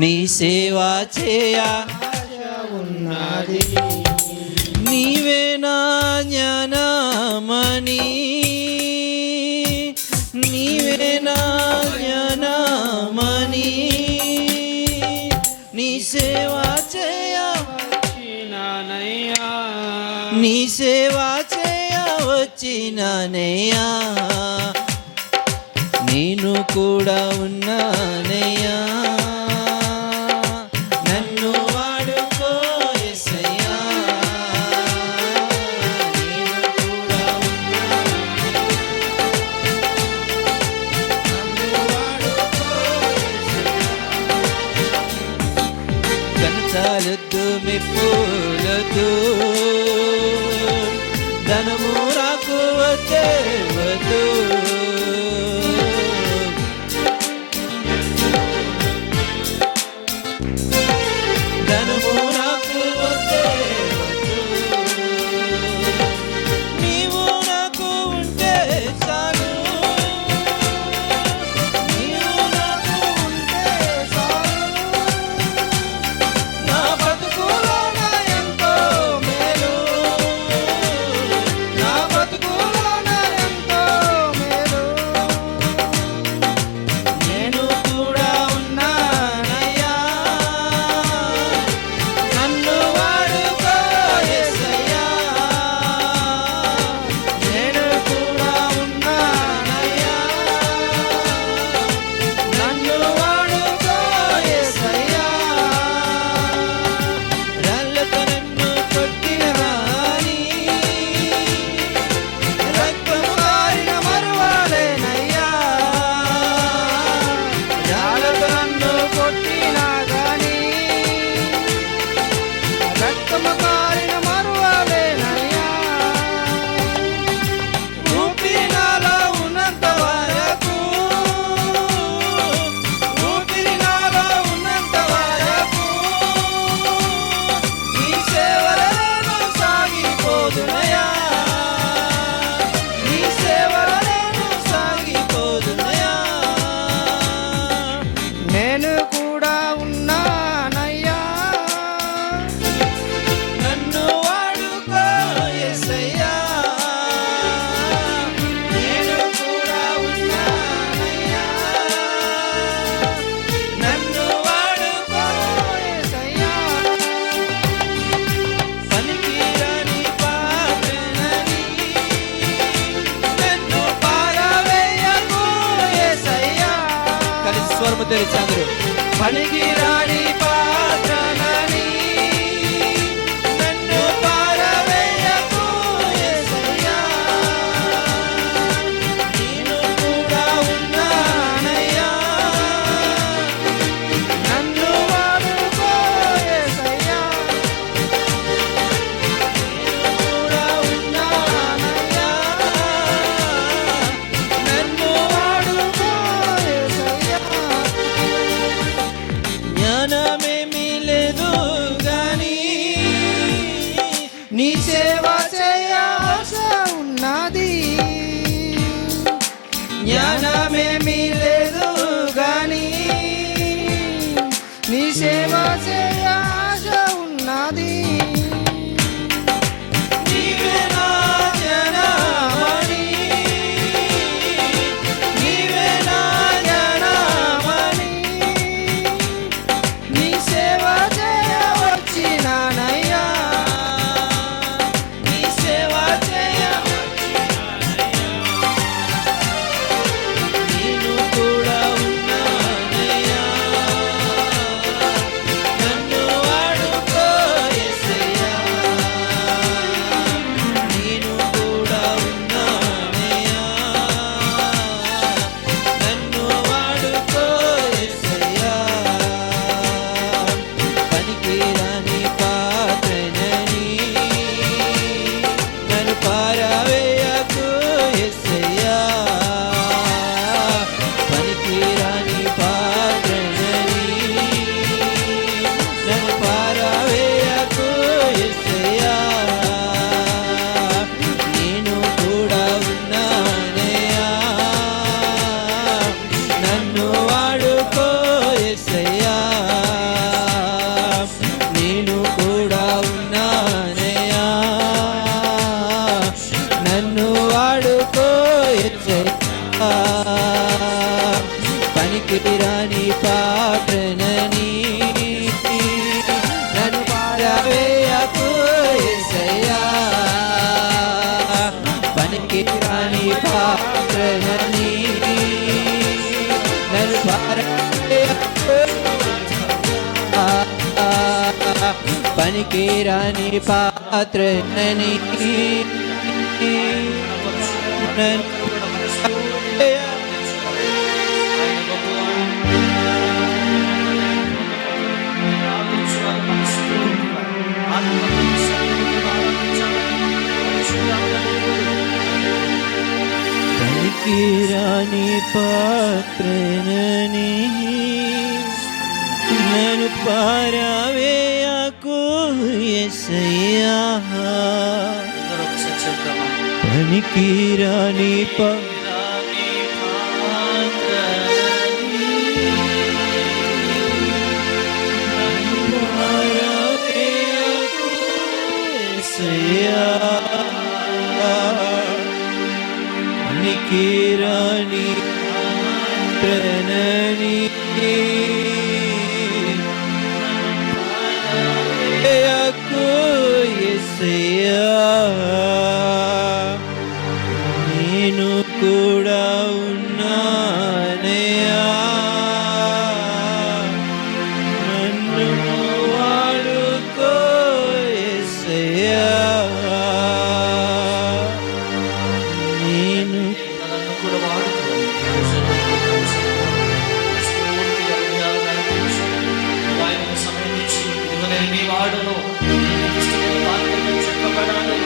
నీ సేవ చేయ ఉన్నది. నీవే నా జ్ఞానమణి, నీవే నా జ్ఞానమణి. నీ సేవ చేయ వచ్చినానయ్యా, నీ సేవ చేయ వచ్చినానయ్యా. నేను కూడా ఉన్నానయ్యా, నన్ను వాడుకో యేసయ్యా. నేను కూడా నన్ను వాడుకో కనచాలొద్దు మెప్పులొద్దు, ధనము రాకు వద్దే వద్దు. అందరూ పనికిరాని పాత్రనని నన్ను పారవేయకు యేసయ్యా. నేను కూడా ఉన్నానయ్యా, నన్ను వాడుకో యేసయ్యా. నేను కూడా ఉన్నానయ్యా, నన్ను వాడుకో యేసయ్యా. జ్ఞానమేమీ లేదు గాని నీ సేవ చేయ ఆశ ఉన్నది. జ్ఞానమేమీ లేదు గాని నీ సేవ చేయ ఆశ ఉన్నది. నీవే నా జ్ఞానమణి, నీవే నా జ్ఞానమణి. నీ సేవ చేయ వచ్చినానయ్యా, నీ సేవ చేయ వచ్చినానయ్యా. నేను కూడా ఉన్నానయ్యా, పనికిరాని పాత్రనని నన్ను పారవేయకు యేసయ్యా, పనికిరాని పాత్రనని నన్ను పారవేయకు, పనికిరాని పాత్రనని పనికిరాని పాత్రనని నన్ను పారవేయకు యేసయ్యా, పనికిరాని పనికిరాని ప్రణని యేసయ్యా, నేను కూడా ఉన్నానయ్యా, నన్ను వాడుకో యేసయ్యా, నేను కూడా వాడుకో. సమయం ఇచ్చి నీ వాడును చెప్పబడాలి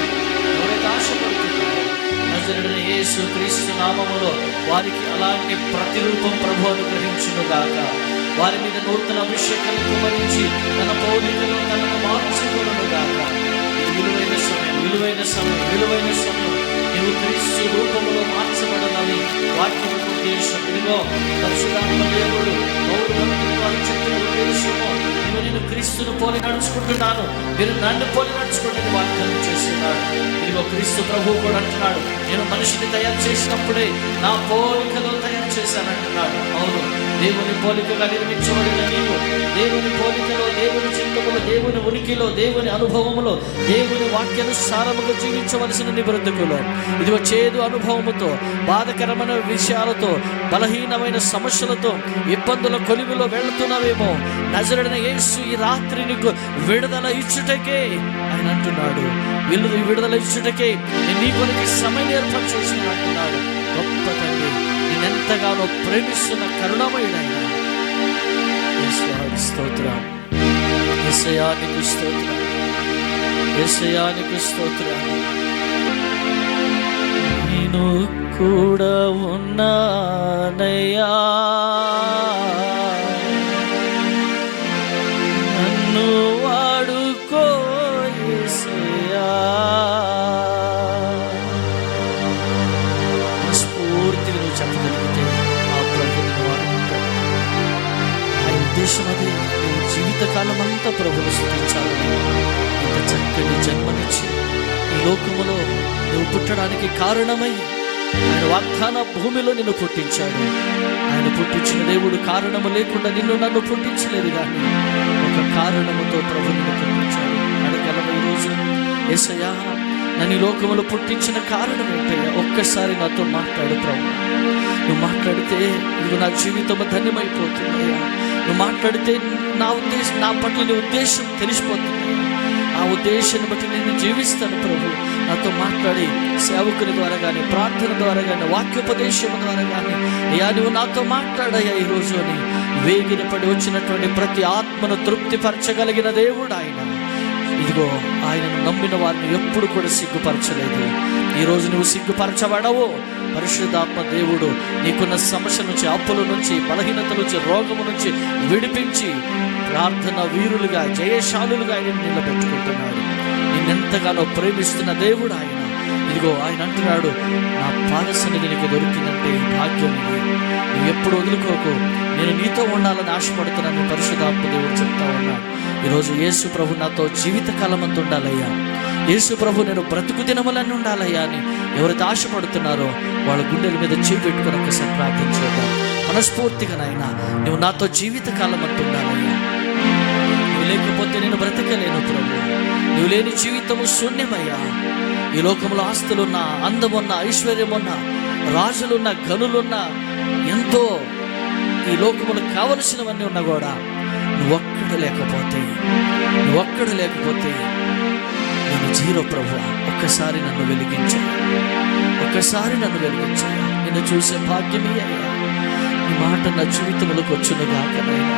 ఎవరైతే ఆశపడుతున్నారు నజరేయుడైన యేసు క్రీస్తు నామములో వారికి అలాంటి ప్రతిరూపం ప్రభు అనుగ్రహించును గాక. వారి మీద నూతన అభిషేకాన్ని కుమరించి తన పౌలికలో తనను మార్చుకొనును గాక. విలువైన సమయం, విలువైన సమయం, విలువైన సమయం. నీవు క్రీస్తు రూపములో మార్చబడనని వాక్యం ఉద్దేశం. ఇదిగో పరిశుద్ధాత్మ దేవుడు పౌలు భక్తులు వారు చెప్పిన ఉద్దేశము, నేను క్రీస్తును పోలి నడుచుకుంటున్నాను, మీరు నన్ను పోలి నడుచుకుంటే వాగ్దానం చేస్తున్నాడు. ఇదిగో క్రీస్తు ప్రభువు కూడా అంటున్నాడు, నేను మనిషిని తయారు చేసినప్పుడే నా పోలికలో తయారు చేశానంటున్నాడు. అవును, దేవుని పోలికగా నిర్మించబడిన నీవు దేవుని పోలికలో, దేవుని చిత్తములో, దేవుని ఉనికిలో, దేవుని అనుభవములో, దేవుని వాక్యానుసారముగా జీవించవలసిన నీ బ్రతుకులో ఇదిగో చేదు అనుభవముతో, బాధకరమైన విషయాలతో, బలహీనమైన సమస్యలతో, ఇబ్బందుల కొలిమిలో వెళుతున్నావేమో. నజరేయుడైన యేసు ఈ రాత్రి నీకు విడుదల ఇచ్చుటకే ఆయన అంటున్నాడు, విడుదల ఇచ్చుటకే నేను నీ కొరకు సమయం ఏర్పాటు చేసిన అంటున్నాడు. గొప్ప తండ్రి, నేనెంతగానో ప్రేమిస్తున్న కరుణమయుడైన యేసువానికి స్తోత్రం, యేసయ్యానికి స్తోత్రం, యేసయ్యానికి స్తోత్రం. నేను కూడా ఉన్నానయ్యా, నన్ను వాడుకో యేసయ్యా. స్ఫూర్తిగా నువ్వు చెప్పగలిగితే ఆ ప్రభుని వాడుకుంటాడు. ఆ ఉద్దేశం అదే, నువ్వు జీవితకాలం అంతా ప్రభుని స్తుతించాలని. ఇంత చక్కని జన్మనిచ్చి ఈ లోకములో నువ్వు పుట్టడానికి కారణమై ఆయన వాగ్దాన భూమిలో నిన్ను పుట్టించాడు. ఆయన పుట్టించిన దేవుడు కారణము లేకుండా నిన్ను నన్ను పుట్టించలేదు, కానీ ఒక కారణముతో ప్రభు నిన్ను పుట్టించాడు. అడగలము ఈరోజు, యేసయ్యా నన్ను ఈ లోకములో పుట్టించిన కారణం ఏంటయ్యా? ఒక్కసారి నాతో మాట్లాడు ప్రభు. నువ్వు మాట్లాడితే ఇదిగో నా జీవితం ధన్యమైపోతుందయ్యా. నువ్వు మాట్లాడితే నా పట్ల నీ ఉద్దేశం తెలిసిపోతుంది. ఆ ఉద్దేశాన్ని బట్టి నేను జీవిస్తాను ప్రభు. నాతో మాట్లాడి సేవకుని ద్వారా కానీ, ప్రార్థన ద్వారా కానీ, వాక్యోపదేశం ద్వారా కానీ అయ్యా నువ్వు నాతో మాట్లాడయ్యా. ఈరోజు అని వేగిన పడి వచ్చినటువంటి ప్రతి ఆత్మను తృప్తిపరచగలిగిన దేవుడు ఆయన. ఇదిగో ఆయనను నమ్మిన వారిని ఎప్పుడు కూడా సిగ్గుపరచలేదు. ఈరోజు నువ్వు సిగ్గుపరచబడవు. పరిశుద్ధాత్మ దేవుడు నీకున్న సమస్య నుంచి, అప్పుల నుంచి, బలహీనత నుంచి, రోగము నుంచి విడిపించి ప్రార్థన వీరులుగా, జయశాలులుగా ఆయన నిలబెట్టుకుంటున్నాడు. నిన్నెంతగానో ప్రేమిస్తున్న దేవుడు ఆయన. ఇదిగో ఆయన అంటున్నాడు, నా పాదసన్నిధి నీకు దొరికిందంటే భాగ్యం ఇది. నువ్వు ఎప్పుడు వదులుకోకు, నేను నీతో ఉండాలని ఆశపడుతున్నాను పరిశుద్ధాత్మ దేవుడు చెప్తా ఉన్నాడు. ఈరోజు యేసు ప్రభు నాతో జీవితకాలం అంతా ఉండాలయ్యా, యేసు ప్రభు నేను బ్రతుకు దినములన్నీ ఉండాలయ్యా అని ఎవరైతే ఆశపడుతున్నారో వాళ్ళ గుండెల మీద చేయి పెట్టుకొని ఒకసారి ప్రార్థించేద్దాం. మనస్ఫూర్తిగా నాయనా నువ్వు నాతో జీవితకాలం అంటున్నానయ్యా. నువ్వు లేకపోతే నేను బ్రతకలేను ప్రభు. నువ్వు లేని జీవితము శూన్యమయ్యా. ఈ లోకంలో ఆస్తులున్నా, అందమున్నా, ఐశ్వర్యమున్నా, రాజులున్నా, గనులున్నా, ఎంతో ఈ లోకములు కావలసినవన్నీ ఉన్నా కూడా నువ్వొక్కడు లేకపోతే నేను జీరో ప్రభు. ఒక్కసారి నన్ను వెలిగించాను, నిన్ను చూసే భాగ్యమే అయ్యా. నీ మాట నా జీవితంలోకి వచ్చును గాకనయ్యా.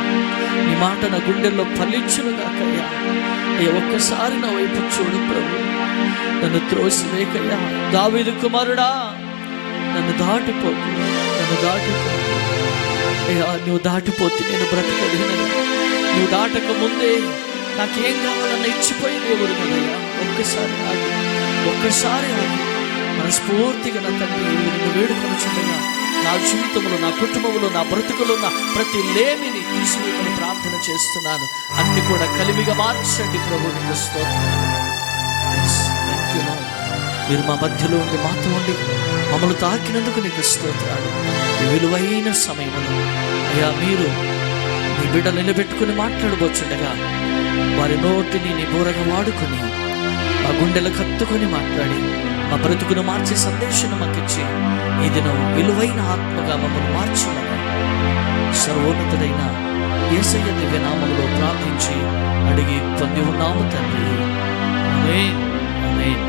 నీ మాట నా గుండెల్లో ఫలించును గాకయ్యా. అయ్యా ఒక్కసారి నా వైపు చూడు ప్రభు. నన్ను త్రోసివేకయ్యా. దావీదు కుమారుడా, నన్ను దాటిపోకు. అయ్యా నువ్వు దాటిపోతే నేను బ్రతకలేనయ్యా. నువ్వు దాటక ముందే నాకేం కావాలన్నా ఇచ్చిపోయి దేవుడు కదయ్యా. ఒక్కసారి ఆగి మనస్ఫూర్తిగా నా తండ్రి నిన్ను వేడుకొనుచుండగా నా జీవితంలో, నా కుటుంబంలో, నా బ్రతుకులో ఉన్న ప్రతి లేమిని తీసివేయమని ప్రార్థన చేస్తున్నాను. అన్ని కూడా కలిమిగా మార్చండి ప్రభు. నీకు స్తోత్రం. మీరు మా మధ్యలో ఉండి మాతో ఉండి మమ్మల్ని తాకినందుకు నీకు స్తోత్రాలు. విలువైన సమయంలో అయ్యా మీరు నీ బిడ్డలు నిలబెట్టుకుని మాట్లాడబోచుండగా వారి నోటిని నీ బోరగా వాడుకొని మా గుండెలు కత్తుకొని మాట్లాడి మా బ్రతుకును మార్చే సందేశాన్ని మాకిచ్చి ఈ దినం విలువైన ఆత్మగా మమ్మల్ని మార్చమని సర్వోన్నతుడైన యేసయ్య దివ్య నామములో ప్రార్థించి అడిగి పొంది ఉన్నాము తండ్రి. ఆమేన్, ఆమేన్.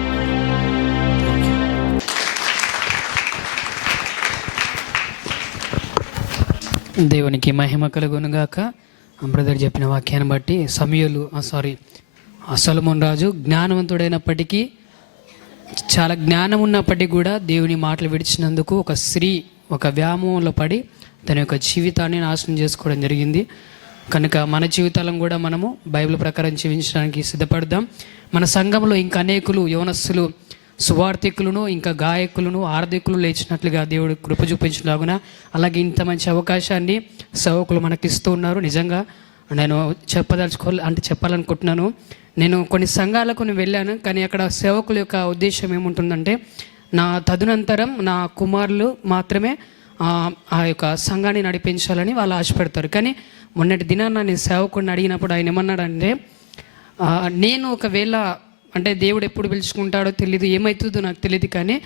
దేవునికి మహిమ కలుగునుగాక. బ్రదర్ చెప్పిన వాక్యాన్ని బట్టి సొలొమోను రాజు జ్ఞానవంతుడైనప్పటికీ, చాలా జ్ఞానం ఉన్నప్పటికీ కూడా దేవుని మాటలు విడిచినందుకు ఒక స్త్రీ ఒక వ్యామోహంలో పడి తన యొక్క జీవితాన్ని నాశనం చేసుకోవడం జరిగింది. కనుక మన జీవితాలను కూడా మనము బైబిల్ ప్రకారం జీవించడానికి సిద్ధపడదాం. మన సంఘంలో ఇంకా అనేకులు యవనస్తులు, సువార్థికులను, ఇంకా గాయకులను, ఆర్థికులు లేచినట్లుగా దేవుడు కృప చూపించలాగున, అలాగే ఇంత మంచి అవకాశాన్ని సేవకులు మనకి ఇస్తూ ఉన్నారు. నిజంగా నేను చెప్పాలనుకుంటున్నాను. నేను కొన్ని సంఘాలకు వెళ్ళాను, కానీ అక్కడ సేవకుల యొక్క ఉద్దేశం ఏముంటుందంటే, నా తదనంతరం నా కుమారులు మాత్రమే ఆ యొక్క సంఘాన్ని నడిపించాలని వాళ్ళు ఆశపడతారు. కానీ మొన్నటి దినాన్ని నేను సేవకుడిని అడిగినప్పుడు ఆయన ఏమన్నాడంటే, నేను ఒకవేళ అంటే దేవుడు ఎప్పుడు పిలుచుకుంటాడో తెలియదు, ఏమవుతుందో నాకు తెలియదు, కానీ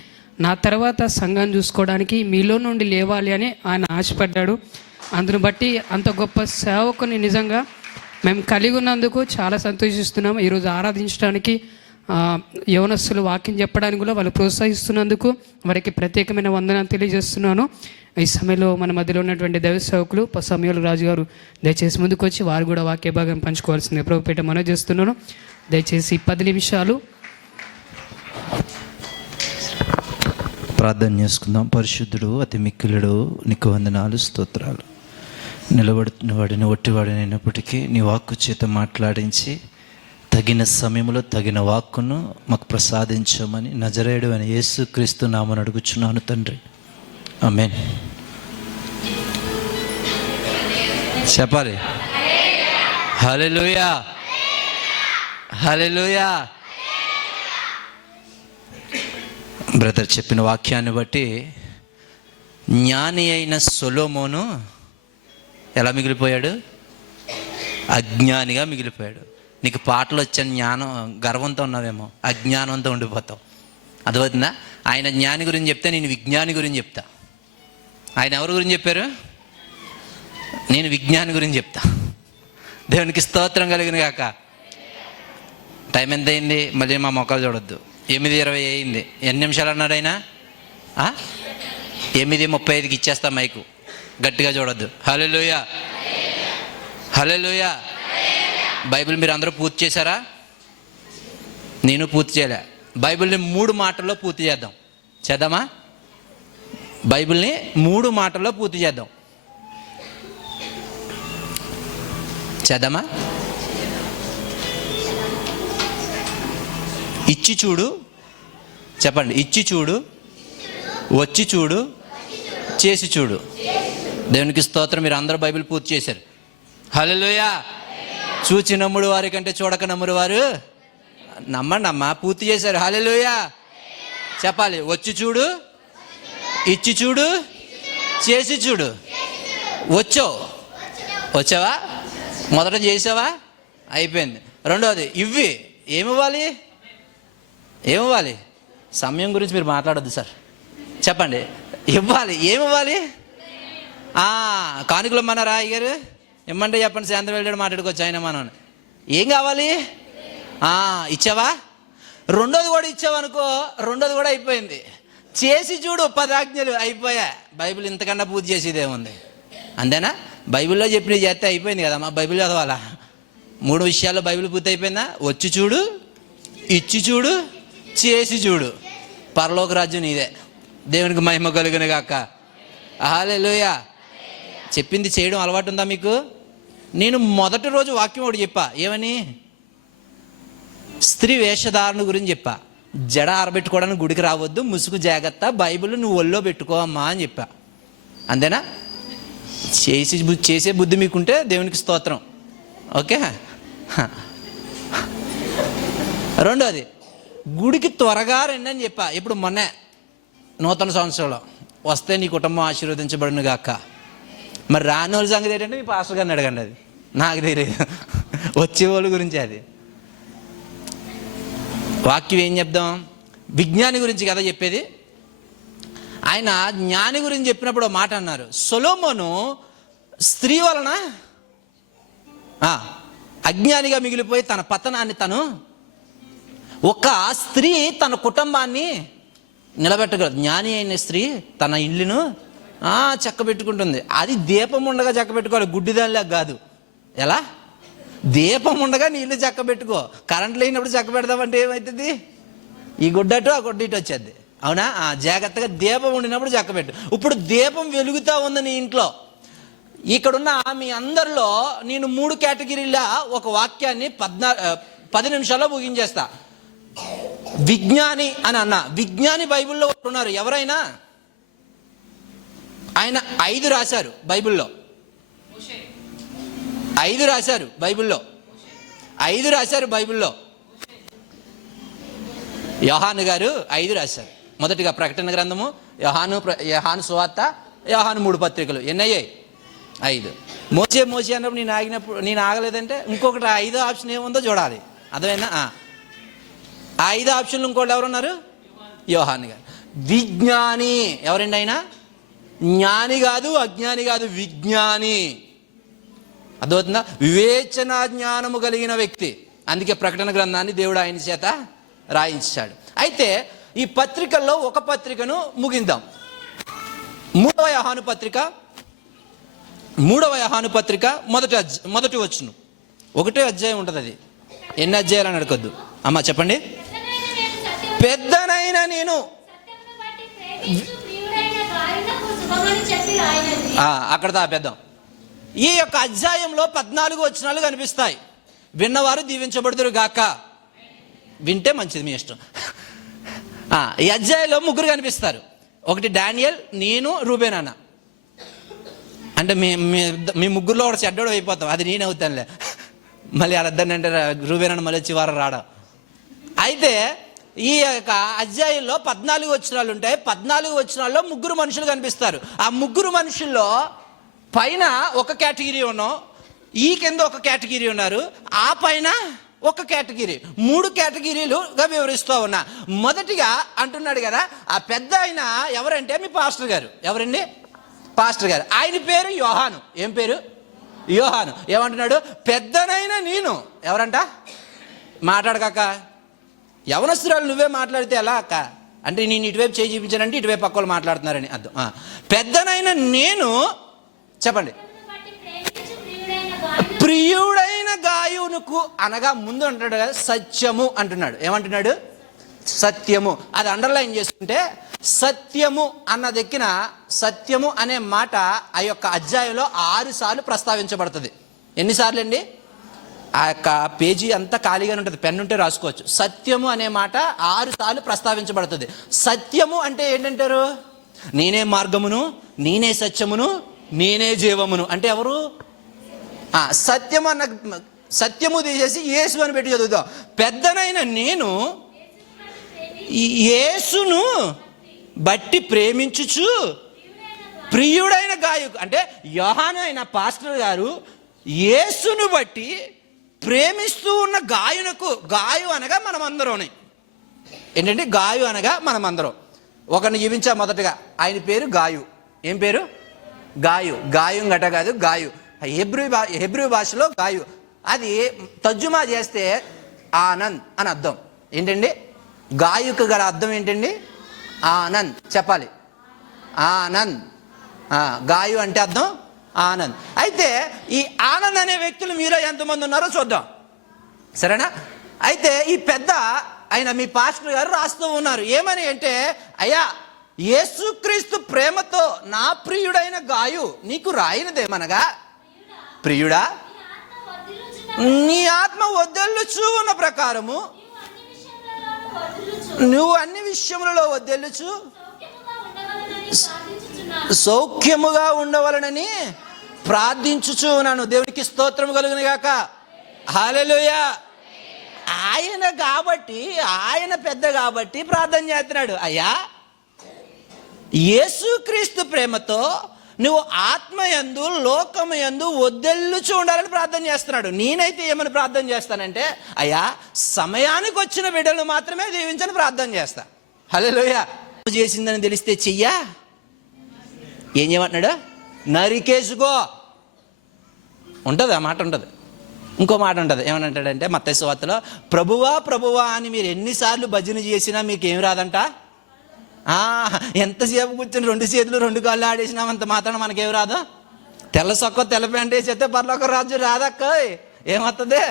నా తర్వాత సంఘాన్ని చూసుకోవడానికి మీలో నుండి లేవాలి అని ఆయన ఆశపడ్డాడు. అందును బట్టి అంత గొప్ప సేవకుని నిజంగా మేము కలిగి ఉన్నందుకు చాలా సంతోషిస్తున్నాము. ఈరోజు ఆరాధించడానికి యవనస్తులు వాక్యం చెప్పడానికి కూడా వాళ్ళు ప్రోత్సహిస్తున్నందుకు వారికి ప్రత్యేకమైన వందనాలు తెలియజేస్తున్నాను. ఈ సమయంలో మన మధ్యలో ఉన్నటువంటి దైవ సేవకులు సమయాలు రాజు గారు దయచేసి ముందుకు వచ్చి వారు కూడా వాక్య భాగం పంచుకోవాల్సింది ప్రభుపేట మనవి చేస్తున్నాను. దయచేసి 10 నిమిషాలు ప్రార్థన చేసుకుందాం. పరిశుద్ధుడు, అతి మిక్కిలుడు, నీకు వందనాలు, స్తోత్రాలు. నిలబడుతున్న వాడిని ఒట్టివాడినైనప్పటికీ నీ వాక్కు చేత మాట్లాడించి తగిన సమయంలో తగిన వాక్కును మాకు ప్రసాదించమని నజరేయుడు అని యేసుక్రీస్తు నామమున అడుగుచున్నాను తండ్రి. ఆమేన్. చెప్పాలి హల్లెలూయా, హల్లెలూయా. బ్రదర్ చెప్పిన వాక్యాన్ని బట్టి జ్ఞాని అయిన సొలొమోను ఎలా మిగిలిపోయాడు? అజ్ఞానిగా మిగిలిపోయాడు. నీకు పాటలు వచ్చే జ్ఞానం గర్వంతో ఉన్నావేమో, అజ్ఞానంతో ఉండిపోతావు. అర్థమవుతుందా? ఆయన జ్ఞాని గురించి చెప్తే నేను విజ్ఞాని గురించి చెప్తా. ఆయన ఎవరి గురించి చెప్పారు? నేను విజ్ఞాని గురించి చెప్తా. దేవునికి స్తోత్రం కలిగిన కాక. టైం ఎంత అయింది? మళ్ళీ మా మొక్కలు చూడొద్దు. 8:20 అయింది. ఎన్ని నిమిషాలు అన్నాడు ఆయన? 8:35కి ఇచ్చేస్తా మైకు. గట్టిగా చూడొద్దు. హల్లెలూయా, హల్లెలూయా. బైబిల్ మీరు అందరూ పూర్తి చేశారా? నేను పూర్తి చేయలే. బైబిల్ని 3 మాటల్లో పూర్తి చేద్దాం. చేద్దామా? బైబిల్ని 3 మాటల్లో పూర్తి చేద్దాం. చేద్దామా? ఇచ్చి చూడు, చెప్పండి. ఇచ్చి చూడు, వచ్చి చూడు, చేసి చూడు. దేవునికి స్తోత్రం. మీరు అందరూ బైబిల్ పూర్తి చేశారు. హల్లెలూయా. చూచి నమ్ముడు వారి కంటే చూడక నమ్ముడు వారు నమ్మండి అమ్మా. పూర్తి చేశారు. హల్లెలూయా. చెప్పాలి. వచ్చి చూడు, ఇచ్చి చూడు, చేసి చూడు. వచ్చావా? మొదట చేసావా? అయిపోయింది. రెండవది ఏమివ్వాలి? సమయం గురించి మీరు మాట్లాడొద్దు సార్. చెప్పండి, ఏమివ్వాలి? కానుకలు ఇమ్మన్నారా అయ్యారు? ఇమ్మంటే చెప్పండి, సాయంత్రం వెళ్ళాడు మాట్లాడుకోవచ్చు ఆయన మనం. ఏం కావాలి? ఇచ్చావా? రెండోది కూడా ఇచ్చావనుకో, రెండోది కూడా అయిపోయింది. చేసి చూడు, 10 ఆజ్ఞలు అయిపోయా. బైబిల్ ఇంతకన్నా పూజ చేసేదేముంది? అంతేనా? బైబిల్లో చెప్పినవి చేస్తే అయిపోయింది కదా. మా బైబిల్ చదవాలా? 3 విషయాల్లో బైబిల్ పూర్తి అయిపోయిందా? వచ్చి చూడు, ఇచ్చి చూడు, చేసి చూడు. పరలోక రాజ్యం నీదే. దేవునికి మహిమ కలుగును గాక. హల్లెలూయా. చెప్పింది చేయడం అలవాటు ఉందా మీకు? నేను మొదటి రోజు వాక్యం ఒకటి చెప్పా. ఏమని? స్త్రీ వేషధారణ గురించి చెప్పా. జడ ఆరబెట్టుకోవడానికి గుడికి రావద్దు, ముసుగు జాగ్రత్త, బైబిల్ నువ్వు ఒళ్ళో పెట్టుకో అమ్మా అని చెప్పా. అంతేనా? చేసే బుద్ధి మీకుంటే దేవునికి స్తోత్రం. ఓకే. రెండోది, గుడికి త్వరగా రండి అని చెప్పా. ఇప్పుడు మొన్నే నూతన సంవత్సరంలో వస్తే నీ కుటుంబం ఆశీర్వదించబడును గాక. మరి రాని వాళ్ళ సంగతి ఏంటంటే మీ పాస్టర్ గారిని అడగండి. అది నాకు తెలియదు, వచ్చేవాళ్ళ గురించి. అది వాక్యం ఏం చెప్దాం? విజ్ఞాని గురించి కదా చెప్పేది. ఆయన జ్ఞాని గురించి చెప్పినప్పుడు మాట అన్నారు, సొలొమోను స్త్రీ వలన అజ్ఞానిగా మిగిలిపోయి తన పతనాన్ని ఒక స్త్రీ తన కుటుంబాన్ని నిలబెట్టగలదు. జ్ఞాని అయిన స్త్రీ తన ఇల్లును చక్కబెట్టుకుంటుంది. అది దీపం ఉండగా చక్కబెట్టుకోవాలి, గుడ్డిదానిలా కాదు. ఎలా? దీపం ఉండగా నీ ఇల్లు చక్కబెట్టుకో. కరెంట్ లేనప్పుడు చక్కబెడదామంటే ఏమవుతుంది? ఈ గుడ్డటు ఆ గుడ్డ ఇటు వచ్చేది. అవునా? జాగ్రత్తగా దీపం ఉండినప్పుడు చక్కబెట్టు. ఇప్పుడు దీపం వెలుగుతూ ఉంది నీ ఇంట్లో. ఇక్కడున్న మీ అందరిలో నేను 3 కేటగిరీల ఒక వాక్యాన్ని 10 నిమిషాల్లో ముగించేస్తా. విజ్ఞాని అని అన్నా. విజ్ఞాని బైబిల్లో ఉన్నారు. ఎవరైనా? ఆయన 5 రాశారు బైబిల్లో. 5 రాశారు బైబిల్లో. 5 రాశారు బైబిల్లో. యోహాను గారు 5 రాశారు. మొదటిగా ప్రకటన గ్రంథము, యోహాను సువార్త, యోహాను 3 పత్రికలు. ఎన్నయ్యాయి? 5. మోసే అన్నప్పుడు నేను ఆగలేదంటే ఇంకొకటి 5వ ఆప్షన్ ఏముందో చూడాలి. అర్థమైనా? 5 ఆప్షన్లు ఇంకోళ్ళు ఎవరున్నారు? యోహాను గారు. విజ్ఞాని ఎవరండి ఆయన? జ్ఞాని కాదు, అజ్ఞాని కాదు, విజ్ఞాని. అర్థమవుతుందా? వివేచన జ్ఞానము కలిగిన వ్యక్తి. అందుకే ప్రకటన గ్రంథాన్ని దేవుడు ఆయన చేత రాయించాడు. అయితే ఈ పత్రికల్లో ఒక పత్రికను ముగిందాం. 3వ యోహాను పత్రిక మొదటి వచనం. 1వ అధ్యాయం ఉంటుంది. అది ఎన్ని అధ్యాయాలని అడగొద్దు అమ్మా. చెప్పండి. పెద్దనైన నేను అక్కడ ఆపేద్దాం. ఈ యొక్క అధ్యాయంలో 14 వచనాలు కనిపిస్తాయి. విన్నవారు దీవించబడుదురు గాక. వింటే మంచిది, మీ ఇష్టం. ఈ అధ్యాయంలో 3 కనిపిస్తారు. ఒకటి డానియల్, నేను, రూబేన్ అన్న. అంటే మీ ముగ్గురులో ఒకటి చెడ్డోడు అయిపోతాం. అది నేను అవుతానులే. మళ్ళీ అర్థం అంటే రూబేన్ అన్న మళ్ళీ వచ్చి వారం రావడం. అయితే ఈ యొక్క అధ్యాయంలో 14 వచనాలు ఉంటాయి. 14 వచనాల్లో 3 మనుషులు కనిపిస్తారు. ఆ 3 మనుషుల్లో పైన ఒక కేటగిరీ ఉన్నాం, ఈ కింద ఒక కేటగిరీ ఉన్నారు, ఆ పైన ఒక కేటగిరీ. 3 కేటగిరీలుగా వివరిస్తూ ఉన్నా. మొదటిగా అంటున్నాడు కదా, ఆ పెద్ద ఆయన ఎవరంటే మీ పాస్టర్ గారు. ఎవరండి? పాస్టర్ గారు. ఆయన పేరు యోహాను. ఏం పేరు? యోహాను. ఏమంటున్నాడు? పెద్దనైన నేను. ఎవరంట? మాట్లాడకాక. యవనస్తురాలు నువ్వే మాట్లాడితే ఎలా అక్క అంటే, నేను ఇటువైపు చేయి చూపించానంటే ఇటువైపు పక్కలు మాట్లాడుతున్నారని అర్థం. పెద్దనైన నేను, చెప్పండి, ప్రియుడైన గాయునుకు అనగా ముందు అంటాడు కదా సత్యము అంటున్నాడు. ఏమంటున్నాడు? సత్యము. అది అండర్లైన్ చేసుకుంటే సత్యము అన్న దగ్గర సత్యము అనే మాట ఆ యొక్క అధ్యాయంలో 6 సార్లు ప్రస్తావించబడుతుంది. ఎన్నిసార్లు అండి? ఆ యొక్క పేజీ అంతా ఖాళీగానే ఉంటుంది, పెన్ ఉంటే రాసుకోవచ్చు. సత్యము అనే మాట 6 సార్లు ప్రస్తావించబడుతుంది. సత్యము అంటే ఏంటంటారు? నేనే మార్గమును, నేనే సత్యమును, నేనే జీవమును. అంటే ఎవరు? సత్యము అన్న సత్యము తీసేసి యేసు అని పెట్టి చదువుతాం. పెద్దనైన నేను యేసును బట్టి ప్రేమించుచు ప్రియుడైన గాయకు అంటే యోహాను అయిన పాస్టర్ గారు యేసును బట్టి ప్రేమిస్తూ ఉన్న గాయునకు, గాయు అనగా మనం అందరం ఏంటంటే గాయు అనగా మనం అందరం. ఒకరిని జీవించా మొదటగా, ఆయన పేరు గాయు. ఏం పేరు? గాయు. గాయం గట కాదు, గాయు. హెబ్రూ భాషలో గాయు. అది తర్జుమా చేస్తే ఆనంద్ అని అర్థం. ఏంటండి గాయుకు గల అర్థం ఏంటండి? ఆనంద్. చెప్పాలి, ఆనంద్. గాయు అంటే అర్థం ఆనంద్. అయితే ఈ ఆనంద్ అనే వ్యక్తులు మీలో ఎంతమంది ఉన్నారో చూద్దాం, సరేనా? అయితే ఈ పెద్ద ఆయన మీ పాస్టర్ గారు రాస్తూ ఉన్నారు. ఏమని అంటే, అయ్యా యేసుక్రీస్తు ప్రేమతో నా ప్రియుడైన గాయు నీకు రాయినదేమనగా, ప్రియుడా నీ ఆత్మ వద్దెల్లుచు ఉన్న ప్రకారము నువ్వు అన్ని విషయములలో వద్దెల్లుచు సౌఖ్యముగా ఉండవలనని ప్రార్థించుచు ఉన్నాను. దేవునికి స్తోత్రం కలుగును గాక. హల్లెలూయా. ఆయన కాబట్టి, ఆయన పెద్ద కాబట్టి ప్రార్థన చేస్తున్నాడు. అయ్యా యేసుక్రీస్తు ప్రేమతో నువ్వు ఆత్మయందు లోకమయందు వద్దెల్లుచు ఉండాలని ప్రార్థన చేస్తున్నాడు. నేనైతే ఏమని ప్రార్థన చేస్తానంటే, అయ్యా సమయానికి వచ్చిన బిడ్డలు మాత్రమే దీవించని ప్రార్థన చేస్తా. హల్లెలూయా. చేసిందని తెలిస్తే చెయ్యా, ఏం చేయమంటున్నాడు? నరికేసుకో. ఉంటుంది ఆ మాట, ఉంటుంది. ఇంకో మాట ఉంటుంది, ఏమనంటాడంటే మత్తయి సువార్తలో, ప్రభువా ప్రభువా అని మీరు ఎన్నిసార్లు భజన చేసినా మీకు ఏం రాదంట. ఎంతసేపు కూర్చొని 2 చేతులు 2 కాళ్ళు ఆడేసినామంత మాత్రం మనకేం రాదు. తెల్ల సొక్క తెల్ల ప్యాంట్ వేసేస్తే పర్లోక రాజు రాదక్క. ఏమవుతుంది?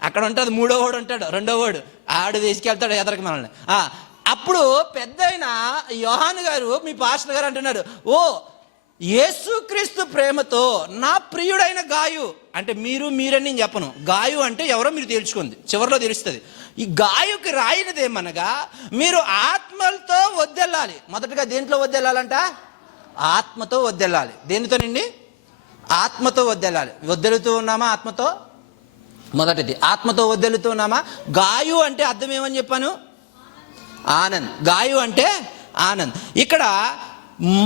అక్కడ ఉంటుంది 3వ వాడు ఉంటాడు, 2వ వాడు ఆడు తీసుకెళ్తాడు ఎదరికి మనల్ని. అప్పుడు పెద్ద అయిన యోహాను గారు మీ పాస్టర్ గారు అంటున్నాడు, ఓ యేసుక్రీస్తు ప్రేమతో నా ప్రియుడైన గాయు అంటే మీరని నేను చెప్పను. గాయు అంటే ఎవరో మీరు తెలుసుకుంది, చివరిలో తెలుస్తుంది. ఈ గాయుకి రాయినదేమనగా మీరు ఆత్మలతో వద్దెళ్ళాలి. మొదటగా దేంట్లో వద్దెళ్ళాలంట? ఆత్మతో వద్దెళ్ళాలి. దేనితోనండి? ఆత్మతో వద్దెళ్ళాలి. వద్దెలుతూ ఉన్నామా ఆత్మతో? మొదటిది ఆత్మతో వద్దెలుతూ ఉన్నామా? గాయు అంటే అర్థం ఏమని చెప్పాను? ఆనంద్. గాయు అంటే ఆనంద్. ఇక్కడ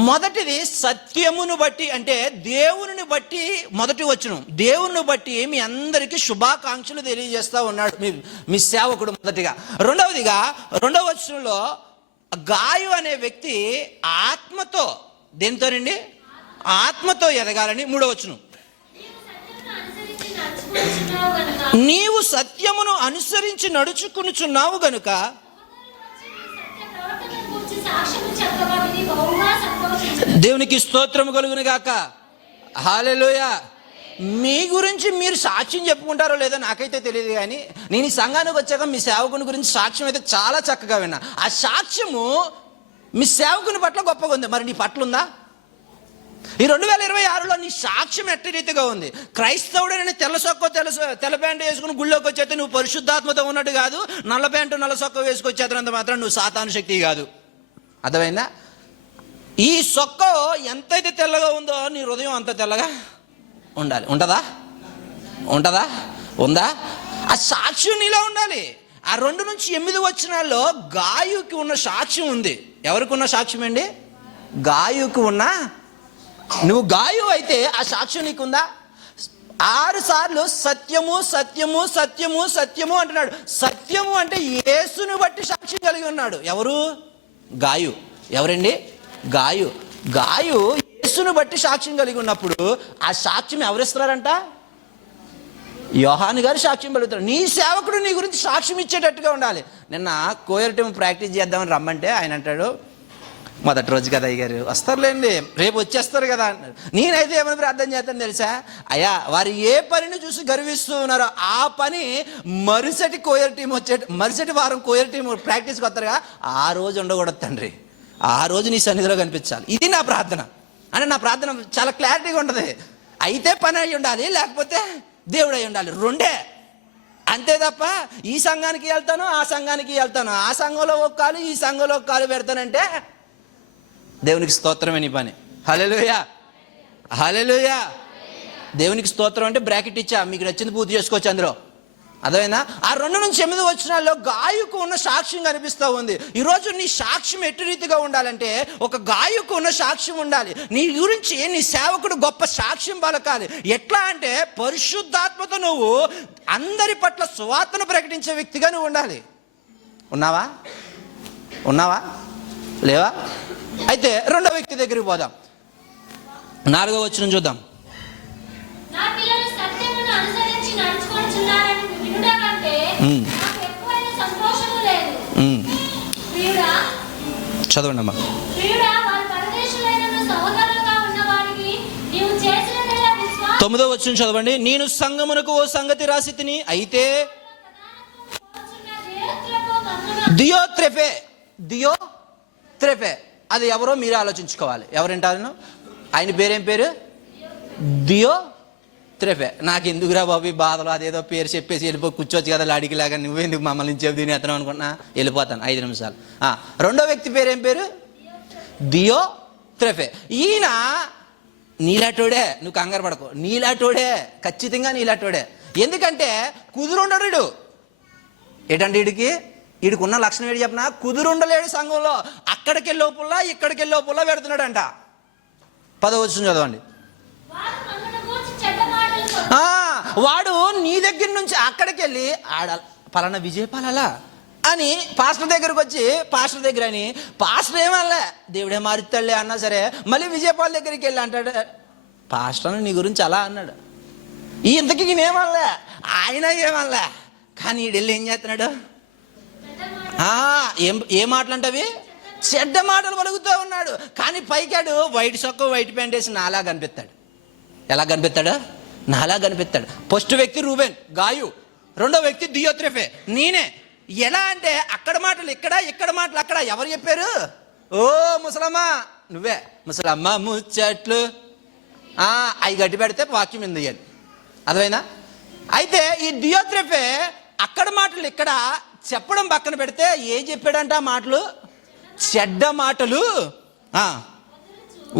మొదటిది సత్యమును బట్టి, అంటే దేవుని బట్టి. మొదటి వచనం దేవుని బట్టి మీ అందరికీ శుభాకాంక్షలు తెలియజేస్తా ఉన్నాడు మీ సేవకుడు మొదటిగా. రెండవదిగా 2వ వచనంలో గాయు అనే వ్యక్తి ఆత్మతో, దేనితోనండి? ఆత్మతో ఎదగాలని. 3వ వచనం, నీవు సత్యమును అనుసరించి నడుచుకునుచున్నావు గనుక దేవునికి స్తోత్రం కలుగును గాక. హల్లెలూయా. మీ గురించి మీరు సాక్ష్యం చెప్పుకుంటారో లేదో నాకైతే తెలియదు, కానీ నేను ఈ సంఘానికి వచ్చాక మీ సేవకుని గురించి సాక్ష్యం అయితే చాలా చక్కగా విన్నా. ఆ సాక్ష్యము మీ సేవకుని పట్ల గొప్పగా ఉంది. మరి నీ పట్ల ఉందా? ఈ 2026లో నీ సాక్ష్యం ఎట్టి రీతిగా ఉంది? క్రైస్తవుడని తెల్ల సొక్క తెల్ల ప్యాంటు వేసుకుని గుళ్ళోకి వచ్చేస్తే నువ్వు పరిశుద్ధాత్మతో ఉన్నట్టు కాదు. నల్ల ప్యాంటు నల్ల సొక్క వేసుకొచ్చేతనంత మాత్రం నువ్వు సాతాను శక్తి కాదు. అర్థమైందా? ఈ సొక్క ఎంతైతే తెల్లగా ఉందో నీ హృదయం అంత తెల్లగా ఉండాలి. ఉంటుందా? ఉందా? ఆ సాక్ష్యం నీలో ఉండాలి. ఆ 2 నుంచి 8 వచనాల్లో గాయుకి ఉన్న సాక్ష్యం ఉంది. ఎవరికి ఉన్న సాక్ష్యం అండి? గాయుకి ఉన్న. నువ్వు గాయు అయితే ఆ సాక్ష్యం నీకుందా? 6 సార్లు సత్యము సత్యము సత్యము సత్యము అంటున్నాడు. సత్యము అంటే యేసుని బట్టి సాక్ష్యం కలిగి ఉన్నాడు. ఎవరు? గాయు. ఎవరండి? గాయు. గాయు యేసును బట్టి సాక్ష్యం కలిగి ఉన్నప్పుడు ఆ సాక్ష్యం ఎవరిస్తారంట? యోహాను గారు సాక్ష్యం పలుకుతారు. నీ సేవకుడు నీ గురించి సాక్ష్యం ఇచ్చేటట్టుగా ఉండాలి. నిన్న కోయర్ టీం ప్రాక్టీస్ చేద్దామని రమ్మంటే ఆయన అంటాడు, మొదటి రోజు కదా అయ్యారు, వస్తారులేండి రేపు వచ్చేస్తారు కదా అన్నాడు. నేనైతే ఏమైనా ప్రార్థన చేస్తాను తెలుసా? అయ్యా వారు ఏ పనిని చూసి గర్విస్తూ ఉన్నారో ఆ పని మరుసటి వారం కోయర్ టీం ప్రాక్టీస్కి వస్తారుగా, ఆ రోజు ఉండకూడదు తండ్రి. ఆ రోజు నీ సన్నిధిలో కనిపించాలి. ఇది నా ప్రార్థన. అంటే నా ప్రార్థన చాలా క్లారిటీగా ఉంటుంది. అయితే పని అయి ఉండాలి, లేకపోతే దేవుడు అయి ఉండాలి. 2 అంతే తప్ప ఈ సంఘానికి వెళ్తాను ఆ సంఘానికి వెళ్తాను, ఆ సంఘంలో ఒక కాలు ఈ సంఘంలో ఒక కాలు పెడతానంటే దేవునికి స్తోత్రమే నీ పని. హల్లెలూయా. హల్లెలూయా. దేవునికి స్తోత్రం అంటే బ్రాకెట్ ఇచ్చా, మీకు నచ్చింది పూర్తి చేసుకోవచ్చు అందులో. అదేనా ఆ 2-8 వచనాల్లో గాయకు ఉన్న సాక్ష్యం కనిపిస్తూ ఉంది. ఈరోజు నీ సాక్ష్యం ఎటు రీతిగా ఉండాలంటే ఒక గాయకు ఉన్న సాక్ష్యం ఉండాలి. నీ గురించి నీ సేవకుడు గొప్ప సాక్ష్యం పలకాలి. ఎట్లా అంటే పరిశుద్ధాత్మతో నువ్వు అందరి పట్ల సువార్తను ప్రకటించే వ్యక్తిగా నువ్వు ఉండాలి. ఉన్నావా లేవా? అయితే రెండో వ్యక్తి దగ్గరికి పోదాం. 4వ వచనం చూద్దాం. చదవండి అమ్మా. 9వ వచనం చదవండి. నేను సంగమునకు ఓ సంగతి రాసి తిని, అయితే దియోత్రెఫే అది ఎవరో మీరు ఆలోచించుకోవాలి. ఎవరంటారు? ఆయన పేరేం పేరు? దియోత్రెఫే. నాకు ఎందుకురా బాబు బాధలు, అదేదో పేరు చెప్పేసి వెళ్ళిపోయి కూర్చోవచ్చు కదా లాడికిలాగా, నువ్వెందుకు మమ్మల్ని చెప్పి తినేస్తున్నావు అనుకున్నా, వెళ్ళిపోతాను 5 నిమిషాలు. రెండో వ్యక్తి పేరేం పేరు? దియోత్రెఫే. ఈయన నీలాటోడే, నువ్వు కంగారు పడకు, నీలాటోడే, ఖచ్చితంగా నీలాటోడే. ఎందుకంటే కుదురుండడు. ఏంటంటే వీడికి ఉన్న లక్షణం ఏంటి చెప్పిన? కుదురుండలేడు సంఘంలో. అక్కడికి లోపల ఇక్కడికి లోపల పెడుతున్నాడంట. 10వ వచనం చదవండి. వాడు నీ దగ్గర నుంచి అక్కడికి వెళ్ళి పలానా విజయపాలలా అని పాస్టర్ దగ్గరకు వచ్చి, పాస్టర్ దగ్గర అని పాస్టర్ ఏమనలే, దేవుడే మారుతాడులే అన్నా సరే, మళ్ళీ విజయపాల దగ్గరికి వెళ్ళి అంటాడు, పాస్టర్ నీ గురించి అలా అన్నాడు. ఇంతకీ నేనేమనలే, ఆయన ఏమనలే, కానీ వీడెళ్ళి ఏం చేస్తున్నాడు? ఏ మాటలు అంటవి? చెడ్డ మాటలు పలుకుతూ ఉన్నాడు. కానీ పైకాడు వైట్ సొక్క వైట్ ప్యాంట్ వేసి నాలా కనిపిస్తాడు. ఎలా కనిపిస్తాడు? నాలా కనిపిస్తాడు. ఫస్ట్ వ్యక్తి రూబెన్, గాయు. రెండో వ్యక్తి దియోత్రెఫే, నేనే. ఎలా అంటే అక్కడ మాటలు ఇక్కడ, ఇక్కడ మాటలు అక్కడ. ఎవరు చెప్పారు? ఓ ముసలమ్మ, నువ్వే. ముసలమ్మ ముచ్చట్లు అవి గట్టి పెడితే వాక్యం ఎందుకు అదైనా. అయితే ఈ దియోత్రెఫే అక్కడ మాటలు ఇక్కడ చెప్పడం పక్కన పెడితే ఏం చెప్పాడంట? మాటలు, చెడ్డ మాటలు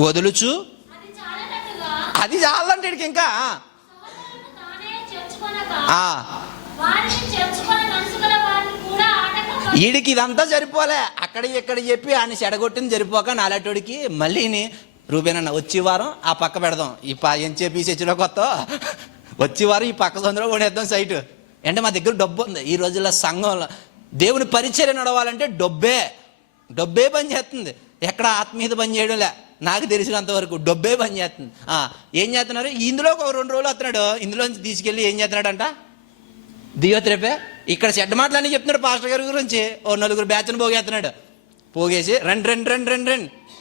వదులుచు. అది చాలంటే ఇంకా వీడికి ఇదంతా సరిపోలే. అక్కడ ఇక్కడ చెప్పి ఆయన చెడగొట్టింది సరిపోక నాలటోడికి మళ్ళీ రూబేనన్న వచ్చే వారం ఆ పక్క పెడదాం, ఈ ఎంచేపీ చర్చిలో కొత్త వచ్చే వారం ఈ పక్క సందులో కొనేద్దాం సైటు. అంటే మా దగ్గర డబ్బు ఉంది. ఈ రోజుల్లో సంఘంలో దేవుని పరిచర్య నడవాలంటే డబ్బే పని చేస్తుంది. ఎక్కడ ఆత్మీయత పని చేయడంలే. నాకు తెలిసినంత వరకు డబ్బే పని చేస్తుంది. ఏం చేస్తున్నారు? ఇందులో ఒక 2 రోజులు వస్తున్నాడు, ఇందులోంచి తీసుకెళ్ళి ఏం చేస్తున్నాడంట? దియోత్రెఫే ఇక్కడ చెడ్డ మాటలన్నీ చెప్తున్నాడు పాస్టర్ గారి గురించి. ఓ 4 బ్యాచ్ను పోగేస్తున్నాడు. పోగేసి రండి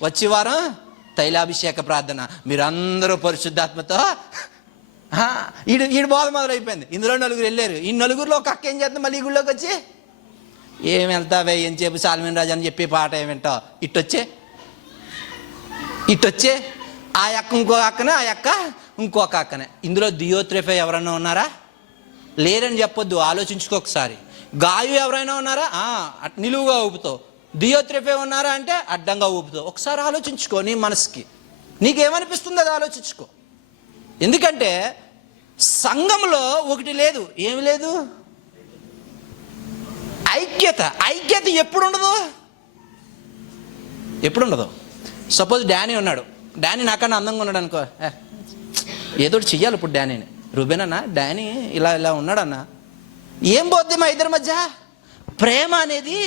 వచ్చే వారం తైలాభిషేక ప్రార్థన, మీరందరూ పరిశుద్ధాత్మతో. ఈడు బోధ మొదలైపోయింది. ఇందులో 4 వెళ్ళారు. ఈ 4లో ఒక అక్క ఏం చేస్తుంది? మళ్ళీ ఈ గుళ్ళోకి వచ్చి ఏం వెళ్తావే, ఏం చెప్పి సాల్మీన్ రాజు అని చెప్పి పాట ఏమింటావు, ఇట్టొచ్చే ఆ అక్క ఇంకో అక్కనే, ఆ అక్క ఇంకొక అక్కనే. ఇందులో దియోత్రెఫే ఎవరైనా ఉన్నారా? లేరని చెప్పొద్దు, ఆలోచించుకోకసారి. గాయు ఎవరైనా ఉన్నారా? నిలువుగా ఊపుతావు. దియోత్రెఫే ఉన్నారా అంటే అడ్డంగా ఊపుతావు. ఒకసారి ఆలోచించుకో, నీ మనసుకి నీకేమనిపిస్తుంది అది ఆలోచించుకో. ఎందుకంటే సంఘంలో ఒకటి లేదు, ఏమి లేదు? ఐక్యత ఎప్పుడు ఉండదు? సపోజ్ డానీ ఉన్నాడు. డానీ నాకన్నా అందంగా ఉన్నాడు అనుకో, ఏదో చెయ్యాలి ఇప్పుడు డానీని. రూబేనన్నా డానీ ఇలా ఉన్నాడన్నా, ఏం పోద్ది మా ఇద్దరి మధ్య? ప్రేమ అనేది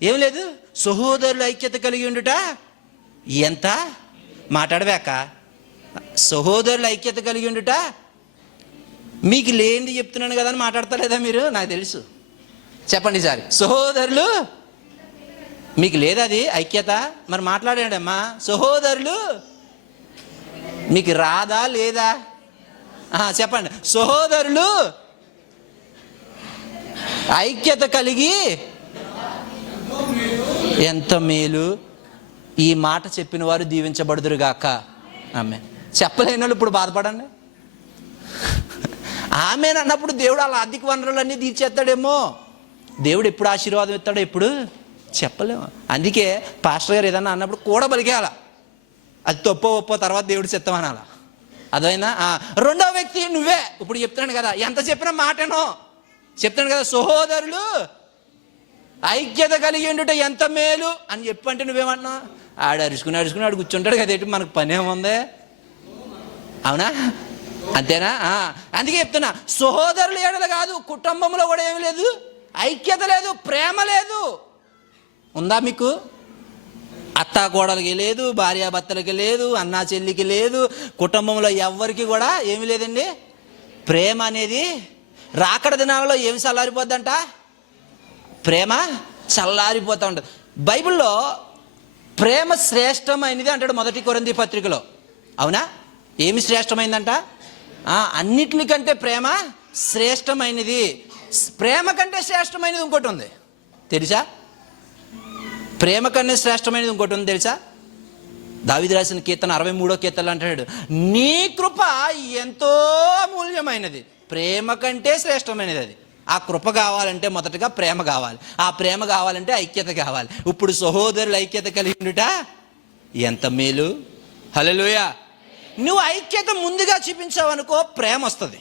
ఏం లేదు. సహోదరుల ఐక్యత కలిగి ఉండుట ఎంత మాట్లాడవాక, సహోదరుల ఐక్యత కలిగి ఉండుట మీకు లేనిది చెప్తున్నాను కదా అని మాట్లాడతలేదా మీరు? నాకు తెలుసు. చెప్పండి సార్, సహోదరులు మీకు లేదా అది ఐక్యత? మరి మాట్లాడాడమ్మా. సహోదరులు మీకు రాదా లేదా? చెప్పండి. సహోదరులు ఐక్యత కలిగి ఎంత మేలు. ఈ మాట చెప్పిన వారు దీవించబడుదురుగాక. ఆమె చెప్పలేని వాళ్ళు ఇప్పుడు బాధపడండి. ఆమెను అన్నప్పుడు దేవుడు అలా ఆర్థిక వనరులన్నీ తీర్చేస్తాడేమో. దేవుడు ఎప్పుడు ఆశీర్వాదం ఇస్తాడో ఎప్పుడు చెప్పలేము. అందుకే పాస్టర్ గారు ఏదన్నా అన్నప్పుడు కూడా పలికేయాల. అది తప్పో ఒప్పో తర్వాత దేవుడు చిత్తం అనాల. అదైనా రెండో వ్యక్తి నువ్వే. ఇప్పుడు చెప్తున్నాను కదా, ఎంత చెప్పినా మాటేనో. చెప్తాను కదా, సహోదరులు ఐక్యత కలిగి ఉండుట ఎంత మేలు అని చెప్పంటే నువ్వేమన్నావు? ఆడు అరుచుకుని ఆడు కూర్చుంటాడు కదా, ఏంటి మనకు పని ఏముంది? అవునా? అంతేనా? అందుకే చెప్తున్నా, సహోదరులు ఏడలు కాదు, కుటుంబంలో కూడా ఏమి లేదు, ఐక్యత లేదు, ప్రేమ లేదు. ఉందా మీకు? అత్తా కోడలికి లేదు, భార్యాభర్తలకి లేదు, అన్నా చెల్లికి లేదు, కుటుంబంలో ఎవ్వరికి కూడా ఏమి లేదండి ప్రేమ అనేది. రాకడ దినాలలో ఏమి చల్లారిపోద్దంట? ప్రేమ చల్లారిపోతూ ఉంటుంది. బైబిల్లో ప్రేమ శ్రేష్టమైనది అంటాడు 1 కొరింథీ పత్రికలో. అవునా? ఏమి శ్రేష్టమైందంట? అన్నిటికంటే ప్రేమ శ్రేష్టమైనది. ప్రేమ కంటే శ్రేష్టమైనది ఇంకోటి ఉంది తెలుసా? ప్రేమ కన్నా శ్రేష్టమైనది ఇంకోటి ఉంది తెలుసా? దావీదు రాసిన కీర్తన 63వ కీర్తనలో అంటాడు, నీ కృప ఎంతో అమూల్యమైనది, ప్రేమ కంటే శ్రేష్టమైనది అది. ఆ కృప కావాలంటే మొదటగా ప్రేమ కావాలి, ఆ ప్రేమ కావాలంటే ఐక్యత కావాలి. ఇప్పుడు సహోదరులు ఐక్యత కలిగి ఉండుట ఎంత మేలు. హల్లెలూయా. నువ్వు ఐక్యత ముందుగా చూపించావు అనుకో, ప్రేమ వస్తుంది.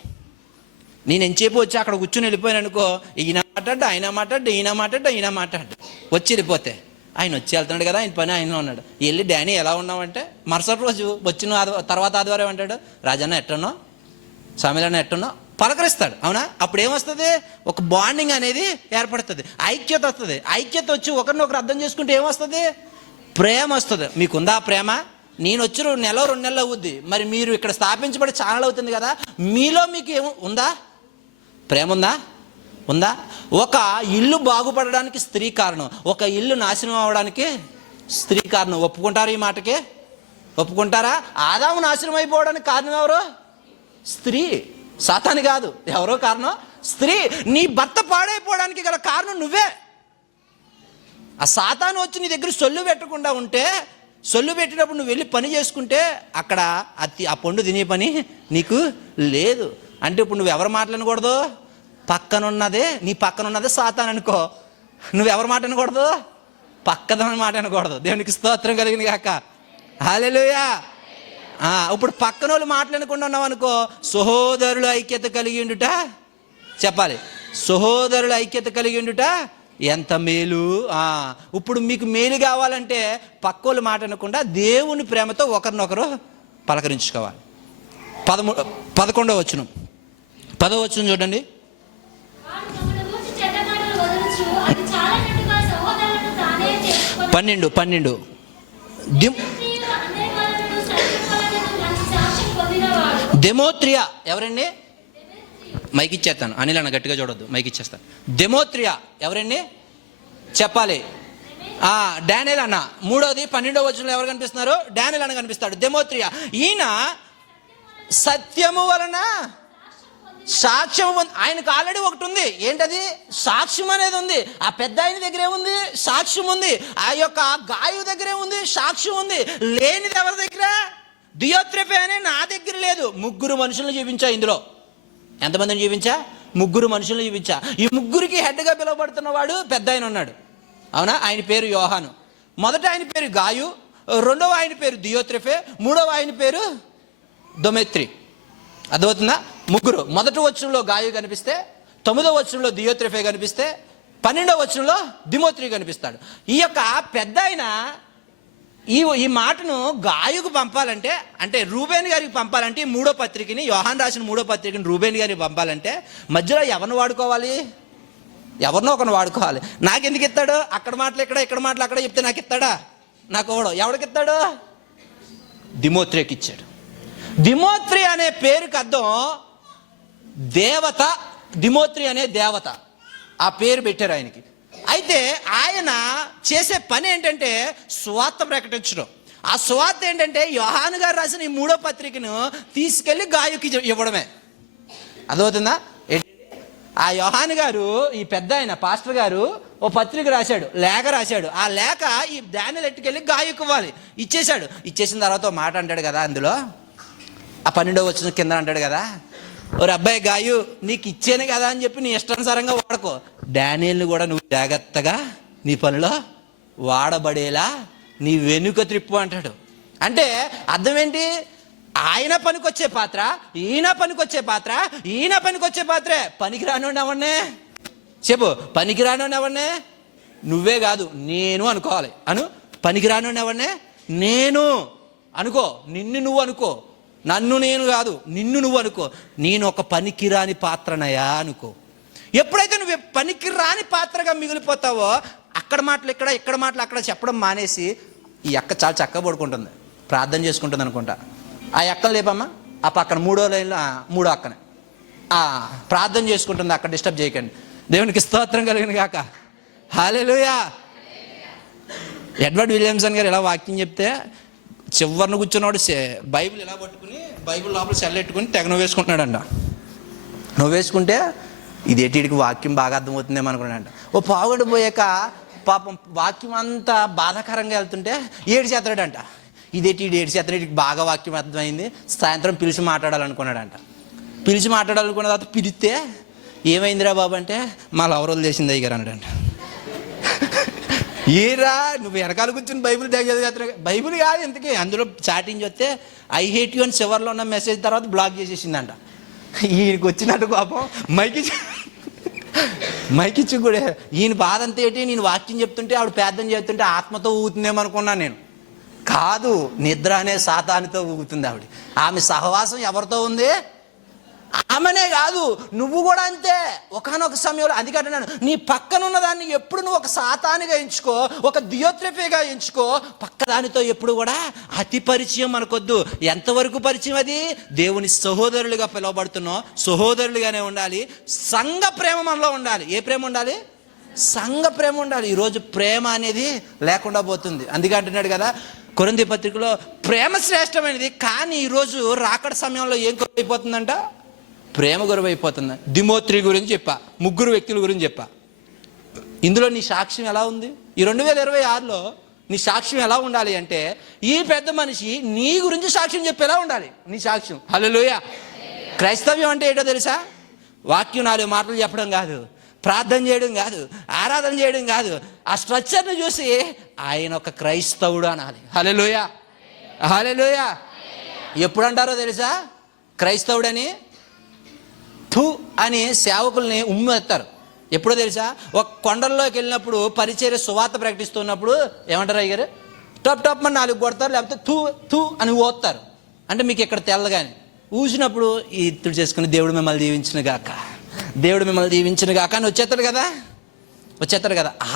నేను ఎంతసేపు వచ్చి అక్కడ కూర్చుని వెళ్ళిపోయాను అనుకో, ఈయన మాట్లాడ్డు, ఆయన మాట్లాడ్డు, ఈయన మాట్లాడ్డు, ఈయన మాట్లాడ్డు, వచ్చి వెళ్ళిపోతే ఆయన వచ్చి వెళ్తున్నాడు కదా, ఆయన పని ఆయన ఉన్నాడు. వెళ్ళి డానీ ఎలా ఉన్నావంటే, మరుసటి రోజు వచ్చిన తర్వాత ఆదివారం అంటాడు, రాజన్న ఎట్టున్నావు, స్వామిలన్న ఎట్టున్నావు, పలకరిస్తాడు. అవునా? అప్పుడు ఏమొస్తుంది? ఒక బాండింగ్ అనేది ఏర్పడుతుంది, ఐక్యత వస్తుంది. ఐక్యత వచ్చి ఒకరినొకరు అర్థం చేసుకుంటే ఏమొస్తుంది? ప్రేమ వస్తుంది. మీకుందా ప్రేమ? నేను వచ్చి 1 నెల 2 నెలలు అవుద్ది, మరి మీరు ఇక్కడ స్థాపించబడి ఛానల్ అవుతుంది కదా, మీలో మీకు ఉందా? ప్రేమ ఉందా? ఉందా? ఒక ఇల్లు బాగుపడడానికి స్త్రీ కారణం, ఒక ఇల్లు నాశనం అవ్వడానికి స్త్రీ కారణం. ఒప్పుకుంటారు ఈ మాటకి? ఒప్పుకుంటారా? ఆదాము నాశనం అయిపోవడానికి కారణం ఎవరు? స్త్రీ, సాతాను కాదు. ఎవరో కారణం? స్త్రీ. నీ భర్త పాడైపోవడానికి గల కారణం నువ్వే. ఆ సాతాను వచ్చి నీ దగ్గర సొల్లు పెట్టకుండా ఉంటే, సొల్లు పెట్టినప్పుడు నువ్వు వెళ్ళి పని చేసుకుంటే అక్కడ ఆ పండు తినే పని నీకు లేదు. అంటే ఇప్పుడు నువ్వు ఎవరు మాట్లాడకూడదు? పక్కనున్నదే, నీ పక్కనున్నదే సాతాను అనుకో, నువ్వెవరు మాట అనకూడదు? పక్కదాని మాట అనకూడదు. దేవునికి స్తోత్రం కలిగింది కాక. హల్లెలూయా. ఇప్పుడు పక్కన వాళ్ళు మాట్లాడకుండా ఉన్నావు అనుకో, సహోదరులు ఐక్యత కలిగి ఉండుట, చెప్పాలి, సహోదరులు ఐక్యత కలిగి ఉండుట ఎంత మేలు. ఇప్పుడు మీకు మేలు కావాలంటే పక్కోళ్ళు మాట అనకుండా దేవుని ప్రేమతో ఒకరినొకరు పలకరించుకోవాలి. 11వ వచనం, 10వ వచనం చూడండి. 12 దెమోత్రియా ఎవరండి? మైక్ ఇచ్చేస్తాను, అనిల్ అన్న గట్టిగా చూడొద్దు, మైక్ ఇచ్చేస్తాను. దెమోత్రియా ఎవరండి? చెప్పాలి. డానియేల్ అన్న. 3వది 12వ వచనంలో ఎవరు కనిపిస్తున్నారు? డానియేల్ అన్న కనిపిస్తాడు. దెమోత్రియా, ఈయన సత్యము వలన సాక్ష్యం. ఆయనకు ఆల్రెడీ ఒకటి ఉంది, ఏంటది? సాక్ష్యం అనేది ఉంది. ఆ పెద్ద ఆయన దగ్గర ఏముంది? సాక్ష్యం ఉంది. ఆ యొక్క గాయు దగ్గర ఏముంది? సాక్ష్యం ఉంది. లేనిది ఎవరి దగ్గర? డియోత్రెఫే అనే నా దగ్గర లేదు. 3 మనుషులను చూపించా. ఇందులో ఎంతమందిని చూపించా? 3 మనుషులను చూపించా. ఈ 3కి హెడ్గా పిలువబడుతున్నవాడు పెద్ద ఆయన ఉన్నాడు. అవునా? ఆయన పేరు యోహాను. మొదట ఆయన పేరు గాయు, 2వ ఆయన పేరు డియోత్రెఫే, 3వ ఆయన పేరు దెమోత్రి. అర్థమవుతుందా? 3. మొదటి వచనంలో గాయు కనిపిస్తే, 9వ వచనంలో డియోత్రెఫే కనిపిస్తే, 12వ వచనంలో దెమోత్రి కనిపిస్తాడు. ఈ యొక్క పెద్ద ఆయన ఈ మాటను గాయుకు పంపాలంటే, అంటే రూబేన్ గారికి పంపాలంటే, 3వ పత్రికని, యోహాను రాసిన 3వ పత్రికని రూబేన్ గారికి పంపాలంటే మధ్యలో ఎవరిని వాడుకోవాలి? ఎవరినో ఒకరిని వాడుకోవాలి. నాకెందుకు ఇస్తాడు? అక్కడ మాటలు ఇక్కడ మాటలు అక్కడ చెప్తే నాకు ఇస్తాడా? నాకు ఎవడికి ఇస్తాడు? దెమోత్రికి ఇచ్చాడు. దెమోత్రి అనే పేరుకి అర్థం దేవత. దెమోత్రి అనే దేవత, ఆ పేరు పెట్టారు ఆయనకి. అయితే ఆయన చేసే పని ఏంటంటే సువార్త ప్రకటించడం. ఆ సువార్త ఏంటంటే యోహాను గారు రాసిన ఈ 3వ పత్రికను తీసుకెళ్ళి గాయుకి ఇవ్వడమే. అర్థమవుతుందా? ఆ యోహాను గారు, ఈ పెద్ద ఆయన పాస్టర్ గారు ఓ పత్రిక రాశాడు, లేఖ రాశాడు. ఆ లేఖ ఈ డానియేల్ ఎట్టుకెళ్ళి గాయుకి ఇవ్వాలి. ఇచ్చేశాడు. ఇచ్చేసిన తర్వాత మాట అంటాడు కదా, అందులో ఆ 12వ వచనం కింద అంటాడు కదా, ఓ అబ్బాయి గాయు, నీకు ఇచ్చాను కదా అని చెప్పి నీ ఇష్టానుసారంగా వాడుకో, డానియేల్ని కూడా నువ్వు జాగ్రత్తగా నీ పనిలో వాడబడేలా నీ వెనుక త్రిప్పు అంటాడు. అంటే అర్థం ఏంటి? ఆయన పనికొచ్చే పాత్ర, ఈయన పనికొచ్చే పాత్ర, ఈయన పనికొచ్చే పాత్రే. పనికి రానివాడిని ఎవరినే చెప్పు, పనికిరానోని ఎవరినే? నువ్వే కాదు, నేను అనుకోవాలి. పనికిరానోని ఎవరినే? నేను అనుకో. నిన్ను నువ్వు అనుకో. నన్ను నేను కాదు, నిన్ను నువ్వు అనుకో. నేను ఒక పనికిరాని పాత్రనయా అనుకో. ఎప్పుడైతే నువ్వు పనికిరాని పాత్రగా మిగిలిపోతావో అక్కడ మాటలు ఇక్కడ మాటలు అక్కడ చెప్పడం మానేసి, ఈ అక్క చాలా చక్కగా పడుకుంటుంది, ప్రార్థన చేసుకుంటుంది అనుకుంటా. ఆ అక్కను లేపమ్మా, ఆ పక్కన 3వ లైన్లో 3వ అక్కనే ప్రార్థన చేసుకుంటుంది. అక్కడ డిస్టర్బ్ చేయకండి. దేవునికి స్తోత్రం కలిగిన గాక. హల్లెలూయా. ఎడ్వర్డ్ విలియమ్సన్ గారు ఇలా వాక్యం చెప్తే చివరిని కూర్చున్నాడు, బైబిల్ ఇలా పట్టుకుని బైబిల్ లోపల సెల్లెట్టుకుని తెగ నవ్వేసుకుంటున్నాడంట. నవ్వేసుకుంటే ఇదేటికి వాక్యం బాగా అర్థమవుతుందేమో అనుకున్నాడంట. ఓ పావుగంట పోయాక పాపం వాక్యం అంతా బాధాకరంగా వెళ్తుంటే ఏడు చేస్తాడంట. ఇదేటి ఏడు చేస్తాడు, బాగా వాక్యం అర్థమైంది. సాయంత్రం పిలిచి మాట్లాడాలనుకున్నాడంట. పిలిచి మాట్లాడాలనుకున్న తర్వాత పిలిస్తే ఏమైందిరా బాబు అంటే, మా లవరోలు చేసింది అయ్యారు అన్నాడంట. ఏరా నువ్వు వెనకాల కూర్చొని బైబిల్ చదివేస్తున్నావు? బైబిల్ కాదు ఇంతకీ, అందులో చాటింగ్ వస్తే ఐ హేట్ యూ అని చివరిలో ఉన్న మెసేజ్ తర్వాత బ్లాక్ చేసేసిందంట. ఈయనకి వచ్చినట్టు కోపం మైకిచ్చి కూడా ఈయన బాధ అంతా ఏంటి, నేను వాక్యం చెప్తుంటే ఆవిడ ప్రార్థన చేస్తుంటే ఆత్మతో ఊగుతుందేమనుకున్నాను నేను. కాదు, నిద్ర అనే సాతానితో ఊగుతుంది ఆవిడ. ఆమె సహవాసం ఎవరితో ఉంది? ఆమెనే కాదు, నువ్వు కూడా అంతే. ఒకానొక సమయంలో అందుకంటున్నాను, నీ పక్కనున్న దాన్ని ఎప్పుడు నువ్వు ఒక సాతానిగా ఎంచుకో, ఒక దియోత్రఫీగా ఎంచుకో. పక్కదానితో ఎప్పుడు కూడా అతి పరిచయం మనకొద్దు. ఎంతవరకు పరిచయం? అది దేవుని సహోదరులుగా పిలువబడుతున్నావు, సహోదరులుగానే ఉండాలి. సంఘ ప్రేమ మనలో ఉండాలి. ఏ ప్రేమ ఉండాలి? సంఘ ప్రేమ ఉండాలి. ఈరోజు ప్రేమ అనేది లేకుండా పోతుంది. అందుకే అంటున్నాడు కదా కొరింథీ పత్రికలో, ప్రేమ శ్రేష్టమైనది. కానీ ఈరోజు రాకడ సమయంలో ఏం కొరైపోతుందంట? ప్రేమ గురువైపోతుంది. తిమోతి గురించి చెప్పా, 3 వ్యక్తుల గురించి చెప్పా. ఇందులో నీ సాక్ష్యం ఎలా ఉంది? ఈ 2026లో నీ సాక్ష్యం ఎలా ఉండాలి అంటే, ఈ పెద్ద మనిషి నీ గురించి సాక్ష్యం చెప్పేలా ఉండాలి నీ సాక్ష్యం. హల్లెలూయా. క్రైస్తవ్యం అంటే ఏంటో తెలుసా? వాక్యం 4 మాటలు చెప్పడం కాదు, ప్రార్థన చేయడం కాదు, ఆరాధన చేయడం కాదు. ఆ స్ట్రక్చర్ని చూసి ఆయన ఒక క్రైస్తవుడు అనాలి. హల్లెలూయా, హల్లెలూయా. ఎప్పుడు అంటారో తెలుసా క్రైస్తవుడని? థూ అని సేవకుల్ని ఉమ్మెత్తారు. ఎప్పుడో తెలుసా? ఒక కొండల్లోకి వెళ్ళినప్పుడు పరిచర్య సువార్త ప్రకటిస్తున్నప్పుడు ఏమంటారు అయ్యారు? టాప్ టాప్ అని 4 కొడతారు, లేకపోతే థూ థూ అని ఓస్తారు. అంటే మీకు ఇక్కడ తెల్లగాని ఊసినప్పుడు ఈ ఇత్తుడు చేసుకుని దేవుడు మిమ్మల్ని దీవించిన గాక, దేవుడు మిమ్మల్ని దీవించిన గాక అని వచ్చేస్తాడు కదా.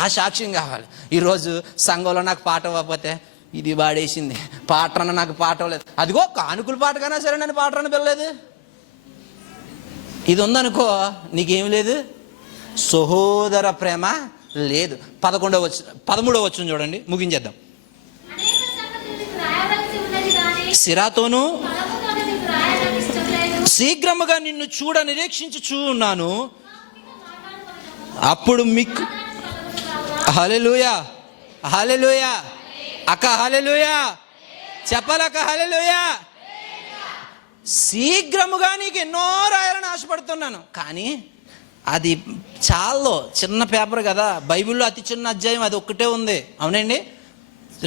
ఆ సాక్ష్యం కావాలి. ఈరోజు సంఘంలో నాకు పాట అవ్వకపోతే ఇది వాడేసింది, పాటరన్న నాకు పాట అవ్వలేదు. అదిగో కానుకల పాట కన్నా సరే నన్ను పాటరన్న పిల్లలేదు. ఇది ఉందనుకో నీకేమి లేదు, సహోదర ప్రేమ లేదు. 13వ వచనం చూడండి, ముగించేద్దాం. సిరాతోను శీఘ్రముగా నిన్ను చూడ నిరీక్షించుచున్నాను, అప్పుడు మీకు. హల్లెలూయా, హల్లెలూయా. అక్క హల్లెలూయా చెప్పాలక్క, హల్లెలూయా. శీఘ్రముగా నీకు ఎన్నో రాయాలని ఆశపడుతున్నాను, కానీ అది చాలా చిన్న పేపర్ కదా. బైబిల్లో అతి చిన్న అధ్యాయం అది ఒక్కటే ఉంది, అవునండి,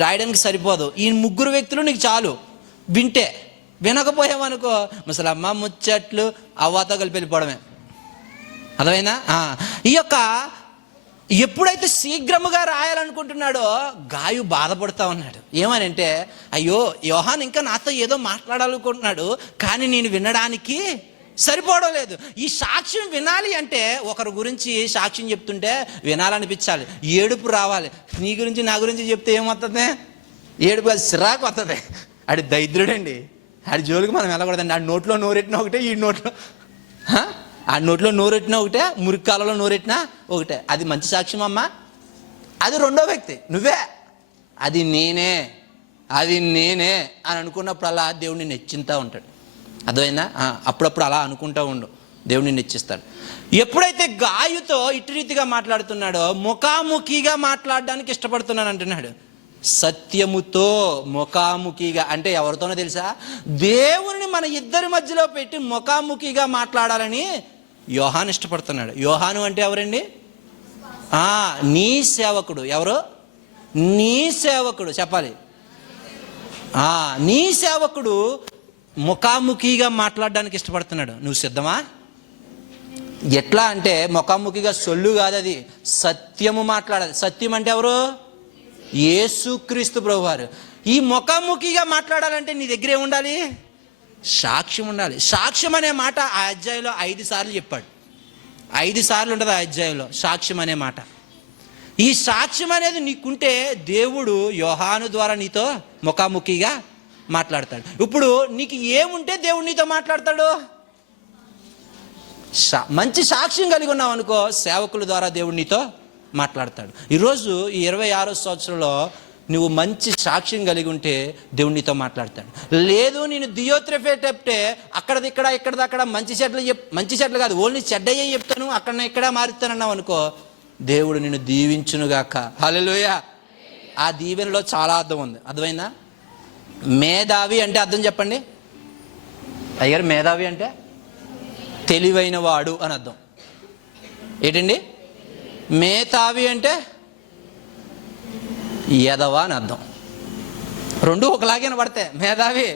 రాయడానికి సరిపోదు. ఈ 3 వ్యక్తులు నీకు చాలు. వింటే వినకపోయామనుకో ముసలమ్మ ముచ్చట్లు అవ్వతో కలిపి వెళ్ళిపోవడమే. అర్థమైందా? ఈ యొక్క ఎప్పుడైతే శీఘ్రముగా రాయాలనుకుంటున్నాడో గాయు బాధపడుతూ ఉన్నాడు. ఏమనంటే, అయ్యో యోహాన్ ఇంకా నాతో ఏదో మాట్లాడాలనుకుంటున్నాడు, కానీ నేను వినడానికి సరిపోవడం లేదు. ఈ సాక్ష్యం వినాలి అంటే ఒకరి గురించి సాక్ష్యం చెప్తుంటే వినాలనిపించాలి, ఏడుపు రావాలి. నీ గురించి నా గురించి చెప్తే ఏమవుతుంది? ఏడుపు కాదు, సిరాకు వస్తుంది. ఆడి దరిద్రుడండి, ఆడి జోలికి మనం వెళ్ళకూడదండి. ఆడి నోట్లో నోరెట్టిన ఒకటే, ఈ నోట్లో నోరెట్టినా ఒకటే, మురికాలలో నోరెట్టినా ఒకటే. అది మంచి సాక్ష్యం అమ్మా? అది 2వ వ్యక్తి, నువ్వే. అది నేనే అని అనుకున్నప్పుడు అలా దేవుడిని నెచ్చింతూ ఉంటాడు. అర్థమైందా? అప్పుడప్పుడు అలా అనుకుంటూ ఉండు, దేవుడిని నెచ్చిస్తాడు. ఎప్పుడైతే గాయుతో ఇటు రీతిగా మాట్లాడుతున్నాడో, ముఖాముఖిగా మాట్లాడడానికి ఇష్టపడుతున్నాను అంటున్నాడు. సత్యముతో ముఖాముఖిగా అంటే ఎవరితోనో తెలుసా? దేవుని మన ఇద్దరి మధ్యలో పెట్టి ముఖాముఖిగా మాట్లాడాలని యోహాను ఇష్టపడుతున్నాడు. యోహాను అంటే ఎవరండి? నీ సేవకుడు. ఎవరు? నీ సేవకుడు. చెప్పాలి, నీ సేవకుడు ముఖాముఖిగా మాట్లాడడానికి ఇష్టపడుతున్నాడు. నువ్వు సిద్ధమా? ఎట్లా అంటే ముఖాముఖిగా సొల్లు కాదు, అది సత్యము మాట్లాడాలి. సత్యం అంటే ఎవరు? యేసుక్రీస్తు ప్రభువారు. ఈ ముఖాముఖిగా మాట్లాడాలంటే నీ దగ్గర ఏముండాలి? సాక్ష్యం ఉండాలి. సాక్ష్యం అనే మాట ఆ అధ్యాయంలో 5 సార్లు చెప్పాడు. 5 సార్లు ఉంటుంది ఆ అధ్యాయంలో సాక్ష్యం అనే మాట. ఈ సాక్ష్యం అనేది నీకుంటే దేవుడు యోహాను ద్వారా నీతో ముఖాముఖిగా మాట్లాడతాడు. ఇప్పుడు నీకు ఏముంటే దేవుడు నీతో మాట్లాడతాడు? మంచి సాక్ష్యం కలిగి ఉన్నావు అనుకో, సేవకుల ద్వారా దేవుడు నీతో మాట్లాడతాడు. ఈరోజు ఈ 26వ సంవత్సరంలో నువ్వు మంచి సాక్ష్యం కలిగి ఉంటే దేవుడు నీతో మాట్లాడతాడు. లేదు నేను దియోత్రెఫేటెప్టే అక్కడ మంచి చెడ్లు కాదు, ఓన్లీ చెడ్డయ్యే చెప్తాను, అక్కడ ఇక్కడ మారుతానన్నావు అనుకో, దేవుడు నిన్ను దీవించునుగాక. హల్లెలూయా. ఆ దీవెనలో చాలా అర్థం ఉంది. అర్థమైందా? మేధావి అంటే అర్థం చెప్పండి అయ్యారు. మేధావి అంటే తెలివైన వాడు అని అర్థం. ఏంటండి? మేధావి అంటే ఎదవా అని అర్థం. రెండు ఒకలాగే పడతాయి, మేధావి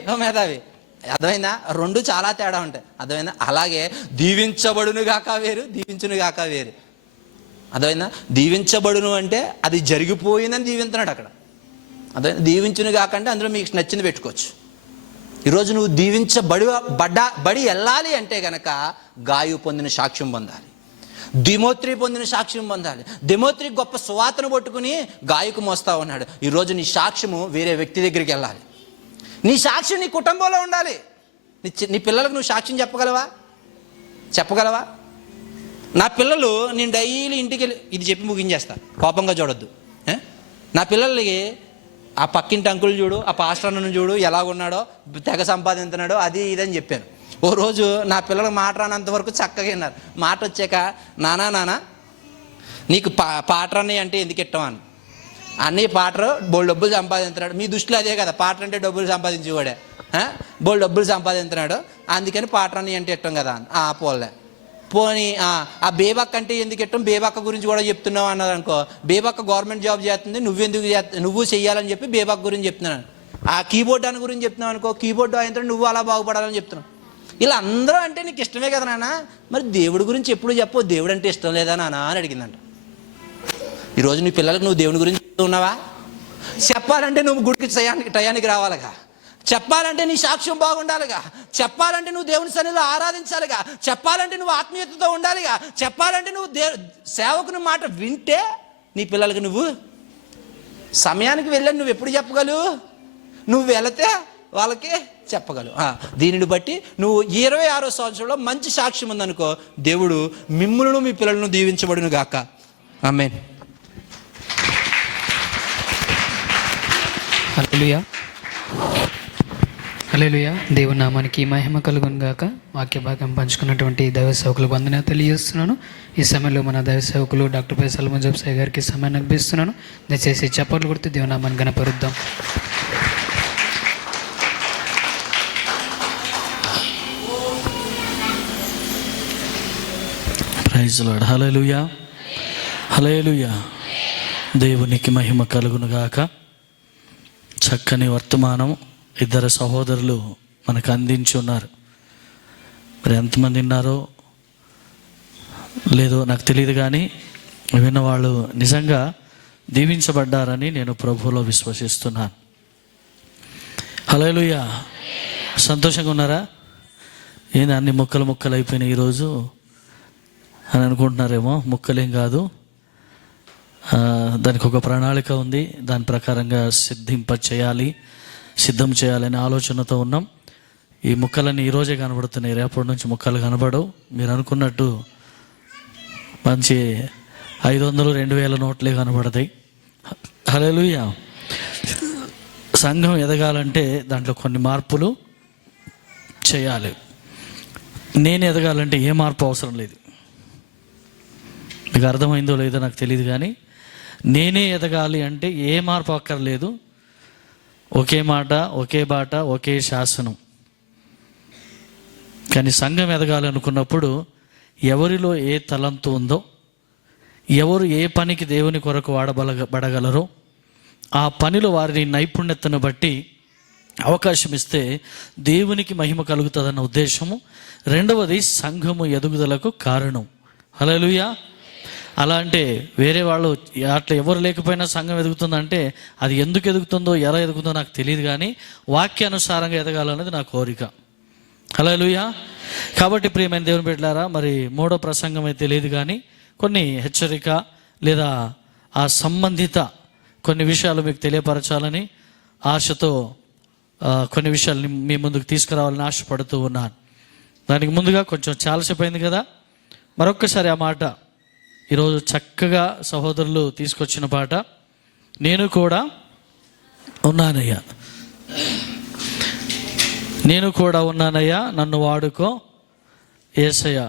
అర్థమైందా? రెండు చాలా తేడా ఉంటాయి. అర్థమైందా? అలాగే దీవించబడును గాక వేరు, దీవించును గాక వేరు. అర్థమైందా? దీవించబడును అంటే అది జరిగిపోయిందని దీవించున్నాడు అక్కడ. అదే దీవించును కాకంటే అందులో మీకు నచ్చింది పెట్టుకోవచ్చు. ఈరోజు నువ్వు బడి వెళ్ళాలి అంటే గనక గాయు పొందిన సాక్ష్యం పొందాలి, దిమోత్రి పొందిన సాక్ష్యం పొందాలి. దిమోత్రి గొప్ప సువార్తను పట్టుకుని గాయకు మోస్తా ఉన్నాడు. ఈరోజు నీ సాక్ష్యము వేరే వ్యక్తి దగ్గరికి వెళ్ళాలి. నీ సాక్ష్యం నీ కుటుంబంలో ఉండాలి. నీ పిల్లలకు నువ్వు సాక్ష్యం చెప్పగలవా? నా పిల్లలు, నేను డైలీ ఇంటికి వెళ్ళి ఇది చెప్పి ముగించేస్తా, కోపంగా చూడొద్దు. నా పిల్లలకి ఆ పక్కింటి అంకులు చూడు, ఆ పాస్టర్ అన్నను చూడు ఎలాగున్నాడో, తెగ సంపాదిస్తున్నాడో, అది ఇదని చెప్పాను. ఓ రోజు నా పిల్లలకు మాట రానంత వరకు చక్కగా విన్నారు. మాట వచ్చాక నానా నీకు పాటర్ అన్నయ్య అంటే ఎందుకు ఇష్టం అని. అన్నయ్య పాటరు బోల్ డబ్బులు సంపాదిస్తున్నాడు. మీ దృష్టిలో అదే కదా, పాటర్ అంటే డబ్బులు సంపాదించేవాడే. బోల్ డబ్బులు సంపాదిస్తున్నాడు అందుకని పాటర్ అన్నయ్య అంటే ఇష్టం కదా అని. పోలే పోనీ ఆ బేబక్క అంటే ఎందుకు ఇష్టం, బేబక్క గురించి కూడా చెప్తున్నావు అన్నారు అనుకో. బేబక్క గవర్నమెంట్ జాబ్ చేస్తుంది, నువ్వు చెయ్యాలని చెప్పి బేబక్క గురించి చెప్తున్నాను. ఆ కీబోర్డ్ అని గురించి చెప్తున్నావు అనుకో, కీబోర్డ్ అయిన నువ్వు అలా బాగుపడాలని చెప్తున్నావు. ఇలా అందరూ అంటే నీకు ఇష్టమే కదా నాన్న, మరి దేవుడి గురించి ఎప్పుడు చెప్పు, దేవుడు అంటే ఇష్టం లేదా నాన్న అని అడిగిందంట. ఈరోజు నీ పిల్లలకు నువ్వు దేవుని గురించి చెప్తున్నావా? చెప్పాలంటే నువ్వు గుడికి టయానికి రావాలిగా, చెప్పాలంటే నీ సాక్ష్యం బాగుండాలిగా, చెప్పాలంటే నువ్వు దేవుని సన్నిధిలో ఆరాధించాలిగా, చెప్పాలంటే నువ్వు ఆత్మీయతతో ఉండాలిగా, చెప్పాలంటే నువ్వు సేవకుని మాట వింటే నీ పిల్లలకి నువ్వు సమయానికి వెళ్ళని నువ్వు ఎప్పుడు చెప్పగలవు? నువ్వు వెళితే వాళ్ళకి చెప్పగలవు. దీనిని బట్టి నువ్వు 26వ సంవత్సరంలో మంచి సాక్ష్యం ఉందనుకో, దేవుడు మిమ్ములను మీ పిల్లలను దీవించబడును గాక. ఆమేన్. హల్లెలూయా. హల్లెలూయా. దేవుని నామానికి మహిమ కలుగును గాక. వాక్య భాగం పంచుకున్నటువంటి దైవ సేవకులకు వందనాలు తెలియజేస్తున్నాను. ఈ సమయంలో మన దైవ సేవకులు డాక్టర్ పై సల్మాన్ జబ్ సాయి గారికి సమయాన్ని అనిపిస్తున్నాను. దయచేసి చప్పట్లు కొడుతూ దేవుని నామాన్ని గణపరుద్దాం. Praise lord. హల్లెలూయా, హల్లెలూయా. దేవునికి మహిమ కలుగును గాక. చక్కని వర్తమానం ఇద్దరు సహోదరులు మనకు అందించి ఉన్నారు. మరి ఎంతమంది ఉన్నారో లేదో నాకు తెలియదు, కానీ విన్నవాళ్ళు నిజంగా దీవించబడ్డారని నేను ప్రభువులో విశ్వసిస్తున్నాను. హల్లెలూయా. సంతోషంగా ఉన్నారా? ఏంది అన్ని ముక్కలు అయిపోయినాయి ఈరోజు అని అనుకుంటున్నారేమో. ముక్కలేం కాదు, దానికి ఒక ప్రణాళిక ఉంది. దాని ప్రకారంగా సిద్ధం చేయాలనే ఆలోచనతో ఉన్నాం. ఈ ముక్కలన్నీ ఈరోజే కనబడుతున్నాయి, రేపటి నుంచి ముక్కలు కనబడవు. మీరు అనుకున్నట్టు మంచి 500-2000 నోట్లే కనబడతాయి. హల్లెలూయా. సంఘం ఎదగాలంటే దాంట్లో కొన్ని మార్పులు చేయాలి. నేను ఎదగాలంటే ఏ మార్పు అవసరం లేదు. మీకు అర్థమైందో లేదో నాకు తెలియదు, కానీ నేనే ఎదగాలి అంటే ఏ మార్పు అక్కర్లేదు. ఒకే మాట, ఒకే బాట, ఒకే శాసనం. కానీ సంఘం ఎదగాలి అనుకున్నప్పుడు ఎవరిలో ఏ తలంతు ఉందో, ఎవరు ఏ పనికి దేవుని కొరకు వాడబడగలరో ఆ పనిలో వారి నైపుణ్యతను బట్టి అవకాశం ఇస్తే దేవునికి మహిమ కలుగుతుందన్న ఉద్దేశము. రెండవది సంఘము ఎదుగుదలకు కారణం. హల్లెలూయా. అలా అంటే వేరే వాళ్ళు అట్లా ఎవరు లేకపోయినా సంఘం ఎదుగుతుందంటే అది ఎందుకు ఎదుగుతుందో ఎలా ఎదుగుతుందో నాకు తెలియదు, కానీ వాక్యానుసారంగా ఎదగాలన్నది నా కోరిక. హల్లెలూయా. కాబట్టి ప్రియమైన దేవుని బిడ్డలారా, మరి మూడో ప్రసంగం అయితే లేదు, కానీ కొన్ని హెచ్చరిక లేదా ఆ సంబంధిత కొన్ని విషయాలు మీకు తెలియపరచాలని ఆశతో కొన్ని విషయాలు మీ ముందుకు తీసుకురావాలని ఆశపడుతూ ఉన్నాను. దానికి ముందుగా కొంచెం చాలాసేపు అయింది కదా, మరొక్కసారి ఆ మాట ఈరోజు చక్కగా సహోదరులు తీసుకొచ్చిన పాట, నేను కూడా ఉన్నానయ్యా, నేను కూడా ఉన్నానయ్యా, నన్ను వాడుకో యేసయ్య.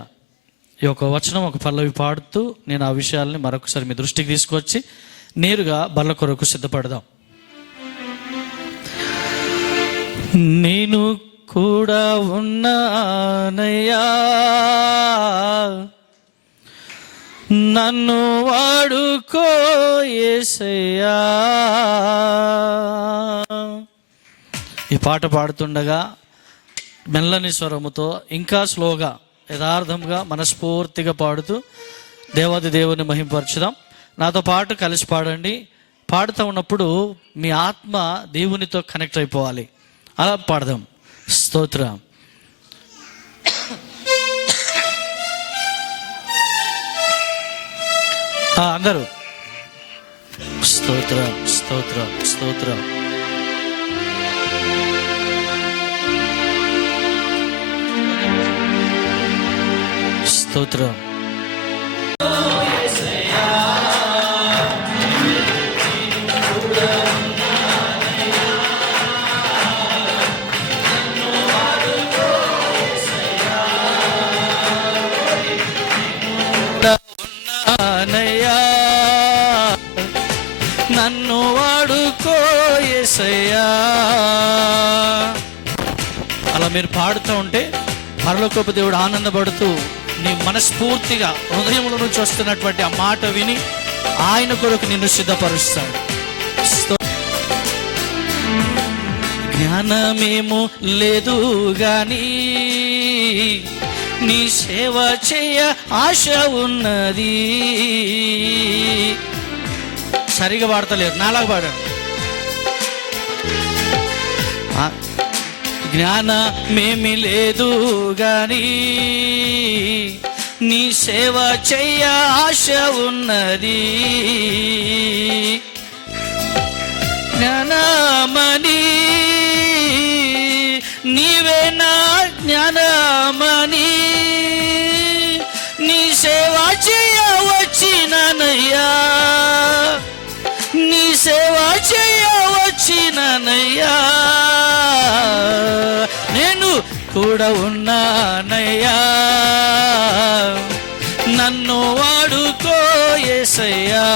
ఈ యొక్క వచనం ఒక పల్లవి పాడుతూ నేను ఆ విషయాల్ని మరొకసారి మీ దృష్టికి తీసుకొచ్చి నేరుగా బల్ల కొరకు సిద్ధపడదాం. నేను కూడా ఉన్నానయ్యా, నన్ను వాడుకో యేసయ్యా. ఈ పాట పాడుతుండగా మెల్లని స్వరముతో ఇంకా స్లోగా యథార్థంగా మనస్ఫూర్తిగా పాడుతూ దేవాది దేవుని మహింపరచుదాం. నాతో పాటు కలిసి పాడండి. పాడుతూ ఉన్నప్పుడు మీ ఆత్మ దేవునితో కనెక్ట్ అయిపోవాలి. అలా పాడదాం. స్తోత్రం. అందరూ స్తోత్రం స్తోత్రం స్తోత్రం. స్తోత్రం. నన్ను వాడుకో యేసయ్యా. అలా మీరు పాడుతూ ఉంటే పరలోకపు దేవుడు ఆనందపడుతూ నీ మనస్ఫూర్తిగా హృదయంలో నుంచి వస్తున్నటువంటి ఆ మాట విని ఆయన కొరకు నిన్ను సిద్ధపరుస్తాడు. జ్ఞానమేమో లేదు గాని నీ సేవ చేయ ఆశ ఉన్నది. సరిగా పాడతలేదు, నాలాగా పాడాడు. జ్ఞానమేమి లేదు గాని నీ సేవ చెయ్య ఆశ ఉన్నది. జ్ఞానమణి నీవే నా జ్ఞానమణి, నీ సేవ చెయ్య వచ్చిననయ్యా, నీ సేవ చెయ్య వచ్చిననయ్యా. నేను కూడా ఉన్నానయ్యా, నన్ను వాడుకో యేసయ్యా.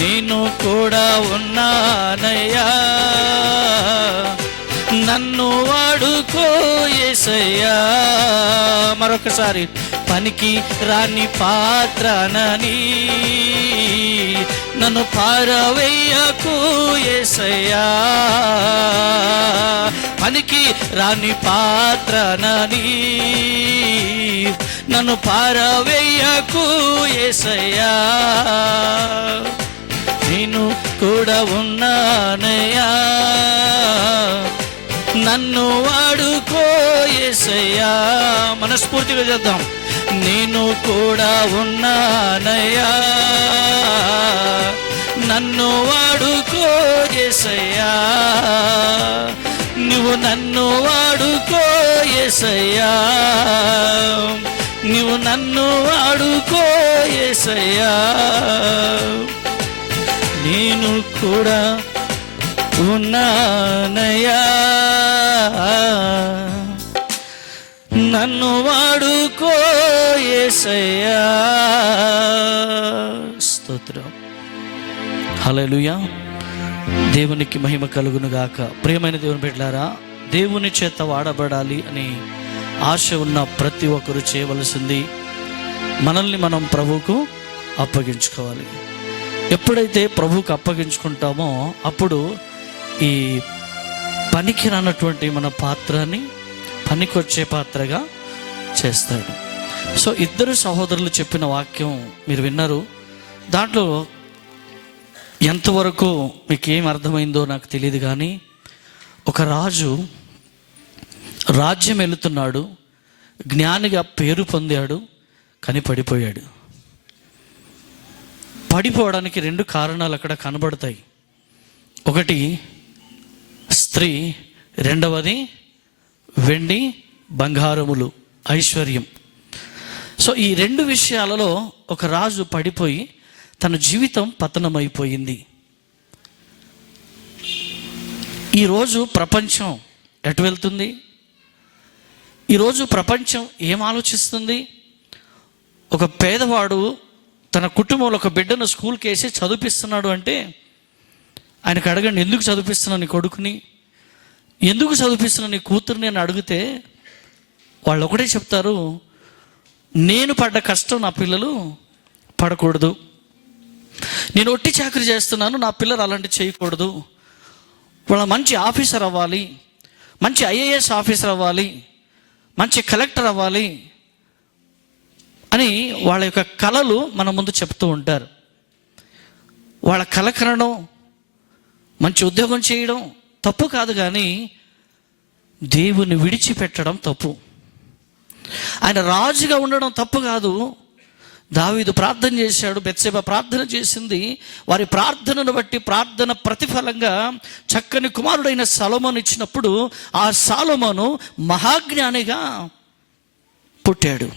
నేను కూడా ఉన్నానయ్యా, నన్ను వాడుకో యేసయ్యా. మరొకసారి పనికి రాని పాత్రనని నన్ను పారవేయకు యేసయ్యా. పనికి రాని పాత్రనని నన్ను పారవేయకు యేసయ్యా. నేను కూడా ఉన్నానయ్యా, నన్ను వాడుకో యేసయ్యా. మనస్ఫూర్తిగా చేద్దాం. నేను కూడా ఉన్నానయ్యా, నన్ను వాడుకో యేసయ్యా. నువ్వు నన్ను వాడుకో యేసయ్యా, నువ్వు నన్ను వాడుకో యేసయ్యా. నేను కూడా ఉన్నానయ్యా, నన్ను వాడుకో యేసయ్యా. స్తోత్రం. హల్లెలూయా. దేవునికి మహిమ కలుగును గాక. ప్రియమైన దేవుని బిడ్డలారా, దేవుని చేత వాడబడాలి అని ఆశ ఉన్న ప్రతి ఒక్కరు చేయవలసింది మనల్ని మనం ప్రభువుకు అప్పగించుకోవాలి. ఎప్పుడైతే ప్రభువుకు అప్పగించుకుంటామో అప్పుడు ఈ పనికి రానటువంటి మన పాత్రని పనికొచ్చే పాత్రగా చేస్తాడు. సో ఇద్దరు సహోదరులు చెప్పిన వాక్యం మీరు విన్నారు. దాంట్లో ఎంతవరకు మీకు ఏం అర్థమైందో నాకు తెలియదు, కానీ ఒక రాజు రాజ్యం వెళుతున్నాడు, జ్ఞానిగా పేరు పొందాడు, కానీ పడిపోయాడు. పడిపోవడానికి 2 కారణాలు అక్కడ కనబడతాయి. ఒకటి స్త్రీ, రెండవది వెండి బంగారములు, ఐశ్వర్యం. సో ఈ 2 విషయాలలో ఒక రాజు పడిపోయి తన జీవితం పతనమైపోయింది. ఈరోజు ప్రపంచం ఎటు వెళ్తుంది? ఈరోజు ప్రపంచం ఏం ఆలోచిస్తుంది? ఒక పేదవాడు తన కుటుంబంలో ఒక బిడ్డను స్కూల్కి వేసి చదివిస్తున్నాడు అంటే ఆయనకు అడగండి, ఎందుకు చదివిస్తున్నావు నీ కొడుకుని, ఎందుకు చదివిస్తున్నావు నీ కూతుర్ని అని అడిగితే వాళ్ళు ఒకటే చెప్తారు, నేను పడ్డ కష్టం నా పిల్లలు పడకూడదు, నేను ఒట్టి చాకరీ చేస్తున్నాను, నా పిల్లలు అలాంటి చేయకూడదు, వాళ్ళ మంచి ఆఫీసర్ అవ్వాలి, మంచి ఐఏఎస్ ఆఫీసర్ అవ్వాలి, మంచి కలెక్టర్ అవ్వాలి అని వాళ్ళ యొక్క కళలు మన ముందు చెప్తూ ఉంటారు. వాళ్ళ కళ కనడం, మంచి ఉద్యోగం చేయడం తప్పు కాదు, కానీ దేవుని విడిచిపెట్టడం తప్పు. ఆయన రాజుగా ఉండడం తప్పు కాదు. దావీదు ప్రార్థన చేశాడు, బెత్షెబ ప్రార్థన చేసింది. వారి ప్రార్థనను బట్టి ప్రార్థన ప్రతిఫలంగా చక్కని కుమారుడైన సొలొమోను ఇచ్చినప్పుడు ఆ సొలొమోను మహాజ్ఞానిగా పుట్టాడు.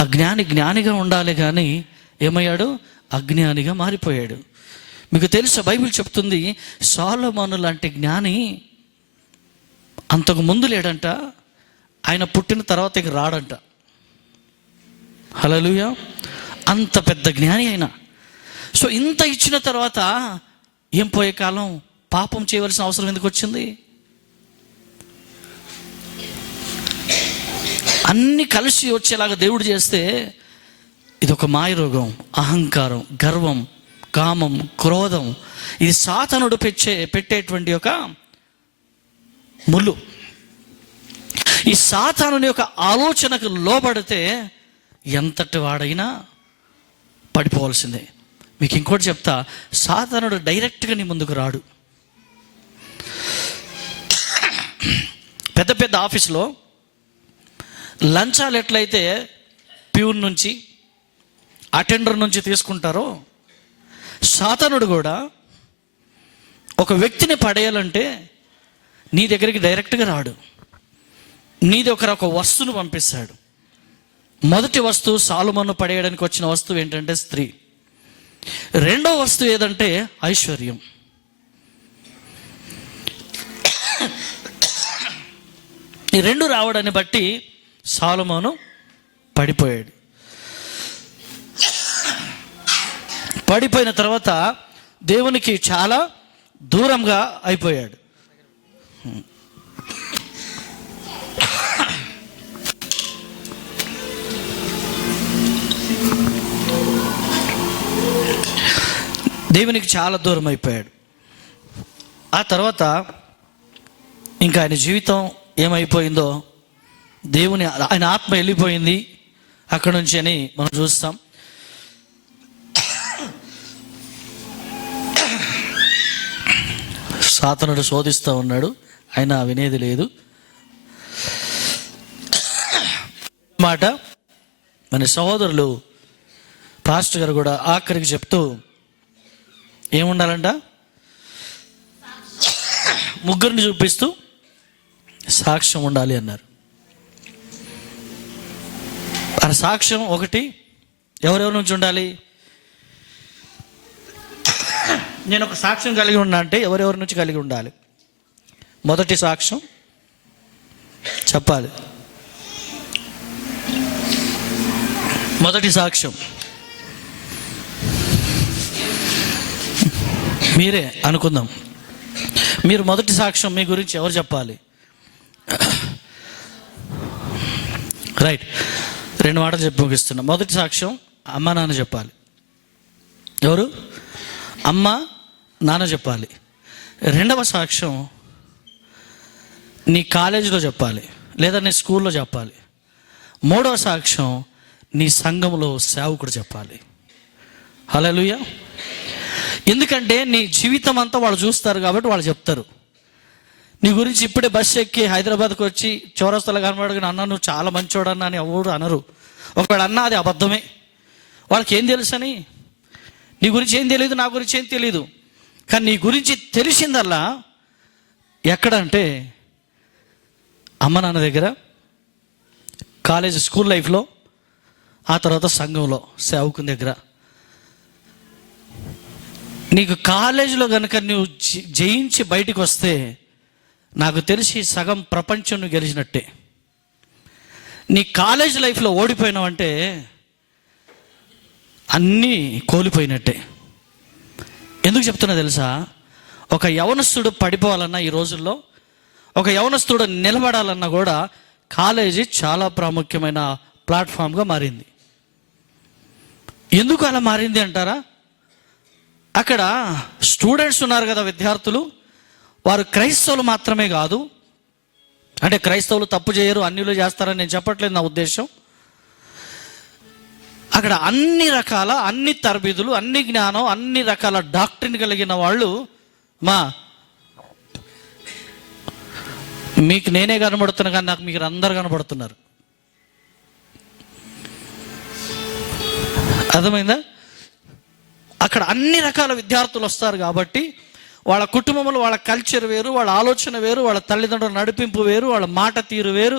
ఆ జ్ఞానిగా ఉండాలి, కానీ ఏమయ్యాడు? అజ్ఞానిగా మారిపోయాడు. మీకు తెలుసా, బైబిల్ చెప్తుంది సొలొమోను లాంటి జ్ఞాని అంతకు ముందు లేడంట, ఆయన పుట్టిన తర్వాత ఇక రాడంట. హల్లెలూయా! అంత పెద్ద జ్ఞాని ఆయన. సో ఇంత ఇచ్చిన తర్వాత ఏం పోయే కాలం, పాపం చేయవలసిన అవసరం ఎందుకు వచ్చింది? అన్ని కలిసి వచ్చేలాగా దేవుడు చేస్తే ఇది ఒక మాయరోగం, అహంకారం, గర్వం, కామం, క్రోధం. ఇది సాతానుడు పెట్టేటువంటి ఒక ముళ్ళు. ఈ సాతానుని యొక్క ఆలోచనకు లోబడితే ఎంతటి వాడైనా పడిపోవాల్సిందే. మీకు ఇంకోటి చెప్తా, సాతానుడు డైరెక్ట్గా నీ ముందుకు రాడు. పెద్ద పెద్ద ఆఫీసులో లంచాలు ఎట్లయితే ప్యూన్ నుంచి, అటెండర్ నుంచి తీసుకుంటారో, సాతానుడు కూడా ఒక వ్యక్తిని పడేయాలంటే నీ దగ్గరికి డైరెక్ట్గా రాడు. నీది ఒక వస్తువును పంపిస్తాడు. మొదటి వస్తువు సొలొమోను పడేయడానికి వచ్చిన వస్తువు ఏంటంటే స్త్రీ. రెండో వస్తువు ఏదంటే ఐశ్వర్యం. ఈ 2 రావడాన్ని బట్టి సొలొమోను పడిపోయాడు. పడిపోయిన తర్వాత దేవునికి చాలా దూరంగా అయిపోయాడు. దేవునికి చాలా దూరం అయిపోయాడు. ఆ తర్వాత ఇంకా ఆయన జీవితం ఏమైపోయిందో, ఆయన ఆత్మ వెళ్ళిపోయింది అక్కడ నుంచి అని మనం చూస్తాం. సాతానుడు శోధిస్తూ ఉన్నాడు, ఆయన వినేది లేదు. మాట మన సహోదరులు పాస్టర్ గారు కూడా ఆఖరికి చెప్తూ ఏముండాలంట, ముగ్గురిని చూపిస్తూ సాక్ష్యం ఉండాలి అన్నారు. ఆ సాక్ష్యం ఒకటి ఎవరెవరి నుంచి ఉండాలి? నేను ఒక సాక్ష్యం కలిగి ఉన్నా అంటే ఎవరెవరి నుంచి కలిగి ఉండాలి? మొదటి సాక్ష్యం చెప్పాలి. మొదటి సాక్ష్యం మీరే అనుకుందాం. మీరు మొదటి సాక్ష్యం మీ గురించి ఎవరు చెప్పాలి? రైట్, 2 మాటలు చెప్పి ముగిస్తున్నా. మొదటి సాక్ష్యం అమ్మ నాన్న చెప్పాలి. ఎవరు? అమ్మ నాన్న చెప్పాలి. రెండవ సాక్ష్యం నీ కాలేజీలో చెప్పాలి, లేదా నీ స్కూల్లో చెప్పాలి. మూడవ సాక్ష్యం, నీ సంఘంలో సేవకుడు చెప్పాలి. హల్లెలూయా. ఎందుకంటే నీ జీవితం అంతా వాళ్ళు చూస్తారు కాబట్టి వాళ్ళు చెప్తారు. నీ గురించి ఇప్పుడే బస్సు ఎక్కి హైదరాబాద్కి వచ్చి చౌరస్తాలో కనబడగానే అన్న నువ్వు చాలా మంచోడన్నా అని ఎవరు అనరు. ఒకవేళ అన్నా అది అబద్ధమే. వాళ్ళకి ఏం తెలుసని, నీ గురించి ఏం తెలియదు, నా గురించి ఏం తెలియదు. కానీ నీ గురించి తెలిసిందల్లా ఎక్కడంటే అమ్మ నాన్న దగ్గర, కాలేజ్ స్కూల్ లైఫ్లో, ఆ తర్వాత సంఘంలో సేవకుని దగ్గర. నీకు కాలేజీలో కనుక నువ్వు జయించి బయటికి వస్తే నాకు తెలిసి సగం ప్రపంచం నువ్వు గెలిచినట్టే. నీ కాలేజ్ లైఫ్లో ఓడిపోయినావంటే అన్నీ కోల్పోయినట్టే. ఎందుకు చెప్తున్నా తెలుసా? ఒక యవనస్తుడు పడిపోవాలన్నా ఈ రోజుల్లో, ఒక యవనస్తుడు నిలబడాలన్నా కూడా కాలేజీ చాలా ప్రాముఖ్యమైన ప్లాట్ఫామ్గా మారింది. ఎందుకు అలా మారింది అంటారా? అక్కడ స్టూడెంట్స్ ఉన్నారు కదా, విద్యార్థులు, వారు క్రైస్తవులు మాత్రమే కాదు. అంటే క్రైస్తవులు తప్పు చేయరు, అన్యులు చేస్తారని నేను చెప్పట్లేదు, నా ఉద్దేశం. అక్కడ అన్ని రకాల, అన్ని తరబీదులు, అన్ని జ్ఞానం, అన్ని రకాల డాక్టరీన్ కలిగిన వాళ్ళు. మీకు నేనే కనబడుతున్నా కానీ నాకు మీకు అందరు కనబడుతున్నారు. అర్థమైందా? అక్కడ అన్ని రకాల విద్యార్థులు వస్తారు కాబట్టి వాళ్ళ కుటుంబంలో వాళ్ళ కల్చర్ వేరు, వాళ్ళ ఆలోచన వేరు, వాళ్ళ తల్లిదండ్రుల నడిపింపు వేరు, వాళ్ళ మాట తీరు వేరు,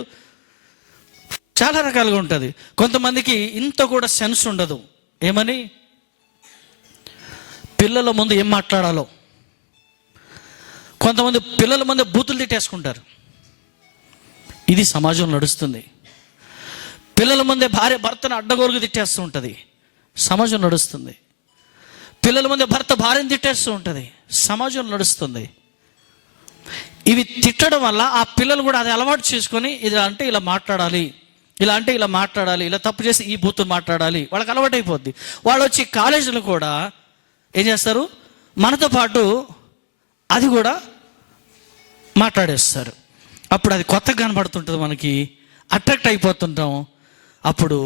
చాలా రకాలుగా ఉంటుంది. కొంతమందికి ఇంత కూడా సెన్స్ ఉండదు. ఏమని? పిల్లల ముందు ఏం మాట్లాడాలో. కొంతమంది పిల్లల ముందు బూతులు తిట్టేసుకుంటారు. ఇది సమాజం నడుస్తుంది. పిల్లల ముందే భార్య భర్తను అడ్డగోలుగా తిట్టేస్తూ ఉంటుంది, సమాజం నడుస్తుంది. పిల్లల ముందే భర్త భార్యను తిట్టేస్తూ ఉంటుంది, సమాజం నడుస్తుంది. ఇవి తిట్టడం వల్ల ఆ పిల్లలు కూడా అది అలవాటు చేసుకొని ఇలా అంటే ఇలా మాట్లాడాలి, ఇలా అంటే ఇలా మాట్లాడాలి, ఇలా తప్పు చేసి ఈ బూతులు మాట్లాడాలి, వాళ్ళకి అలవాటు అయిపోద్ది. వాళ్ళు వచ్చి కాలేజీలో కూడా ఏం చేస్తారు, మనతో పాటు అది కూడా మాట్లాడేస్తారు. అప్పుడు అది కొత్తగా కనబడుతుంటుంది, మనకి అట్రాక్ట్ అయిపోతుంటాం. అప్పుడు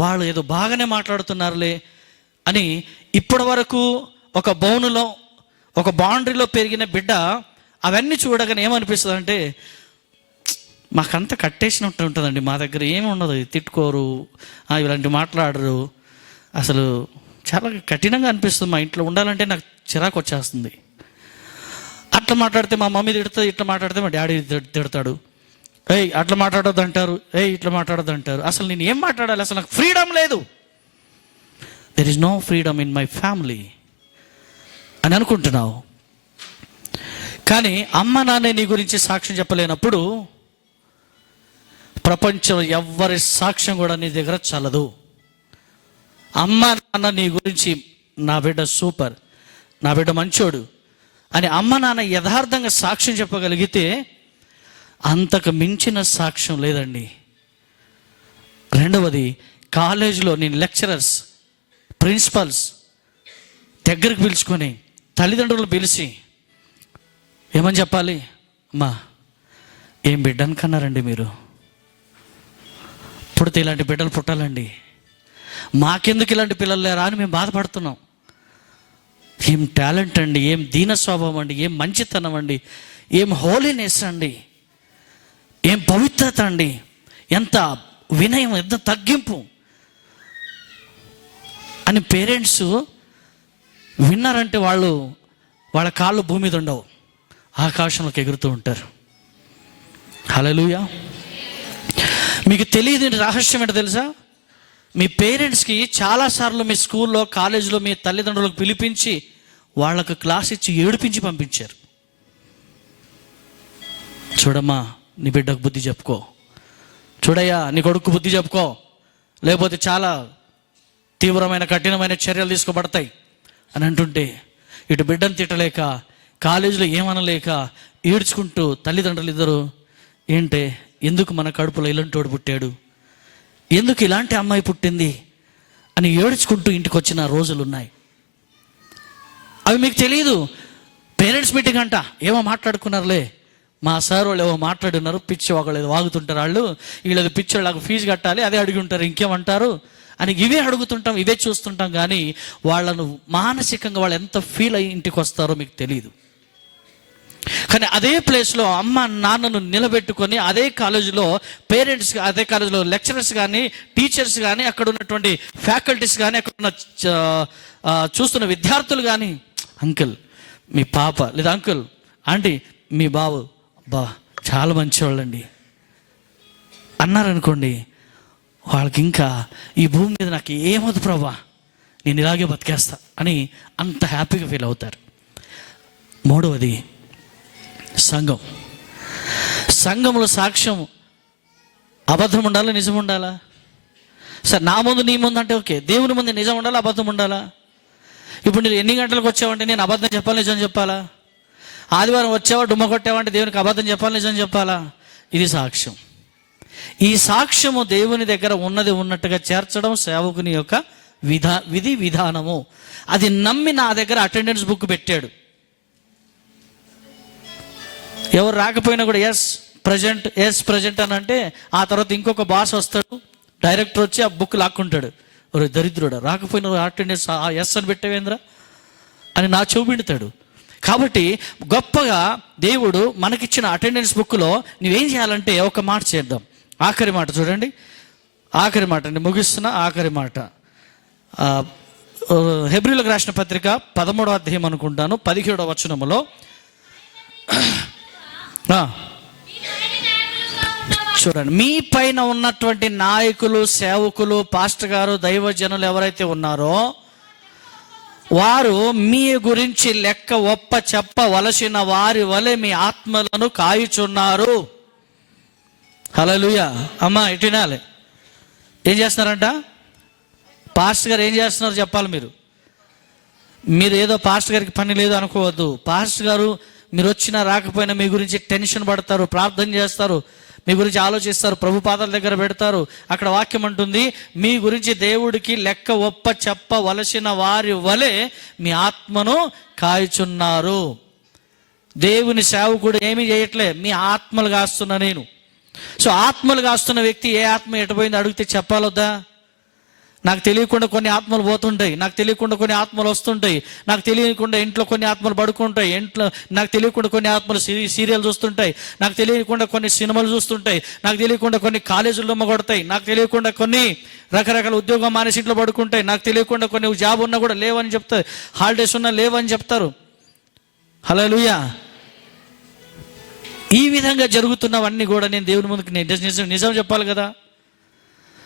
వాళ్ళు ఏదో బాగానే మాట్లాడుతున్నారులే అని ఇప్పటి వరకు ఒక బౌనులో, ఒక బౌండరీలో పెరిగిన బిడ్డ అవన్నీ చూడగానే ఏమనిపిస్తుంది అంటే, మాకంతా కట్టేసినట్టు ఉంటుందండి, మా దగ్గర ఏమి ఉండదు, తిట్టుకోరు, ఇలాంటి మాట్లాడరు, అసలు చాలా కఠినంగా అనిపిస్తుంది. మా ఇంట్లో ఉండాలంటే నాకు చిరాకు వచ్చేస్తుంది. అట్లా మాట్లాడితే మా మమ్మీ తిడుతుంది, ఇట్లా మాట్లాడితే మా డాడీ తిడతాడు. అట్లా మాట్లాడొద్దు అంటారు, ఇట్లా మాట్లాడొద్దు అంటారు. అసలు నేను ఏం మాట్లాడాలి? అసలు నాకు ఫ్రీడమ్ లేదు. There is no freedom in my family అని అనుకుంటున్నావు. కానీ అమ్మ నాన్న నీ గురించి సాక్ష్యం చెప్పలేనప్పుడు ప్రపంచం ఎవ్వరి సాక్ష్యం కూడా నీ దగ్గర చల్లదు. అమ్మ నాన్న నీ గురించి, నా బిడ్డ సూపర్, నా బిడ్డ మంచోడు అని అమ్మ నాన్న యథార్థంగా సాక్ష్యం చెప్పగలిగితే అంతకు మించిన సాక్ష్యం లేదండి. రెండవది, కాలేజీలో నేను లెక్చరర్స్, ప్రిన్సిపల్స్ దగ్గరికి పిలుచుకొని, తల్లిదండ్రులు పిలిచి ఏమని చెప్పాలి? అమ్మా, ఏం బిడ్డను కన్నారండి మీరు, పుడితే ఇలాంటి బిడ్డలు పుట్టాలండి, మాకెందుకు ఇలాంటి పిల్లలు లేరా అని మేము బాధపడుతున్నాం. ఏం టాలెంట్ అండి, ఏం దీన స్వభావం అండి, ఏం మంచితనం అండి, ఏం హోలీనెస్ అండి, ఏం పవిత్రత అండి, ఎంత వినయం, ఎంత తగ్గింపు అని పేరెంట్స్ విన్నారంటే వాళ్ళ కాళ్ళు భూమి మీద ఉండవు, ఆకాశంలోకి ఎగురుతూ ఉంటారు. హల్లెలూయా. మీకు తెలియదు రహస్యం ఏంటో తెలుసా? మీ పేరెంట్స్కి చాలాసార్లు మీ స్కూల్లో, కాలేజీలో మీ తల్లిదండ్రులకు పిలిపించి వాళ్ళకు క్లాస్ ఇచ్చి ఏడిపించి పంపించారు. చూడమ్మా, నీ బిడ్డకు బుద్ధి చెప్పుకో, చూడయ్యా నీ కొడుకు బుద్ధి చెప్పుకో, లేకపోతే చాలా తీవ్రమైన కఠినమైన చర్యలు తీసుకోబడతాయి అని అంటుంటే, ఇటు బిడ్డను తిట్టలేక, కాలేజీలో ఏమనలేక ఏడ్చుకుంటూ తల్లిదండ్రులు ఇద్దరు, ఏంటే ఎందుకు మన కడుపులో ఇలాంటోడు పుట్టాడు, ఎందుకు ఇలాంటి అమ్మాయి పుట్టింది అని ఏడ్చుకుంటూ ఇంటికి వచ్చిన రోజులు ఉన్నాయి. అవి మీకు తెలియదు. పేరెంట్స్ మీటింగ్ అంట, ఏమో మాట్లాడుకున్నారులే, మా సార్ వాళ్ళు ఏవో మాట్లాడున్నారు, పిచ్చి ఒకళ్ళు ఏదో వాగుతుంటారు, వీళ్ళు పిచ్చి వాళ్ళకి ఫీజు కట్టాలి, అదే అడిగి ఉంటారు, ఇంకేమంటారు అని ఇవే అడుగుతుంటాం, ఇవే చూస్తుంటాం. కానీ వాళ్ళను మానసికంగా వాళ్ళు ఎంత ఫీల్ అయ్యి ఇంటికి వస్తారో మీకు తెలియదు. కానీ అదే ప్లేస్లో అమ్మ నాన్నను నిలబెట్టుకొని అదే కాలేజీలో పేరెంట్స్, అదే కాలేజీలో లెక్చరర్స్ కానీ టీచర్స్ కానీ అక్కడ ఉన్నటువంటి ఫ్యాకల్టీస్ కానీ అక్కడ ఉన్న చూస్తున్న విద్యార్థులు కానీ, అంకుల్ మీ పాప లేదా అంకుల్ ఆంటీ మీ బాబు చాలా మంచివాళ్ళండి అన్నారనుకోండి, వాళ్ళకి ఇంకా ఈ భూమి మీద నాకు ఏమవుతుంది ప్రభా, నేను ఇలాగే బతికేస్తా అని అంత హ్యాపీగా ఫీల్ అవుతారు. మూడవది సంఘం. సంఘంలో సాక్ష్యం అబద్ధం ఉండాలా నిజం ఉండాలా? సార్ నా ముందు నీ ముందు అంటే ఓకే, దేవుని ముందు నిజం ఉండాలా అబద్ధం ఉండాలా? ఇప్పుడు నేను ఎన్ని గంటలకు వచ్చావంటే నేను అబద్ధం చెప్పాలి నిజం చెప్పాలా? ఆదివారం వచ్చావా డుమ్మ కొట్టావంటే దేవునికి అబద్ధం చెప్పాలి నిజం చెప్పాలా? ఇది సాక్ష్యం. ఈ సాక్ష్యము దేవుని దగ్గర ఉన్నది ఉన్నట్టుగా చేర్చడం సేవకుని యొక్క విధి విధానము. అది నమ్మి నా దగ్గర అటెండెన్స్ బుక్ పెట్టాడు. ఎవరు రాకపోయినా కూడా ఎస్ ప్రజెంట్ అని అంటే ఆ తర్వాత ఇంకొక బాస్ వస్తాడు, డైరెక్టర్ వచ్చి ఆ బుక్ లాక్కుంటాడు. ఒక దరిద్రుడు రాకపోయినా అటెండెన్స్ ఎస్ అని పెట్టేవేంద్రా అని నా చూపిండుతాడు. కాబట్టి గొప్పగా దేవుడు మనకిచ్చిన అటెండెన్స్ బుక్లో నువ్వేం చేయాలంటే ఒక మాట చేద్దాం. ఆఖరి మాట చూడండి, ఆఖరి మాట అండి, ముగిస్తున్న ఆఖరి మాట. హెబ్రీలకు రాసిన పత్రిక 13వ అధ్యాయం అనుకుంటాను, 17వ వచనములో చూడండి, మీ పైన ఉన్నటువంటి నాయకులు, సేవకులు, పాస్టర్ గారు, దైవజనులు ఎవరైతే ఉన్నారో వారు మీ గురించి లెక్క ఒప్ప చెప్పవలసిన వారి వలె మీ ఆత్మలను కాయుచున్నారు. హల్లెలూయా. అమ్మా ఇటునాలి, ఏం చేస్తున్నారంట? పాస్టర్ గారు ఏం చేస్తున్నారు చెప్పాలి. మీరు ఏదో పాస్టర్ గారికి పని లేదు అనుకోవద్దు. పాస్టర్ గారు మీరు వచ్చినా రాకపోయినా మీ గురించి టెన్షన్ పడతారు, ప్రార్థన చేస్తారు, మీ గురించి ఆలోచిస్తారు, ప్రభు పాదాల దగ్గర పెడతారు. అక్కడ వాక్యం అంటుంది, మీ గురించి దేవుడికి లెక్క ఒప్ప చెప్పవలసిన వారి వలె మీ ఆత్మను కాయుచున్నారు. దేవుని సేవకుడు ఏమీ చేయట్లే, మీ ఆత్మలు కాస్తున్నా నేను. సో ఆత్మలు కాస్తున్న వ్యక్తి ఏ ఆత్మ ఎటుపోయింది అడిగితే చెప్పాలొద్దా? నాకు తెలియకుండా కొన్ని ఆత్మలు పోతుంటాయి, నాకు తెలియకుండా కొన్ని ఆత్మలు వస్తుంటాయి, నాకు తెలియకుండా ఇంట్లో కొన్ని ఆత్మలు పడుకుంటాయి, ఇంట్లో నాకు తెలియకుండా కొన్ని ఆత్మలు సీరియల్ చూస్తుంటాయి, నాకు తెలియకుండా కొన్ని సినిమాలు చూస్తుంటాయి, నాకు తెలియకుండా కొన్ని కాలేజీలు దొమ్మ కొడతాయి, నాకు తెలియకుండా కొన్ని రకరకాల ఉద్యోగం మానేసి ఇంట్లో పడుకుంటాయి, నాకు తెలియకుండా కొన్ని జాబ్ ఉన్నా కూడా లేవని చెప్తారు, హాలిడేస్ ఉన్నా లేవని చెప్తారు. హల్లెలూయా. ఈ విధంగా జరుగుతున్నవన్నీ కూడా నేను దేవుని ముందుకు నిజం చెప్పాలి కదా.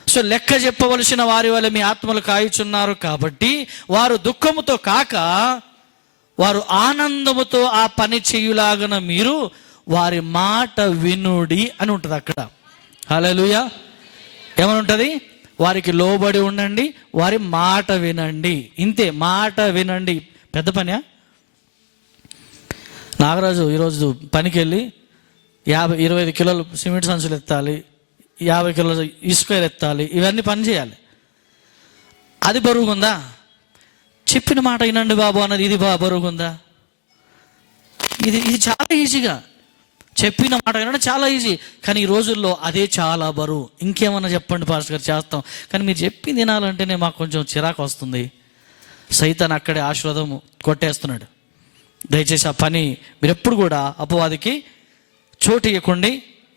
సో లెక్క చెప్పవలసిన వారి వల్ల మీ ఆత్మలు కాయుచున్నారు. కాబట్టి వారు దుఃఖముతో కాక వారు ఆనందముతో ఆ పని చేయులాగన మీరు వారి మాట వినుడి అని ఉంటుంది అక్కడ. హల్లెలూయా. ఏమని ఉంటుంది? వారికి లోబడి ఉండండి, వారి మాట వినండి. ఇంతే, మాట వినండి. పెద్ద పనా? నాగరాజు ఈరోజు పనికి వెళ్ళి 25 కిలోలు సిమెంట్ సంచులు ఎత్తాలి, 50 కిలోలు ఇసుక ఎత్తాలి, ఇవన్నీ పని చేయాలి. అది బరువుగుందా? చెప్పిన మాట వినండి బాబు అన్నది ఇది బరువుగుందా? ఇది చాలా ఈజీగా చెప్పిన మాట వినడం చాలా ఈజీ. కానీ ఈ రోజుల్లో అదే చాలా బరువు. ఇంకేమన్నా చెప్పండి పాస్టర్ గారు చేస్తాం, కానీ మీరు చెప్పింది వినాలంటేనే మాకు కొంచెం చిరాకు వస్తుంది. సైతాన్ అక్కడే ఆశీర్వాదం కొట్టేస్తున్నాడు. దయచేసి ఆ పని మీరు ఎప్పుడు కూడా అపవాదికి చోటు ఇవ్వకండి,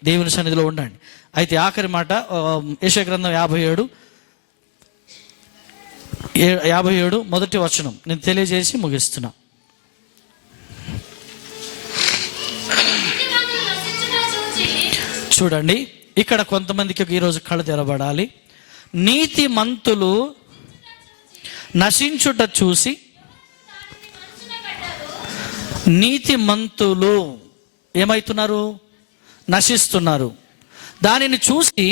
దేవుని సన్నిధిలో ఉండండి. అయితే ఆఖరి మాట యెషయా గ్రంథం 57 మొదటి వచనం నేను తెలియజేసి ముగిస్తున్నా. చూడండి, ఇక్కడ కొంతమందికి ఈరోజు కళ్ళు తెరబడాలి. నీతి మంతులు నశించుట చూసి, నీతి మంతులు ఏమవుతున్నారు? నశిస్తున్నారు. దానిని చూసి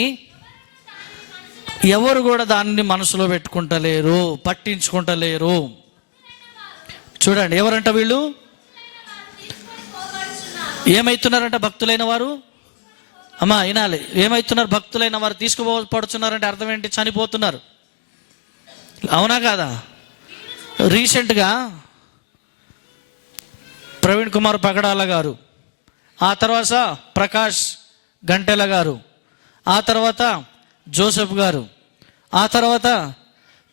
ఎవరు కూడా దానిని మనసులో పెట్టుకుంటలేరు, పట్టించుకుంటలేరు. చూడండి, ఎవరంట వీళ్ళు? ఏమైతున్నారంట? భక్తులైన వారు. అమ్మా వినాలి, ఏమైతున్నారు? భక్తులైన వారు తీసుకుపోబడుతున్నారంటే అర్థం ఏంటి? చనిపోతున్నారు. అవునా కాదా? రీసెంట్గా ప్రవీణ్ కుమార్ పగడాల గారు ఆ తర్వాత ప్రకాష్ గంటెల గారు, ఆ తర్వాత జోసెఫ్ గారు, ఆ తర్వాత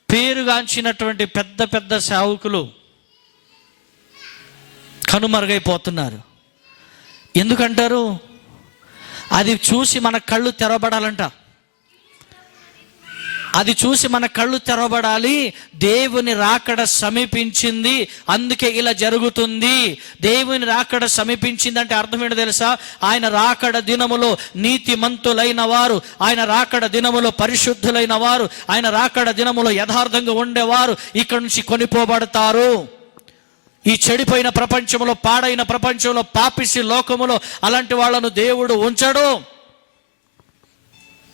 పేరుగాంచినటువంటి పెద్ద పెద్ద సేవకులు కనుమరుగైపోతున్నారు. ఎందుకంటారు? అది చూసి మన కళ్ళు తెరవబడాలంట. అది చూసి మన కళ్ళు తెరవబడాలి. దేవుని రాకడ సమీపించింది, అందుకే ఇలా జరుగుతుంది. దేవుని రాకడ సమీపించింది అంటే అర్థం ఏంటో తెలుసా? ఆయన రాకడ దినములో నీతిమంతులైన వారు, ఆయన రాకడ దినములో పరిశుద్ధులైన వారు, ఆయన రాకడ దినములో యథార్థంగా ఉండేవారు ఇక్కడి నుంచి కొనిపోబడతారు. ఈ చెడిపోయిన ప్రపంచంలో, పాడైన ప్రపంచంలో, పాపిసి లోకములో అలాంటి వాళ్ళను దేవుడు ఉంచడు.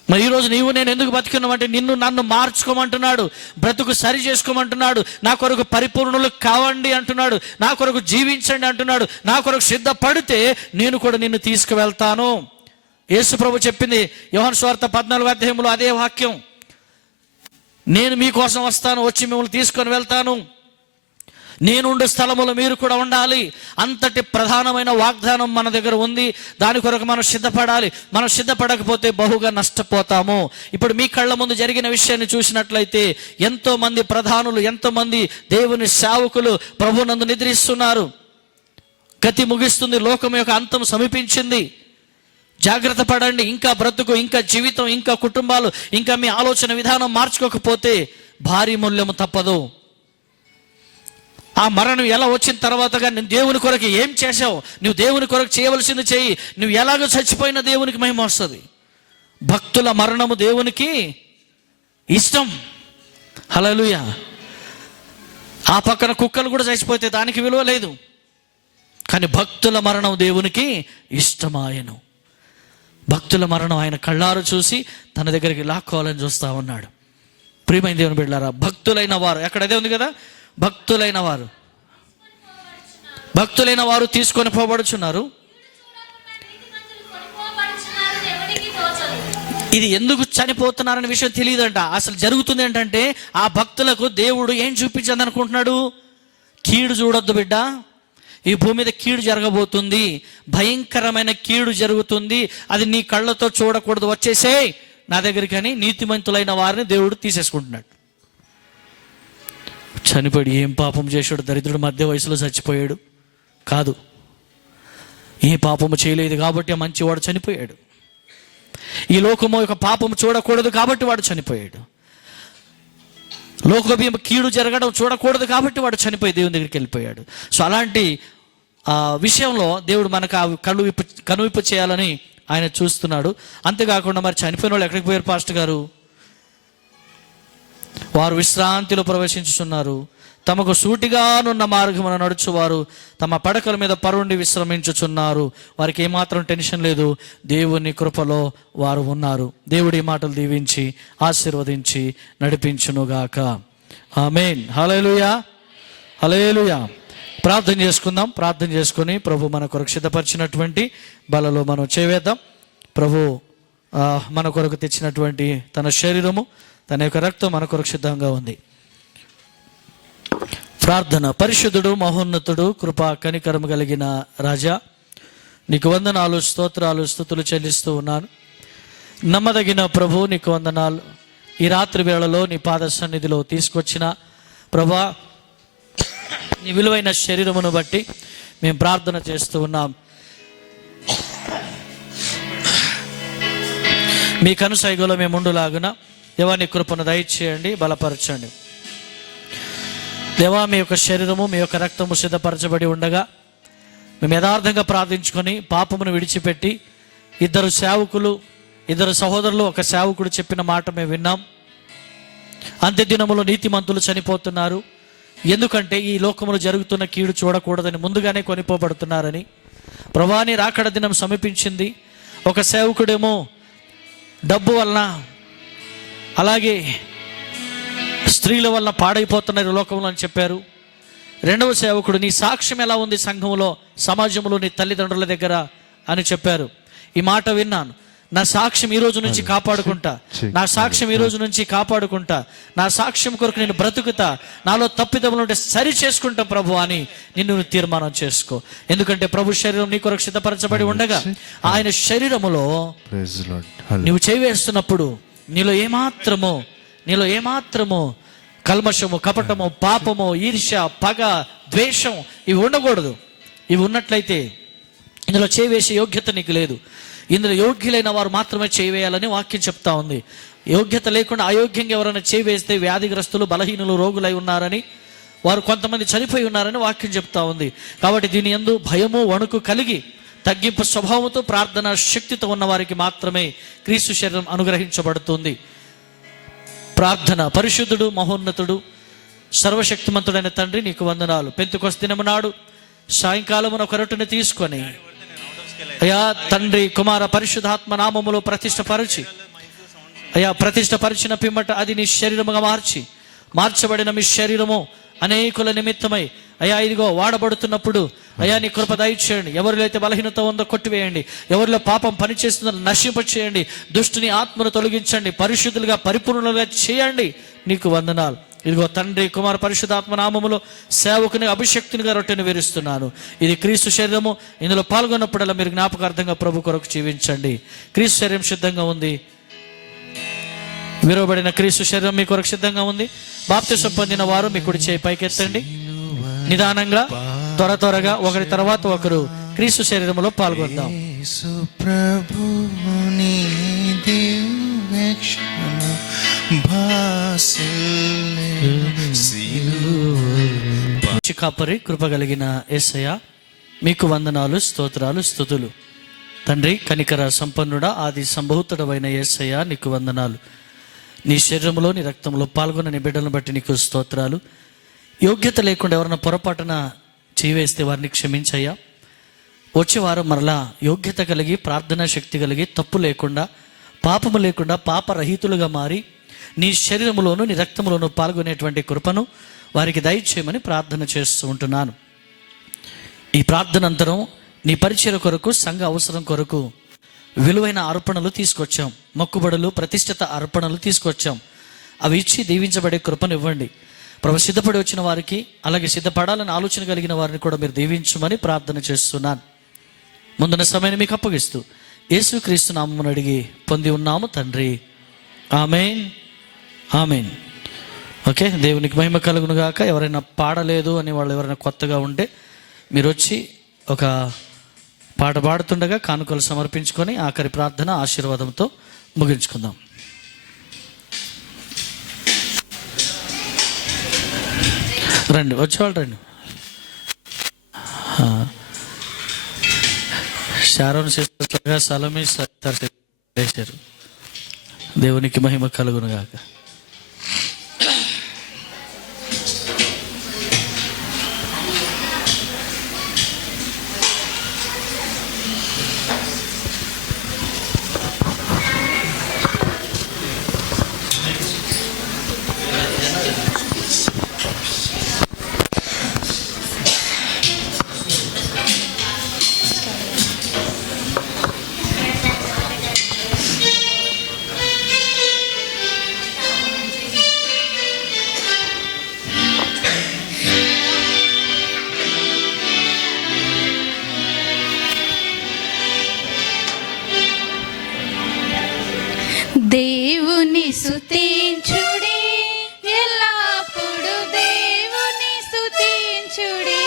మరి ఈరోజు నీవు నేను ఎందుకు బతికున్నామంటే నిన్ను నన్ను మార్చుకోమంటున్నాడు, బ్రతుకు సరి చేసుకోమంటున్నాడు, నా కొరకు పరిపూర్ణులు కావండి అంటున్నాడు, నా కొరకు జీవించండి అంటున్నాడు. నా కొరకు సిద్ధపడితే నేను కూడా నిన్ను తీసుకువెళ్తాను. యేసు ప్రభు చెప్పింది యోహాను సువార్త 14వ అధ్యాయంలో అదే వాక్యం. నేను మీకోసం వస్తాను, వచ్చి మిమ్మల్ని తీసుకొని వెళ్తాను, నేనుండే స్థలములో మీరు కూడా ఉండాలి. అంతటి ప్రధానమైన వాగ్దానం మన దగ్గర ఉంది. దాని కొరకు మనం సిద్ధపడాలి. మనం సిద్ధపడకపోతే బహుగా నష్టపోతాము. ఇప్పుడు మీ కళ్ళ ముందు జరిగిన విషయాన్ని చూసినట్లయితే ఎంతోమంది ప్రధానులు, ఎంతోమంది దేవుని సేవకులు ప్రభునందు నిద్రిస్తున్నారు. గతి ముగిస్తుంది, లోకం యొక్క అంతం సమీపించింది. జాగ్రత్త పడండి. ఇంకా బ్రతుకు, ఇంకా జీవితం, ఇంకా కుటుంబాలు, ఇంకా మీ ఆలోచన విధానం మార్చుకోకపోతే భారీ మూల్యము తప్పదు. ఆ మరణం ఎలా వచ్చిన తర్వాతగా నేను దేవుని కొరకు ఏం చేశావు, నువ్వు దేవుని కొరకు చేయవలసింది చెయ్యి, నువ్వు ఎలాగో చచ్చిపోయినా దేవునికి మహిమ వస్తుంది. భక్తుల మరణము దేవునికి ఇష్టం. హల్లెలూయా. ఆ పక్కన కుక్కలు కూడా చచ్చిపోతే దానికి విలువ లేదు, కానీ భక్తుల మరణం దేవునికి ఇష్టమాయను. భక్తుల మరణం ఆయన కళ్ళారు చూసి తన దగ్గరికి లాక్కోవాలని చూస్తూ ఉన్నాడు. ప్రియమైన దేవుని బిడ్డలారా, భక్తులైన వారు, ఎక్కడైతే ఉంది కదా, భక్తులైన వారు తీసుకొని పోబడుచున్నారు. ఇది ఎందుకు చనిపోతున్నారనే విషయం తెలియదంట. అసలు జరుగుతుంది ఏంటంటే ఆ భక్తులకు దేవుడు ఏం చూపించింది అనుకుంటున్నాడు? కీడు చూడొద్దు బిడ్డ, ఈ భూమి మీద కీడు జరగబోతుంది, భయంకరమైన కీడు జరుగుతుంది, అది నీ కళ్ళతో చూడకూడదు, వచ్చేసే నా దగ్గరికి అని నీతిమంతులైన వారిని దేవుడు తీసేసుకుంటున్నాడు. చనిపోయాడు. ఏం పాపం చేశాడు? దరిద్రుడు మధ్య వయసులో చచ్చిపోయాడు కాదు, ఏ పాపము చేయలేదు కాబట్టి ఆ మంచివాడు చనిపోయాడు. ఈ లోకము యొక్క పాపము చూడకూడదు కాబట్టి వాడు చనిపోయాడు. లోకం కీడు జరగడం చూడకూడదు కాబట్టి వాడు చనిపోయి దేవుని దగ్గరికి వెళ్ళిపోయాడు. సో అలాంటి విషయంలో దేవుడు మనకు ఆ కనువిప్పు చేయాలని ఆయన చూస్తున్నాడు. అంతేకాకుండా మరి చనిపోయిన వాళ్ళు ఎక్కడికి పోయారు పాస్టర్ గారు? వారు విశ్రాంతిలో ప్రవేశించుచున్నారు. తమకు సూటిగానున్న మార్గమున నడుచువారు తమ పడకల మీద పరుండి విశ్రమించుచున్నారు. వారికి ఏమాత్రం టెన్షన్ లేదు, దేవుని కృపలో వారు ఉన్నారు. దేవుడి మాటలు దీవించి ఆశీర్వదించి నడిపించునుగాక. ఆమేన్. హల్లెలూయా, హల్లెలూయా. ప్రార్థన చేసుకుందాం. ప్రార్థన చేసుకొని ప్రభు మన కొరకు సిద్ధపరిచినటువంటి బలలో మనం చేవేద్దాం. ప్రభు మన కొరకు తెచ్చినటువంటి తన శరీరము, తన యొక్క రక్తం మన కొరకు సిద్ధంగా ఉంది. ప్రార్థన. పరిశుద్ధుడు, మహోన్నతుడు, కృపా కనికరము కలిగిన రాజా, నీకు వందనాలు, స్తోత్రాలు, స్తుతులు చెల్లిస్తూ ఉన్నాను. నమ్మదగిన ప్రభు, నీకు వందనాలు. ఈ రాత్రి వేళలో నీ పాద సన్నిధిలో తీసుకొచ్చిన ప్రభా, నీ విలువైన శరీరమును బట్టి మేము ప్రార్థన చేస్తూ ఉన్నాం. మీ కనుసైగలో మేము ఉండులాగున దేవా నీ కృపను దయచేయండి, బలపరచండి. దేవా మీ యొక్క శరీరము, మీ యొక్క రక్తము సిద్ధపరచబడి ఉండగా మేము యథార్థంగా ప్రార్థించుకొని పాపమును విడిచిపెట్టి ఇద్దరు సహోదరులు ఒక సేవకుడు చెప్పిన మాట మేము విన్నాం. అంత్యదినములో నీతిమంతులు చనిపోతున్నారు, ఎందుకంటే ఈ లోకములో జరుగుతున్న కీడు చూడకూడదని ముందుగానే కొనిపోబడుతున్నారని. ప్రభువాని రాకడ దినం సమీపించింది. ఒక సేవకుడేమో డబ్బు వలన, అలాగే స్త్రీల వలన పాడైపోతున్నారు లోకంలో అని చెప్పారు. రెండవ సేవకుడు, నీ సాక్ష్యం ఎలా ఉంది సంఘంలో, సమాజంలో, నీ తల్లిదండ్రుల దగ్గర అని చెప్పారు. ఈ మాట విన్నాను. నా సాక్ష్యం ఈ రోజు నుంచి కాపాడుకుంటా, నా సాక్ష్యం ఈ రోజు నుంచి కాపాడుకుంటా, నా సాక్ష్యం కొరకు నేను బ్రతుకుతా, నాలో తప్పిదములు ఉంటే సరి చేసుకుంటా ప్రభు అని నిన్ను తీర్మానం చేసుకో. ఎందుకంటే ప్రభు శరీరం నీ కొరకు సిద్ధపరచబడి ఉండగా ఆయన శరీరములో నువ్వు చేయి వేస్తున్నప్పుడు నీలో ఏమాత్రము కల్మషము, కపటము, పాపము, ఈర్ష్య, పగ, ద్వేషం ఇవి ఉండకూడదు. ఇవి ఉన్నట్లయితే ఇందులో చేయి వేసే యోగ్యత నీకు లేదు. ఇందులో యోగ్యులైన వారు మాత్రమే చేయి వేయాలని వాక్యం చెప్తా ఉంది. యోగ్యత లేకుండా అయోగ్యంగా ఎవరైనా చేయి వేస్తే వ్యాధిగ్రస్తులు, బలహీనులు, రోగులై ఉన్నారని, వారు కొంతమంది చనిపోయి ఉన్నారని వాక్యం చెప్తా ఉంది. కాబట్టి దీని యందు భయము, వణుకు కలిగి తగ్గింపు స్వభావంతో ప్రార్థన శక్తితో ఉన్న వారికి మాత్రమే క్రీస్తు శరీరం అనుగ్రహించబడుతుంది. ప్రార్థన. పరిశుద్ధుడు, మహోన్నతుడు, సర్వశక్తిమంతుడైన తండ్రి నీకు వందనాలు. పెంతెకొస్తు దినము నాడు సాయంకాలమున ఒక రొట్టెను తీసుకొని అయ్యా తండ్రి, కుమార, పరిశుద్ధాత్మ నామములో ప్రతిష్టపరిచిన పిమ్మట అది నీ శరీరముగా మార్చబడిన మీ శరీరము అనేకుల నిమిత్తమై అయ్యా ఇదిగో వాడబడుతున్నప్పుడు అయ్యా నీ కృప దయచేయండి. ఎవరిలో అయితే బలహీనత ఉందో కొట్టివేయండి, ఎవరిలో పాపం పనిచేస్తుందో నశింపచేయండి, దుష్టుని ఆత్మను తొలగించండి, పరిశుద్ధులుగా పరిపూర్ణులుగా చేయండి. నీకు వందనాలు. ఇదిగో తండ్రి, కుమార, పరిశుద్ధాత్మ నామములో సేవకుని అభిషక్తునిగా రొట్టెను విరుస్తున్నాను. ఇది క్రీస్తు శరీరము. ఇందులో పాల్గొన్నప్పుడల్లా మీరు జ్ఞాపకార్థంగా ప్రభు కొరకు జీవించండి. క్రీస్తు శరీరం సిద్ధంగా ఉంది. విరవబడిన క్రీస్తు శరీరం మీ కొరకు సిద్ధంగా ఉంది. బాప్తిసం పొందిన వారు మీ కుడి చేయి పైకెత్తండి. నిదానంగా త్వరగా ఒకరి తర్వాత ఒకరు క్రీస్తు శరీరంలో పాల్గొందాం. కాపరి, కృప కలిగిన యేసయ్య మీకు వందనాలు, స్తోత్రాలు, స్తుతులు. తండ్రి, కనికర సంపన్నుడా, ఆది సంభూతుడవైన యేసయ్య నీకు వందనాలు. నీ శరీరంలో, నీ రక్తంలో పాల్గొన్న నీ బిడ్డలను బట్టి నీకు స్తోత్రాలు. యోగ్యత లేకుండా ఎవరైనా పొరపాటున చేవేస్తే వారిని క్షమించయ్యా. వచ్చేవారు మరలా యోగ్యత కలిగి, ప్రార్థనా శక్తి కలిగి, తప్పు లేకుండా, పాపము లేకుండా, పాపరహితులుగా మారి నీ శరీరములోను నీ రక్తంలోనూ పాల్గొనేటువంటి కృపను వారికి దయచేయమని ప్రార్థన చేస్తూ ఉంటున్నాను. ఈ ప్రార్థన అంతరం నీ పరిచయ కొరకు, సంఘ అవసరం కొరకు విలువైన అర్పణలు తీసుకొచ్చాం, మొక్కుబడులు, ప్రతిష్ఠిత అర్పణలు తీసుకొచ్చాం. అవి ఇచ్చి దీవించబడే కృపను ఇవ్వండి ప్రభు. సిద్ధపడి వచ్చిన వారికి, అలాగే సిద్ధపడాలని ఆలోచన కలిగిన వారిని కూడా మీరు దీవించమని ప్రార్థన చేస్తున్నాను. ముందున్న సమయాన్ని మీకు అప్పగిస్తూ యేసుక్రీస్తు నామమున అడిగి పొంది ఉన్నాము తండ్రి. ఆమేన్, ఆమేన్. ఓకే, దేవునికి మహిమ కలుగును గాక. ఎవరైనా పాడలేదు అని వాళ్ళు ఎవరైనా కొత్తగా ఉంటే మీరు వచ్చి ఒక పాట పాడుతుండగా కానుకలు సమర్పించుకొని ఆఖరి ప్రార్థన ఆశీర్వాదంతో ముగించుకుందాం. రండి, వచ్చేవాళ్ళు రండి. షారోన్ సిస్టర్గా సలమీ చేశారు. దేవునికి మహిమ కలుగును గాక. దేవుని స్తుతించుడి, ఎల్లప్పుడు దేవుని స్తుతించుడి.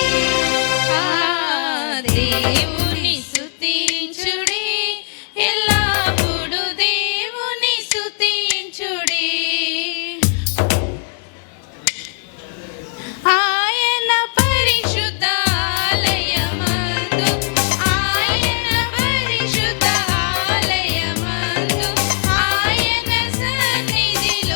దేవుని స్తుతించుడి, ఎల్లప్పుడు దేవుని స్తుతించుడి. ఆయన పరిశుద్ధ ఆలయమందు, ఆయన పరిశుద్ధ ఆలయమందు, ఆయన సన్నిధిలో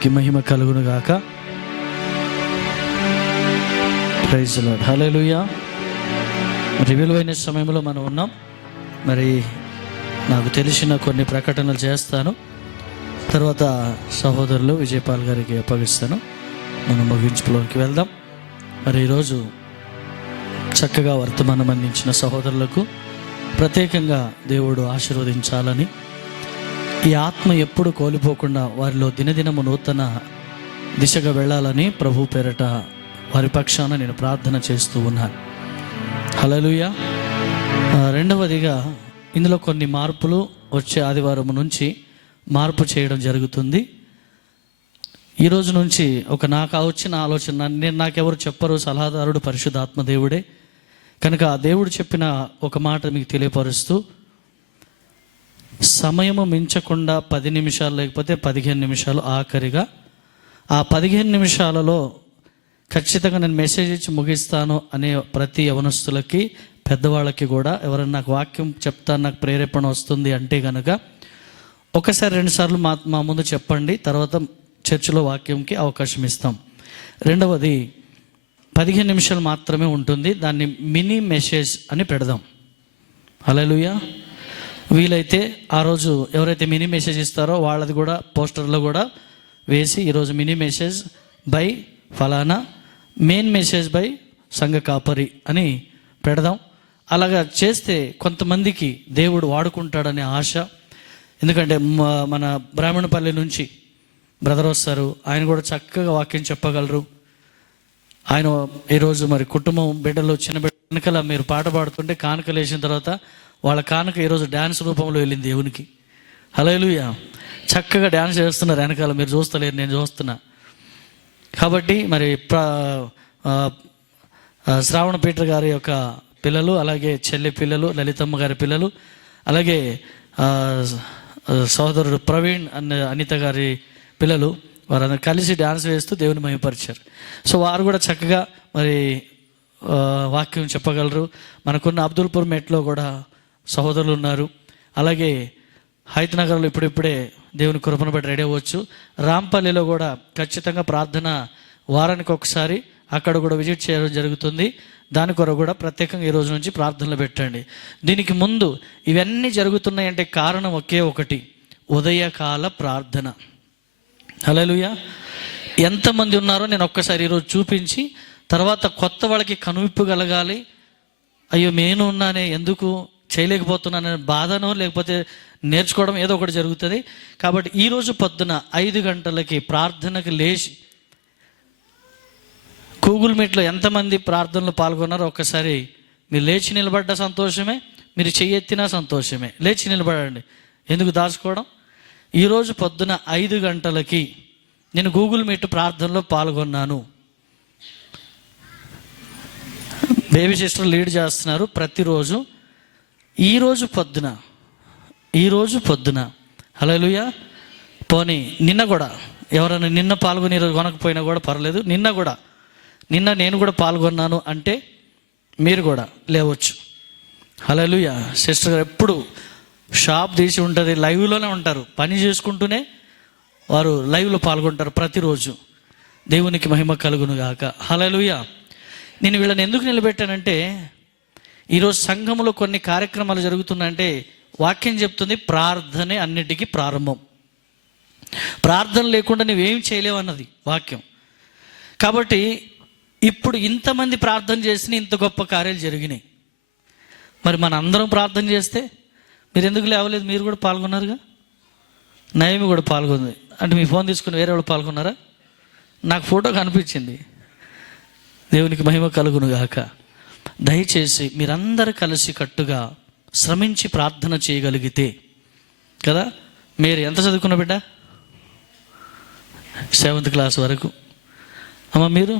దేవునికి మహిమ కలుగును గాక. Praise the Lord. హల్లెలూయా. మరి విలువైన సమయంలో మనం ఉన్నాం. మరి నాకు తెలిసిన కొన్ని ప్రకటనలు చేస్తాను, తర్వాత సహోదరులు విజయపాల్ గారికి అప్పగిస్తాను. మనం ముగింపులోకి వెళ్దాం. మరి ఈరోజు చక్కగా వర్తమానం అందించిన సహోదరులకు ప్రత్యేకంగా దేవుడు ఆశీర్వదించాలని, ఈ ఆత్మ ఎప్పుడు కోల్పోకుండా వారిలో దినదినము నూతన దిశగా వెళ్ళాలని ప్రభు పేరట వారి పక్షాన నేను ప్రార్థన చేస్తూ ఉన్నాను. హల్లెలూయా. రెండవదిగా ఇందులో కొన్ని మార్పులు వచ్చే ఆదివారం నుంచి మార్పు చేయడం జరుగుతుంది. ఈరోజు నుంచి నాకు వచ్చిన ఆలోచన, నాకెవరు చెప్పరు, సలహాదారుడు పరిశుద్ధాత్మ దేవుడే కనుక ఆ దేవుడు చెప్పిన ఒక మాట మీకు తెలియపరుస్తూ, సమయము మించకుండా 10 నిమిషాలు లేకపోతే 15 నిమిషాలు ఆఖరిగా, ఆ 15 నిమిషాలలో ఖచ్చితంగా నేను మెసేజ్ ఇచ్చి ముగిస్తాను అనే ప్రతి యవనస్తులకి, పెద్దవాళ్ళకి కూడా ఎవరైనా నాకు వాక్యం చెప్తాను, నాకు ప్రేరేపణ వస్తుంది అంటే కనుక ఒకసారి 2 సార్లు మా ముందు చెప్పండి, తర్వాత చర్చిలో వాక్యంకి అవకాశం ఇస్తాం. రెండవది 15 నిమిషాలు మాత్రమే ఉంటుంది, దాన్ని మినీ మెసేజ్ అని పెడదాం. హల్లెలూయా. వీలైతే ఆ రోజు ఎవరైతే మినీ మెసేజ్ ఇస్తారో వాళ్ళది కూడా పోస్టర్లో కూడా వేసి, ఈరోజు మినీ మెసేజ్ బై ఫలానా, మెయిన్ మెసేజ్ బై సంఘ కాపరి అని పెడదాం. అలాగా చేస్తే కొంతమందికి దేవుడు వాడుకుంటాడనే ఆశ. ఎందుకంటే మన బ్రాహ్మణపల్లి నుంచి బ్రదర్ వస్తారు, ఆయన కూడా చక్కగా వాక్యం చెప్పగలరు. ఆయన ఈరోజు మరి కుటుంబం బిడ్డలు, చిన్న బిడ్డ వెనకాల మీరు పాట పాడుతుంటే కానుకలు వేసిన తర్వాత వాళ్ళ కానుక ఈరోజు డ్యాన్స్ రూపంలో వెళ్ళింది దేవునికి. హల్లెలూయా. చక్కగా డ్యాన్స్ చేస్తున్నారు వెనకాల, మీరు చూస్తలేరు, నేను చూస్తున్నా. కాబట్టి మరి శ్రావణ పీటర్ గారి యొక్క పిల్లలు, అలాగే చెల్లి పిల్లలు, లలితమ్మ గారి పిల్లలు, అలాగే సోదరుడు ప్రవీణ్ అనిత గారి పిల్లలు, వారందరూ కలిసి డ్యాన్స్ వేస్తూ దేవుని మహిమపరిచారు. సో వారు కూడా చక్కగా మరి వాక్యం చెప్పగలరు. మనకున్న అబ్దుల్పూర్ మెట్లో కూడా సహోదరులు ఉన్నారు. అలాగే హైతనగర్లో ఇప్పుడిప్పుడే దేవుని కృపను బట్టి రెడీ అవ్వచ్చు. రాంపల్లిలో కూడా ఖచ్చితంగా ప్రార్థన వారానికి ఒకసారి అక్కడ కూడా విజిట్ చేయడం జరుగుతుంది. దాని కొరకు కూడా ప్రత్యేకంగా ఈ రోజు నుంచి ప్రార్థనలు పెట్టండి. దీనికి ముందు ఇవన్నీ జరుగుతున్నాయంటే కారణం ఒకే ఒకటి, ఉదయకాల ప్రార్థన. హల్లెలూయా. ఎంతమంది ఉన్నారో నేను ఒక్కసారి ఈరోజు చూపించి, తర్వాత కొత్త వాళ్ళకి కనువిప్పు కలగాలి. అయ్యో నేను ఉన్నానే, ఎందుకు చేయలేకపోతున్నాననే బాధనో లేకపోతే నేర్చుకోవడం ఏదో ఒకటి జరుగుతుంది. కాబట్టి ఈరోజు పొద్దున 5 గంటలకి ప్రార్థనకు లేచి, గూగుల్ మీట్లో ఎంతమంది ప్రార్థనలు పాల్గొన్నారో ఒక్కసారి మీరు లేచి నిలబడ్డ సంతోషమే, మీరు చెయ్యెత్తినా సంతోషమే. లేచి నిలబడండి, ఎందుకు దాచుకోవడం. ఈరోజు పొద్దున 5 గంటలకి నేను గూగుల్ మీట్ ప్రార్థనలో పాల్గొన్నాను. బేబీ సిస్టర్ లీడ్ చేస్తున్నారు ప్రతిరోజు. ఈరోజు పొద్దున హల్లెలూయా. పోనీ నిన్న కూడా ఎవరైనా నిన్న పాల్గొని ఈరోజు కొనకపోయినా కూడా పర్లేదు, నిన్న నేను కూడా పాల్గొన్నాను అంటే మీరు కూడా లేవచ్చు. హల్లెలూయా. సిస్టర్ గారు ఎప్పుడు షాప్ తీసి ఉంటుంది, లైవ్లోనే ఉంటారు, పని చేసుకుంటూనే వారు లైవ్లో పాల్గొంటారు ప్రతిరోజు. దేవునికి మహిమ కలుగును గాక. హల్లెలూయా. నేను వీళ్ళని ఎందుకు నిలబెట్టానంటే, ఈరోజు సంఘంలో కొన్ని కార్యక్రమాలు జరుగుతున్నాయంటే వాక్యం చెప్తుంది, ప్రార్థనే అన్నిటికీ ప్రారంభం. ప్రార్థన లేకుండా నువ్వేం చేయలేవు అన్నది వాక్యం. కాబట్టి ఇప్పుడు ఇంతమంది ప్రార్థన చేసిన ఇంత గొప్ప కార్యాలు జరిగినాయి. మరి మన అందరం ప్రార్థన చేస్తే మీరు ఎందుకు లేవలేదు? మీరు కూడా పాల్గొన్నారుగా. నయమి కూడా పాల్గొంది అంటే మీ ఫోన్ తీసుకుని వేరే వాళ్ళు పాల్గొన్నారా? నాకు ఫోటో కనిపించింది. దేవునికి మహిమ కలుగును గాక. దయచేసి మీరందరూ కలిసి కట్టుగా శ్రమించి ప్రార్థన చేయగలిగితే కదా. మీరు ఎంత చదువుకున్న బిడ్డ? 7th క్లాస్ వరకు. అమ్మ మీరు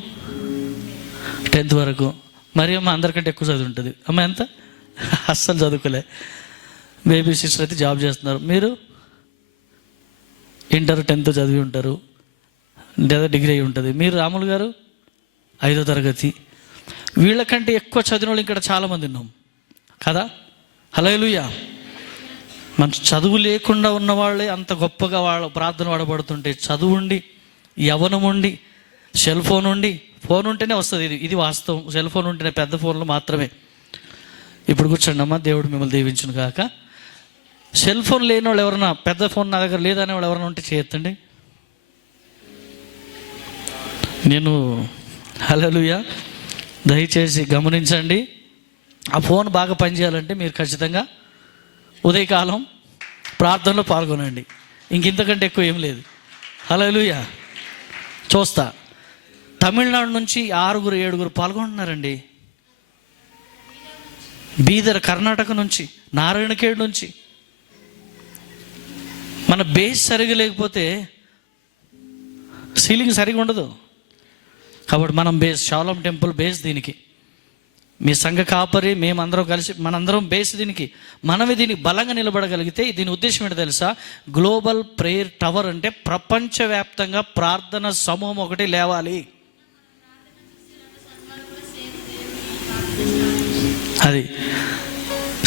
10th వరకు. మరి అమ్మ అందరికంటే ఎక్కువ చదువు ఉంటుంది. అమ్మ ఎంత? అస్సలు చదువుకోలే. బేబీ సిస్టర్ అయితే జాబ్ చేస్తున్నారు. మీరు ఇంటర్ 10th చదివి ఉంటారు, లేదా డిగ్రీ అయి ఉంటుంది. మీరు రాములు గారు 5వ తరగతి. వీళ్ళకంటే ఎక్కువ చదివిన వాళ్ళు ఇక్కడ చాలామంది ఉన్నాం కదా. హల్లెలూయా. మన చదువు లేకుండా ఉన్న వాళ్ళే అంత గొప్పగా వాళ్ళ ప్రార్థన వాడబడుతుంటే, చదువు ఉండి యవ్వనం ఉండి సెల్ ఫోన్ ఉండి, ఫోన్ ఉంటేనే వస్తుంది, ఇది వాస్తవం. సెల్ ఫోన్ ఉంటేనే, పెద్ద ఫోన్లు మాత్రమే. ఇప్పుడు కూర్చోండి అమ్మా, దేవుడు మిమ్మల్ని దీవించును కాక. సెల్ ఫోన్ లేని వాళ్ళు ఎవరన్నా, పెద్ద ఫోన్ నా దగ్గర లేదనే వాళ్ళు ఎవరైనా ఉంటే చేయొద్దండి. నేను హల్లెలూయా, దయచేసి గమనించండి. ఆ ఫోన్ బాగా పనిచేయాలంటే మీరు ఖచ్చితంగా ఉదయకాలం ప్రార్థనలో పాల్గొనండి. ఇంతకంటే ఎక్కువ ఏం లేదు. హల్లెలూయా. చూస్తా, తమిళనాడు నుంచి 6-7 పాల్గొంటున్నారండి. బీదర్, కర్ణాటక నుంచి, నారాయణఖేడ్ నుంచి. మన బేస్ సరిగా లేకపోతే సీలింగ్ సరిగా ఉండదు. కాబట్టి మనం బేస్, షాలోం టెంపుల్ బేస్ దీనికి. మీ సంఘ కాపరి, మేమందరం కలిసి మనందరం బేస్ దీనికి. మనమే దీనికి బలంగా నిలబడగలిగితే, దీని ఉద్దేశం ఏంటో తెలుసా? గ్లోబల్ ప్రేయర్ టవర్ అంటే ప్రపంచవ్యాప్తంగా ప్రార్థన సమూహం ఒకటి లేవాలి. అది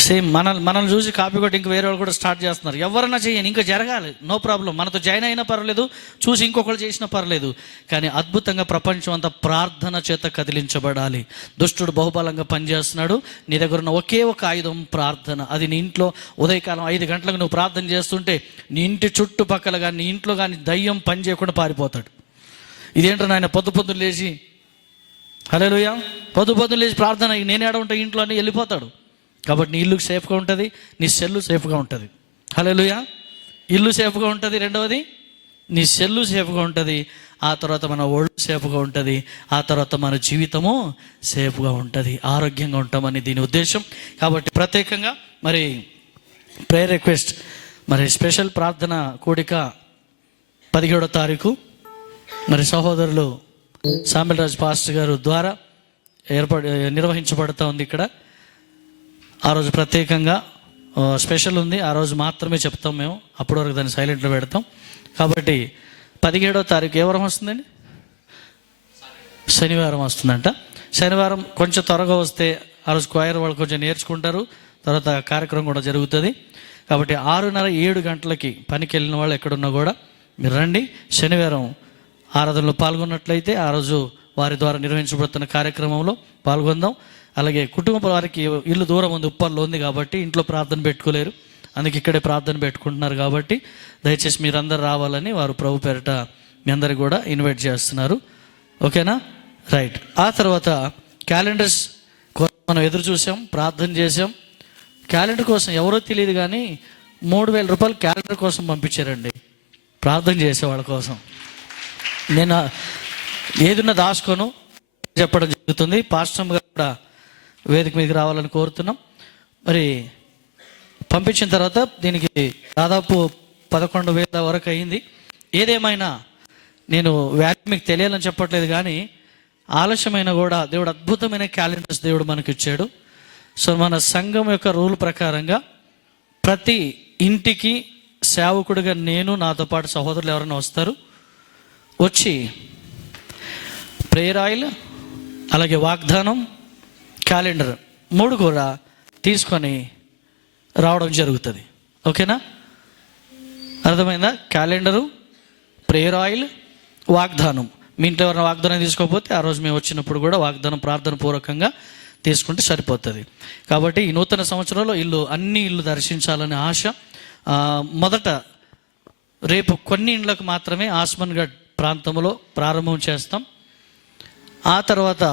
సేమ్ మనల్ని చూసి కాపీ కొట్టి ఇంక వేరే వాళ్ళు కూడా స్టార్ట్ చేస్తున్నారు. ఎవరన్నా చేయని, ఇంకా జరగాలి, నో ప్రాబ్లం. మనతో జాయిన్ అయినా పర్లేదు, చూసి ఇంకొకరు చేసినా పర్లేదు. కానీ అద్భుతంగా ప్రపంచం అంతా ప్రార్థన చేత కదిలించబడాలి. దుష్టుడు బహుబలంగా పనిచేస్తున్నాడు. నీ దగ్గర ఉన్న ఒకే ఒక ఆయుధం ప్రార్థన. అది నీ ఇంట్లో ఉదయకాలం 5 గంటలకు నువ్వు ప్రార్థన చేస్తుంటే నీ ఇంటి చుట్టుపక్కల కానీ, నీ ఇంట్లో కానీ దయ్యం పని చేయకుండా పారిపోతాడు. ఇదేంటో నాయన పొద్దున లేచి, హల్లెలూయా, పొద్దున లేచి ప్రార్థన, నేను ఏడ ఉంటా ఇంట్లో అని వెళ్ళిపోతాడు. కాబట్టి నీ ఇల్లు సేఫ్గా ఉంటుంది, నీ సెల్లు సేఫ్గా ఉంటుంది. హల్లెలూయా. ఇల్లు సేఫ్గా ఉంటుంది, రెండవది నీ సెల్లు సేఫ్గా ఉంటుంది, ఆ తర్వాత మన ఒళ్ళు సేఫ్గా ఉంటుంది, ఆ తర్వాత మన జీవితము సేఫ్గా ఉంటుంది, ఆరోగ్యంగా ఉంటామని దీని ఉద్దేశం. కాబట్టి ప్రత్యేకంగా మరి ప్రేయర్ రిక్వెస్ట్, మరి స్పెషల్ ప్రార్థన కూడిక 17వ తారీఖు మరి సహోదరులు సామెల్ రాజు పాస్టర్ గారు ద్వారా నిర్వహించబడుతూ ఉంది ఇక్కడ. ఆ రోజు ప్రత్యేకంగా స్పెషల్ ఉంది. ఆ రోజు మాత్రమే చెప్తాం మేము, అప్పటి వరకు దాన్ని సైలెంట్లో పెడతాం. కాబట్టి 17వ తారీఖు ఏ వారం వస్తుందండి? శనివారం వస్తుందంట. శనివారం కొంచెం త్వరగా వస్తే ఆ రోజు క్వైర్ వాళ్ళు కొంచెం నేర్చుకుంటారు, తర్వాత కార్యక్రమం కూడా జరుగుతుంది. కాబట్టి 6:30-7 గంటలకి పనికి వెళ్ళిన వాళ్ళు ఎక్కడున్నా కూడా మీరు రండి. శనివారం ఆరాధనలో పాల్గొన్నట్లయితే ఆ రోజు వారి ద్వారా నిర్వహించబడుతున్న కార్యక్రమంలో పాల్గొందాం. అలాగే కుటుంబ వారికి ఇల్లు దూరం ఉంది, ఉప్పల్లో ఉంది కాబట్టి ఇంట్లో ప్రార్థన పెట్టుకోలేరు, అందుకే ఇక్కడే ప్రార్థన పెట్టుకుంటున్నారు. కాబట్టి దయచేసి మీరందరూ రావాలని వారు ప్రభు పేరిట మీ అందరికి కూడా ఇన్వైట్ చేస్తున్నారు. ఓకేనా? రైట్. ఆ తర్వాత క్యాలెండర్స్ కోసం మనం ఎదురు చూసాం, ప్రార్థన చేసాం. క్యాలెండర్ కోసం ఎవరో తెలియదు కానీ 3,000 రూపాయలు క్యాలెండర్ కోసం పంపించారండి, ప్రార్థన చేసే వాళ్ళ కోసం. నేను ఏదున్నా దాచుకోను చెప్పడం జరుగుతుంది. పాస్టర్ గారు కూడా వేదిక మీదకి రావాలని కోరుతున్నాం. మరి పంపించిన తర్వాత దీనికి దాదాపు 11,000 వరకు అయింది. ఏదేమైనా నేను వాల్యూ మీకు తెలియాలని చెప్పట్లేదు, కానీ ఆలస్యమైన కూడా దేవుడు అద్భుతమైన క్యాలెండర్స్ దేవుడు మనకి ఇచ్చాడు. సో మన సంఘం యొక్క రూల్ ప్రకారంగా ప్రతి ఇంటికి సేవకుడిగా నేను, నాతో పాటు సహోదరులు ఎవరైనా వస్తారు, వచ్చి ప్రేయర్ ఆయిల్, అలాగే వాగ్దానం, క్యాలెండర్ 3 కూడా తీసుకొని రావడం జరుగుతుంది. ఓకేనా? అర్థమైందా? క్యాలెండరు, ప్రేయర్ ఆయిల్, వాగ్దానం. మీ ఇంట్లో ఎవరైనా వాగ్దానం తీసుకోకపోతే ఆ రోజు మేము వచ్చినప్పుడు కూడా వాగ్దానం ప్రార్థన పూర్వకంగా తీసుకుంటే సరిపోతుంది. కాబట్టి ఈ నూతన సంవత్సరంలో అన్ని ఇల్లు దర్శించాలనే ఆశ. మొదట రేపు కొన్ని ఇండ్లకు మాత్రమే ఆస్మాన్గఢ్ ప్రాంతంలో ప్రారంభం చేస్తాం. ఆ తర్వాత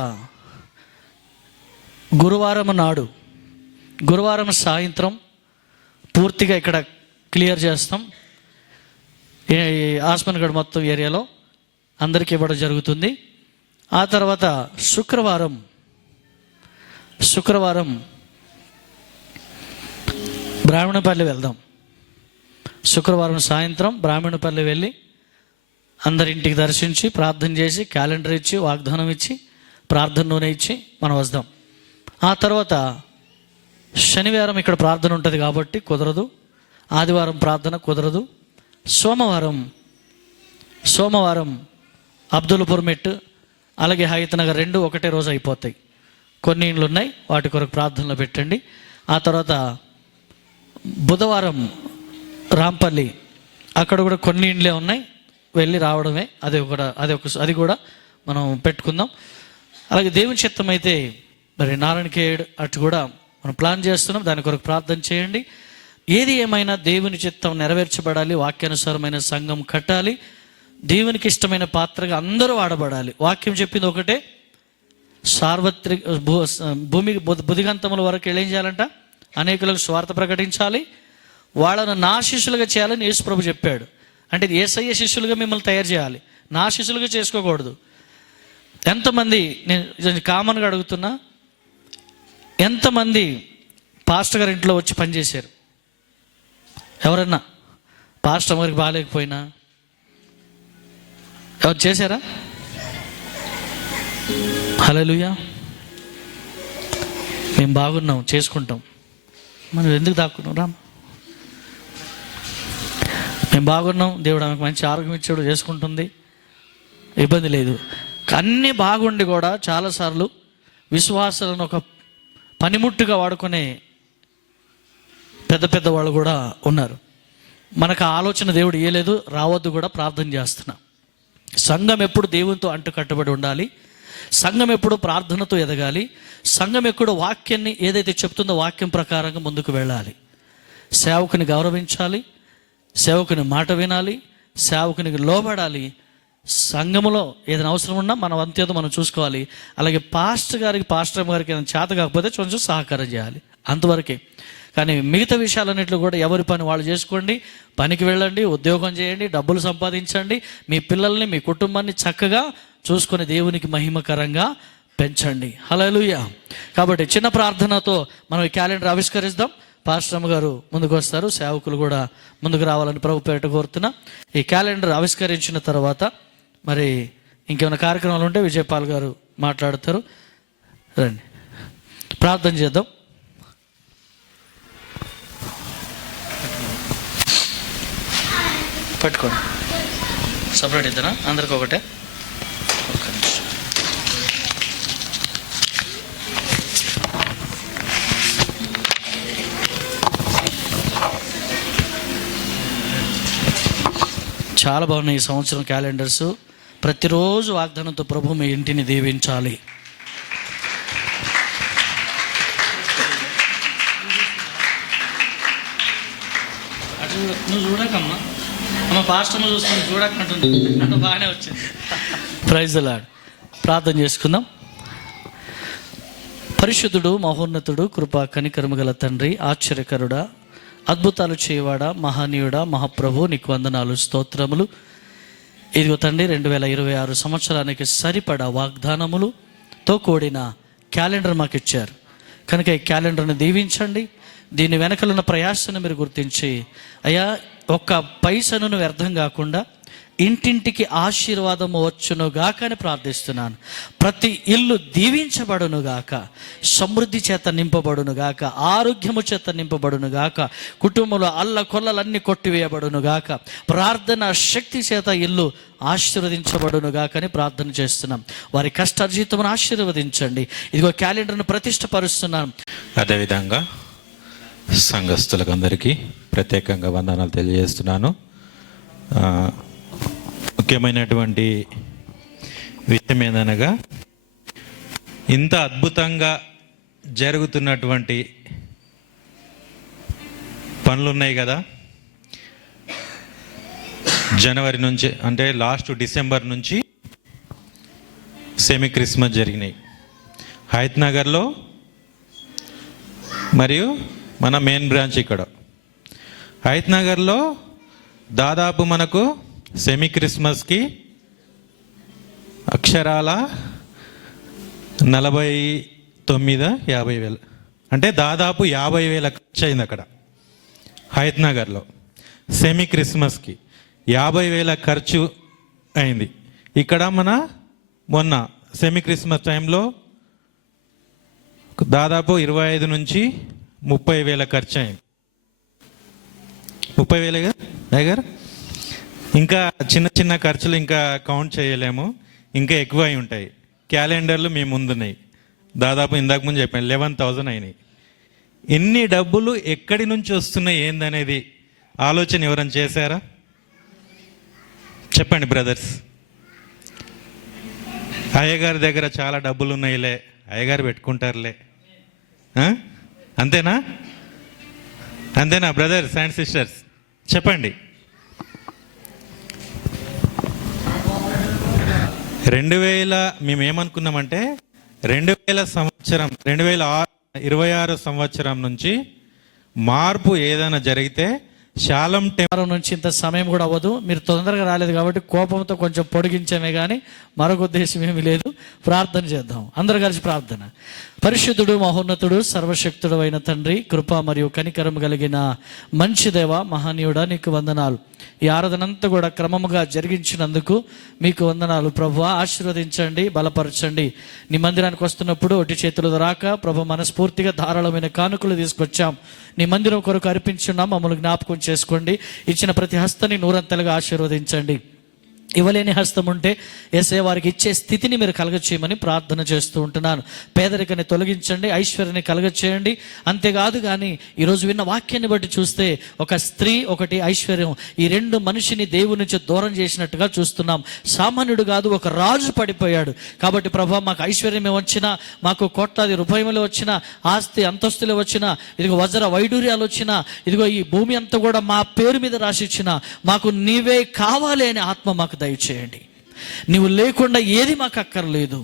గురువారం సాయంత్రం పూర్తిగా ఇక్కడ క్లియర్ చేస్తాం. ఆస్మాన్గఢ్ మొత్తం ఏరియాలో అందరికీ ఇవ్వడం జరుగుతుంది. ఆ తర్వాత శుక్రవారం బ్రాహ్మణపల్లి వెళ్దాం. శుక్రవారం సాయంత్రం బ్రాహ్మణపల్లి వెళ్ళి అందరింటికి దర్శించి ప్రార్థన చేసి క్యాలెండర్ ఇచ్చి వాగ్దానం ఇచ్చి ప్రార్థన నూనె ఇచ్చి మనం వద్దాం. ఆ తర్వాత శనివారం ఇక్కడ ప్రార్థన ఉంటుంది కాబట్టి కుదరదు, ఆదివారం ప్రార్థన కుదరదు. సోమవారం అబ్దుల్పూర్ మెట్ అలాగే హయత్ నగర్ 2 ఒకటే రోజు అయిపోతాయి. కొన్ని ఇండ్లు ఉన్నాయి, వాటి కొరకు ప్రార్థనలో పెట్టండి. ఆ తర్వాత బుధవారం రాంపల్లి, అక్కడ కూడా కొన్ని ఇండ్లే ఉన్నాయి, వెళ్ళి రావడమే. అది కూడా మనం పెట్టుకుందాం. అలాగే దేవుని చిత్తం అయితే మరి నారాయణఖేడ్ అటు కూడా మనం ప్లాన్ చేస్తున్నాం, దాని కొరకు ప్రార్థన చేయండి. ఏది ఏమైనా దేవుని చిత్తం నెరవేర్చబడాలి, వాక్యానుసారమైన సంఘం కట్టాలి, దేవునికి ఇష్టమైన పాత్రగా అందరూ వాడబడాలి. వాక్యం చెప్పింది ఒకటే, సార్వత్రిక భూమి బుధిగంతముల వరకు ఏం చేయాలంట, అనేకులకు స్వార్థ ప్రకటించాలి, వాళ్ళను నా శిష్యులుగా చేయాలని యేసుప్రభు చెప్పాడు. అంటే యేసయ్య శిష్యులుగా మిమ్మల్ని తయారు చేయాలి, నా శిష్యులుగా చేసుకోకూడదు. ఎంతమంది, నేను కామన్గా అడుగుతున్నా, ఎంతమంది పాస్టర్ గారి ఇంట్లో వచ్చి పనిచేశారు? ఎవరన్నా పాస్టర్ గారికి బాగాలేకపోయినా ఎవరు చేశారా? హల్లెలూయా. మేము బాగున్నాం, చేసుకుంటాం. మనం ఎందుకు దాక్కున్నాం? రామ్, మేము బాగున్నాం, దేవుడు ఆమెకు మంచి ఆరోగ్యం ఇచ్చాడు, చేసుకుంటుంది, ఇబ్బంది లేదు. అన్నీ బాగుండి కూడా చాలాసార్లు విశ్వాసాలను ఒక పనిముట్టుగా వాడుకునే పెద్ద పెద్ద వాళ్ళు కూడా ఉన్నారు. మనకు ఆ ఆలోచన దేవుడు ఇయ్యలేదు, రావద్దు కూడా ప్రార్థన చేస్తున్నా. సంఘం ఎప్పుడు దేవునితో అంటు కట్టుబడి ఉండాలి, సంఘం ఎప్పుడు ప్రార్థనతో ఎదగాలి, సంఘం ఎప్పుడు వాక్యాన్ని ఏదైతే చెప్తుందో వాక్యం ప్రకారంగా ముందుకు వెళ్ళాలి. సేవకుని గౌరవించాలి, సేవకుని మాట వినాలి, సేవకునికి లోబడాలి. సంఘములో ఏదైనా అవసరం ఉన్నా మన వంతేదో మనం చూసుకోవాలి. అలాగే పాస్టర్ గారికి ఏదైనా చేత కాకపోతే కొంచెం సహకారం చేయాలి, అంతవరకే. కానీ మిగతా విషయాలన్నింటిలో కూడా ఎవరి పని వాళ్ళు చేసుకోండి, పనికి వెళ్ళండి, ఉద్యోగం చేయండి, డబ్బులు సంపాదించండి, మీ పిల్లల్ని మీ కుటుంబాన్ని చక్కగా చూసుకొని దేవునికి మహిమకరంగా పెంచండి. హల్లెలూయా. కాబట్టి చిన్న ప్రార్థనతో మనం ఈ క్యాలెండర్ ఆవిష్కరిద్దాం. పాస్టర్ గారు ముందుకు వస్తారు, సేవకులు కూడా ముందుకు రావాలని ప్రభు పేరిట కోరుతున్నా. ఈ క్యాలెండర్ ఆవిష్కరించిన తర్వాత మరి ఇంకేమైనా కార్యక్రమాలు ఉంటే విజయపాల్ గారు మాట్లాడతారు. రండి ప్రార్థన చేద్దాం. పట్టుకోండి, సపరేట్ ఇద్దరా? అందరికి ఒకటే. ఒక్క నిమిషం. చాలా బాగున్నాయి ఈ సంవత్సరం క్యాలెండర్స్. ప్రతిరోజు వాగ్దానంతో ప్రభు మీ ఇంటిని దీవించాలి. అటు నువ్వు చూడకమ్మా, అమ్మ పాస్టర్ చూసుకొని చూడకంటుంది, అటు బాగానే వచ్చింది. Praise the lord. ప్రార్థన చేసుకుందాం. పరిశుద్ధుడు, మహోన్నతుడు, కృపా కనికరము గల తండ్రి, ఆశ్చర్యకరుడా, అద్భుతాలు చేయవాడా, మహనీయుడా, మహాప్రభు, నీకు వందనాలు, స్తోత్రములు. ఇదిగో తండ్రి, 2026 సంవత్సరానికి సరిపడా వాగ్దానములతో కూడిన క్యాలెండర్ మాకు ఇచ్చారు కనుక ఈ క్యాలెండర్ని దీవించండి. దీని వెనకలున్న ప్రయాసను మీరు గుర్తించి, అయ్యా ఒక్క పైసను వ్యర్థం కాకుండా ఇంటింటికి ఆశీర్వాదము వచ్చునుగాక అని ప్రార్థిస్తున్నాను. ప్రతి ఇల్లు దీవించబడునుగాక, సమృద్ధి చేత నింపబడునుగాక, ఆరోగ్యము చేత నింపబడునుగాక, కుటుంబంలో అల్ల కొల్లలన్నీ కొట్టివేయబడునుగాక, ప్రార్థన శక్తి చేత ఇల్లు ఆశీర్వదించబడునుగాక అని ప్రార్థన చేస్తున్నాం. వారి కష్టార్జితమును ఆశీర్వదించండి. ఇదిగో క్యాలెండర్ను ప్రతిష్టపరుస్తున్నాను. అదేవిధంగా సంఘస్థులకు అందరికీ ప్రత్యేకంగా వందనాలు తెలియజేస్తున్నాను. ముఖ్యమైనటువంటి విషయం ఏందనగా, ఇంత అద్భుతంగా జరుగుతున్నటువంటి పనులున్నాయి కదా. జనవరి నుంచి అంటే లాస్ట్ డిసెంబర్ నుంచి సెమీ క్రిస్మస్ జరిగినాయి హయత్ నగర్లో, మరియు మన మెయిన్ బ్రాంచ్ ఇక్కడ హయత్ నగర్లో. దాదాపు మనకు సెమీ క్రిస్మస్కి అక్షరాల 49,000-50,000 అంటే దాదాపు 50,000 ఖర్చు అయింది అక్కడ హయత్ నగర్లో. సెమీ క్రిస్మస్కి 50,000 ఖర్చు అయింది. ఇక్కడ మన మొన్న సెమీ క్రిస్మస్ టైంలో దాదాపు 25,000 నుంచి 30,000 ఖర్చు అయింది. 30,000 దగ్గర. ఇంకా చిన్న చిన్న ఖర్చులు ఇంకా కౌంట్ చేయలేము, ఇంకా ఎక్కువ అయి ఉంటాయి. క్యాలెండర్లు మీ ముందున్నాయి, దాదాపు ఇందాక ముందు చెప్పాను 11,000 అయినాయి. ఎన్ని డబ్బులు ఎక్కడి నుంచి వస్తున్నాయి ఏందనేది ఆలోచన ఎవరైనా చేశారా? చెప్పండి బ్రదర్స్. అయ్యగారి దగ్గర చాలా డబ్బులు ఉన్నాయిలే, అయ్యగారు పెట్టుకుంటారులే, అంతేనా? అంతేనా బ్రదర్స్ అండ్ సిస్టర్స్? చెప్పండి. 2000 మేమేమనుకున్నామంటే 2026 సంవత్సరం నుంచి మార్పు ఏదైనా జరిగితే శాలం వారం నుంచి ఇంత సమయం కూడా అవ్వదు. మీరు తొందరగా రాలేదు కాబట్టి కోపంతో కొంచెం పొడిగించామే కానీ మరొక ఉద్దేశం ఏమీ లేదు. ప్రార్థన చేద్దాం, అందరూ కలిసి ప్రార్థన. పరిశుద్ధుడు, మహోన్నతుడు, సర్వశక్తుడు అయిన తండ్రి, కృప మరియు కనికరం కలిగిన మంచి దేవ, మహనీయుడా, నీకు వందనాలు. ఈ ఆరాధనంతా కూడా క్రమముగా జరిగించినందుకు మీకు వందనాలు ప్రభువా. ఆశీర్వదించండి, బలపరచండి. నీ మందిరానికి వస్తున్నప్పుడు ఒట్టి చేతులు రాక ప్రభు మనస్ఫూర్తిగా ధారాళమైన కానుకలు తీసుకొచ్చాం. నీ మందిరం కొరకు అర్పించున్నాం, మమ్మల్ని జ్ఞాపకం చేసుకోండి. ఇచ్చిన ప్రతి హస్తాన్ని నూరంతలుగా ఆశీర్వదించండి. ఇవ్వలేని హస్తం ఉంటే యేసయ్య వారికి ఇచ్చే స్థితిని మీరు కలగచేయమని ప్రార్థన చేస్తూ ఉంటున్నాను. పేదరికాన్ని తొలగించండి, ఐశ్వర్యాన్ని కలగచేయండి. అంతేకాదు కానీ ఈరోజు విన్న వాక్యాన్ని బట్టి చూస్తే ఒక స్త్రీ, ఒకటి ఐశ్వర్యం, ఈ రెండు మనిషిని దేవుని నుంచి దూరం చేసినట్టుగా చూస్తున్నాం. సామాన్యుడు కాదు, ఒక రాజు పడిపోయాడు. కాబట్టి ప్రభా, మాకు ఐశ్వర్యం వచ్చినా, మాకు కోట్లాది రూపాయలు వచ్చినా, ఆస్తి అంతస్తులు వచ్చినా, ఇదిగో వజ్ర వైడూర్యాలు వచ్చినా, ఇదిగో ఈ భూమి అంతా కూడా మా పేరు మీద రాసిచ్చినా, మాకు నీవే కావాలి అనే ఆత్మ మాకు దయచేయండి. నీవు లేకుండా ఏది మాకు అక్కర్లేదు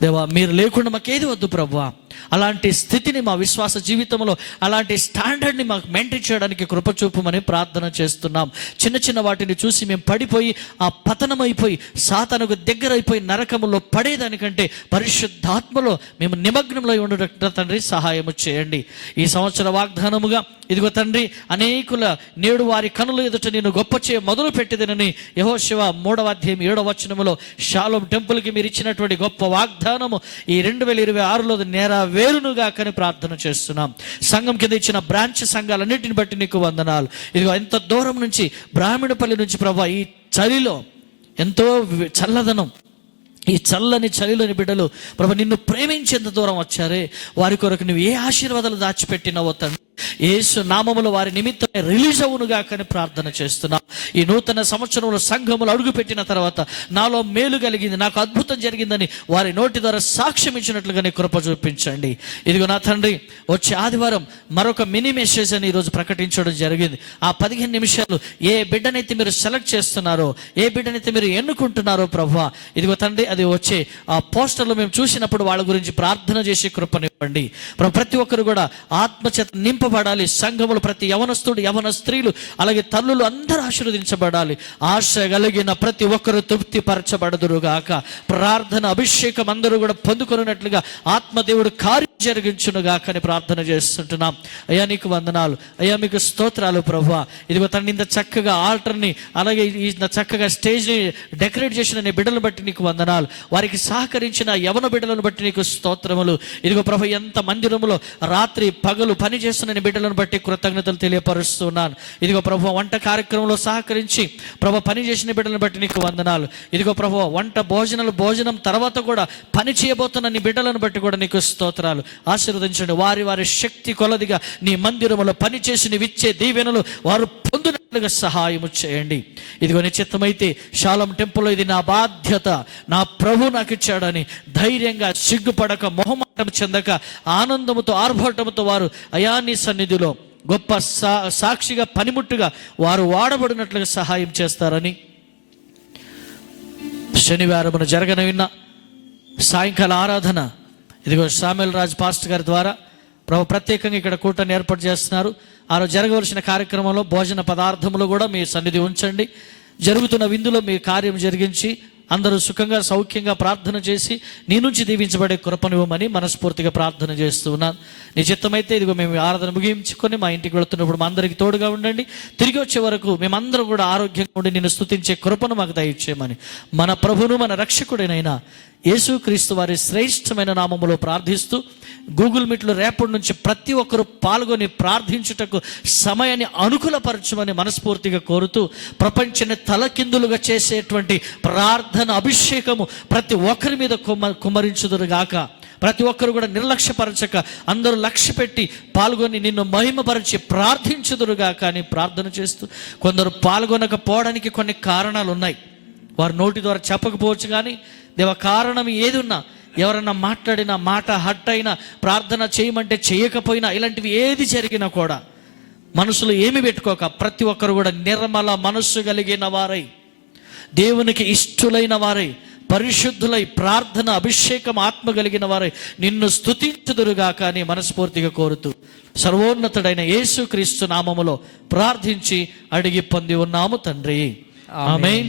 దేవా, మీరు లేకుండా మాకేది వద్దు ప్రభువా. అలాంటి స్థితిని మా విశ్వాస జీవితంలో, అలాంటి స్టాండర్డ్ని మాకు మెయింటైన్ చేయడానికి కృప చూపమని ప్రార్థన చేస్తున్నాం. చిన్న చిన్న వాటిని చూసి మేము పడిపోయి ఆ పతనమైపోయి సాతానుకు దగ్గరైపోయి నరకములో పడేదానికంటే పరిశుద్ధాత్మలో మేము నిమగ్నంలో ఉండటం తండ్రి సహాయము చేయండి. ఈ సంవత్సర వాగ్దానముగా ఇదిగో తండ్రి, అనేకుల నేడు వారి కనుల ఎదుట నేను గొప్ప చేయ మొదలు పెట్టేదనని యెహోషువ 3:7 షాలోం టెంపుల్కి మీరు ఇచ్చినటువంటి గొప్ప వాగ్దానము ఈ 2026లో నెరవేరునుగా కానీ ప్రార్థన చేస్తున్నాం. సంఘం కింద ఇచ్చిన బ్రాంచ్ సంఘాలన్నిటిని బట్టి నీకు వందనాలు. ఇదిగో ఎంత దూరం నుంచి, బ్రాహ్మణపల్లి నుంచి ప్రభా, ఈ చలిలో ఎంతో చల్లదనం, ఈ చల్లని చలిలోని బిడ్డలు ప్రభా నిన్ను ప్రేమించేంత దూరం వచ్చారే, వారి కొరకు నువ్వు ఏ ఆశీర్వాదాలు దాచిపెట్టినావో తండ్రి, యేసు నామములో వారి నిమిత్తమే రిలీజ్ అవునుగా కానీ ప్రార్థన చేస్తున్నాం. ఈ నూతన సంవత్సరంలో సంఘములు అడుగుపెట్టిన తర్వాత నాలో మేలు కలిగింది, నాకు అద్భుతం జరిగిందని వారి నోటి ద్వారా సాక్ష్యం ఇచ్చినట్లుగానే కృప చూపించండి. ఇదిగో నా తండ్రి, వచ్చే ఆదివారం మరొక మినీ మెసేజ్ అని ఈరోజు ప్రకటించడం జరిగింది. ఆ 15 నిమిషాలు ఏ బిడ్డనైతే మీరు సెలెక్ట్ చేస్తున్నారో, ఏ బిడ్డనైతే మీరు ఎన్నుకుంటున్నారో ప్రభువా, ఇదిగో తండ్రి, అది వచ్చే ఆ పోస్టర్లో మేము చూసినప్పుడు వాళ్ళ గురించి ప్రార్థన చేసి కృపనివ్వండి. ప్రతి ఒక్కరు కూడా ఆత్మచేత నింపబడాలి. సంఘములు ప్రతి యవనస్తుడు, యవన స్త్రీలు, అలాగే తల్లులు అందరూ ఆశీర్వదించబడాలి. ఆశ కలిగిన ప్రతి ఒక్కరు తృప్తిపరచబడదురుగాక. ప్రార్థన అభిషేకం అందరూ కూడా పొందుకున్నట్లుగా ఆత్మదేవుడు కార్యం జరిగించునుగాక అని ప్రార్థన చేస్తుంటున్నాం. అయ్యా నీకు వందనాలు, అయ్యా మీకు స్తోత్రాలు ప్రభువా. ఇదిగో తండ్రి, ఇంత చక్కగా ఆల్టర్ని, అలాగే ఇంత చక్కగా స్టేజ్ని డెకరేట్ చేసిన నీ బిడ్డలను బట్టి నీకు వందనాలు. వారికి సహకరించిన యవన బిడ్డలను బట్టి నీకు స్తోత్రములు. ఇదిగో ప్రభు, ఎంత మందిరములో రాత్రి పగలు పని చేస్తున్న నీ బిడ్డలను బట్టి కృతజ్ఞతలు తెలియపరుస్తున్నాను. ఇదిగో ప్రభు, వంట కార్యక్రమంలో సహకరించి ప్రభు పని చేసిన బిడ్డలను బట్టి నీకు వందనాలు. ఇదిగో ప్రభు, భోజనం తర్వాత కూడా పని చేయబోతున్న నీ బిడ్డలను బట్టి కూడా నీకు స్తోత్రాలు. ఆశీర్వదించండి. వారి వారి శక్తి కొలదిగా నీ మందిరములో పనిచేసి నీవిచ్చే దీవెనలు వారు పొందినట్లుగా సహాయము చేయండి. ఇదిగో నీ చిత్తమైతే షాలోం టెంపుల్లో ఇది నా బాధ్యత, నా ప్రభు నాకు ఇచ్చాడని ధైర్యంగా, సిగ్గుపడక, మొహమాటం చెందక, ఆనందముతో, ఆర్భాటముతో వారు అయా నీ సన్నిధిలో గొప్ప సాక్షిగా, పనిముట్టుగా వారు వాడబడినట్లుగా సహాయం చేస్తారని, శనివారమున జరగనవిన్న సాయంకాల ఆరాధన ఇదిగో సామెల్ రాజ్ పాస్టర్ గారి ద్వారా ప్రభు ప్రత్యేకంగా ఇక్కడ కూటాన్ని ఏర్పాటు చేస్తున్నారు. ఆ రోజు జరగవలసిన కార్యక్రమంలో భోజన పదార్థములు కూడా మీ సన్నిధి ఉంచండి. జరుగుతున్న విందులో మీ కార్యం జరిగించి అందరూ సుఖంగా, సౌఖ్యంగా ప్రార్థన చేసి నీ నుంచి దీవించబడే కృపనివ్వమని మనస్ఫూర్తిగా ప్రార్థన చేస్తూ ఉన్నాను. నీ చిత్తమైతే ఇదిగో మేము ఆరాధన ముగించుకొని మా ఇంటికి వెళుతున్నప్పుడు మా అందరికి తోడుగా ఉండండి. తిరిగి వచ్చే వరకు మేమందరం కూడా ఆరోగ్యంగా ఉండి నిన్ను స్తుతించే కృపను మాకు దయచేయమని మన ప్రభును, మన రక్షకుడైన యేసుక్రీస్తు వారి శ్రేష్టమైన నామములో ప్రార్థిస్తూ, గూగుల్ మీట్లో రేపటి నుంచి ప్రతి ఒక్కరూ పాల్గొని ప్రార్థించుటకు సమయాన్ని అనుకూలపరచమని మనస్ఫూర్తిగా కోరుతూ, ప్రపంచాన్ని తలకిందులుగా చేసేటువంటి ప్రార్థన అభిషేకము ప్రతి ఒక్కరి మీద కుమ్మరించుదురుగాక. ప్రతి ఒక్కరు కూడా నిర్లక్ష్యపరచక అందరూ లక్ష్య పెట్టి పాల్గొని నిన్ను మహిమపరిచి ప్రార్థించుదురుగా. కానీ ప్రార్థన చేస్తూ కొందరు పాల్గొనకపోవడానికి కొన్ని కారణాలు ఉన్నాయి. వారు నోటి ద్వారా చెప్పకపోవచ్చు, కానీ దేవ కారణం ఏది ఉన్నా, ఎవరన్నా మాట్లాడినా, మాట హట్ అయినా, ప్రార్థన చేయమంటే చేయకపోయినా, ఇలాంటివి ఏది జరిగినా కూడా మనసులో ఏమి పెట్టుకోక ప్రతి ఒక్కరు కూడా నిర్మల మనస్సు కలిగిన వారై, దేవునికి ఇష్టలైన వారై, పరిశుద్ధులై, ప్రార్థన అభిషేకం ఆత్మ కలిగిన వారై నిన్ను స్తుతించుదురుగా. కానీ మనస్ఫూర్తిగా కోరుతూ సర్వోన్నతుడైన యేసుక్రీస్తు నామములో ప్రార్థించి అడిగి పొంది ఉన్నాము తండ్రి. ఆమేన్,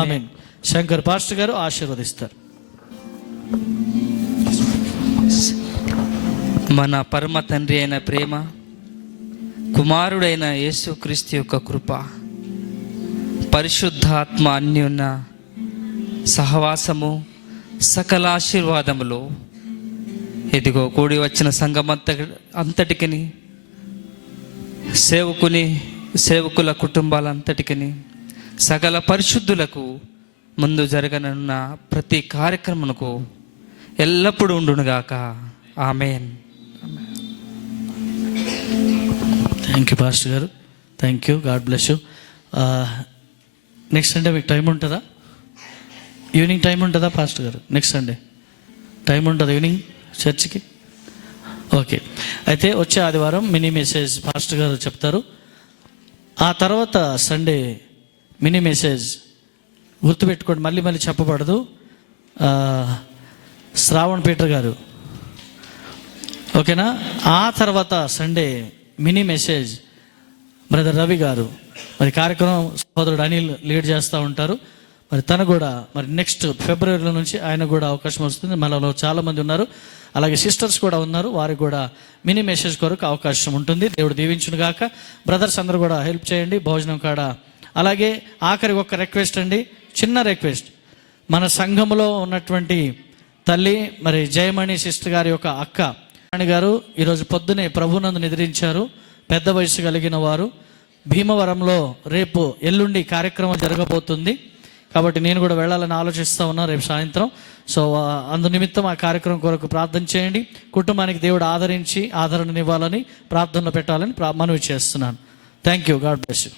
ఆమేన్. శంకర్ పాస్టర్ గారు ఆశీర్వదిస్తారు. మన పరమ తండ్రి అయిన ప్రేమ, కుమారుడైన యేసుక్రీస్తు యొక్క కృప, పరిశుద్ధాత్మ అన్యోన్య సహవాసము, సకల ఆశీర్వాదములు ఇదిగో కూడి వచ్చిన సంఘం అంతటికి, సేవకుల కుటుంబాలంతటికి, సకల పరిశుద్ధులకు ముందు జరగనున్న ప్రతి కార్యక్రమమునకు ఎల్లప్పుడూ ఉండునుగాక. ఆమేన్. థ్యాంక్ యూ పాస్టర్ గారు, thank you. God bless you. Next Sunday మీకు టైం ఉంటుందా? ఈవినింగ్ టైం ఉంటుందా పాస్టర్ గారు? నెక్స్ట్ సండే టైం ఉంటుందా ఈవినింగ్ చర్చ్కి? ఓకే. అయితే వచ్చే ఆదివారం మినీ మెసేజ్ పాస్టర్ గారు చెప్తారు. ఆ తర్వాత సండే మినీ మెసేజ్ గుర్తుపెట్టుకోండి, మళ్ళీ మళ్ళీ చెప్పబడదు. శ్రావణ్ పీటర్ గారు, ఓకేనా? ఆ తర్వాత Sunday mini message brother Ravi గారు, మరి కార్యక్రమం సోదరుడు అనిల్ లీడ్ చేస్తూ ఉంటారు. మరి తను కూడా మరి నెక్స్ట్ ఫిబ్రవరిలో నుంచి ఆయన కూడా అవకాశం వస్తుంది. మనలో చాలామంది ఉన్నారు, అలాగే సిస్టర్స్ కూడా ఉన్నారు, వారికి కూడా మినీ మెసేజ్ కొరకు అవకాశం ఉంటుంది. దేవుడు దీవించును గాక. బ్రదర్స్ అందరూ కూడా హెల్ప్ చేయండి భోజనం కాడ. అలాగే ఆఖరి ఒక రిక్వెస్ట్ అండి, చిన్న రిక్వెస్ట్. మన సంఘంలో ఉన్నటువంటి తల్లి మరి జయమణి సిస్టర్ గారి యొక్క అక్క రాణి గారు ఈరోజు పొద్దునే ప్రభునందు నిద్రించారు. పెద్ద వయసు కలిగిన వారు. భీమవరంలో రేపు ఎల్లుండి కార్యక్రమం జరగబోతుంది. కాబట్టి నేను కూడా వెళ్ళాలని ఆలోచిస్తూ ఉన్నా రేపు సాయంత్రం. సో అందు నిమిత్తం ఆ కార్యక్రమం కొరకు ప్రార్థన చేయండి. కుటుంబానికి దేవుడు ఆదరించి ఆదరణనివ్వాలని ప్రార్థనలో పెట్టాలని మనవి చేస్తున్నాను. Thank you. God bless you.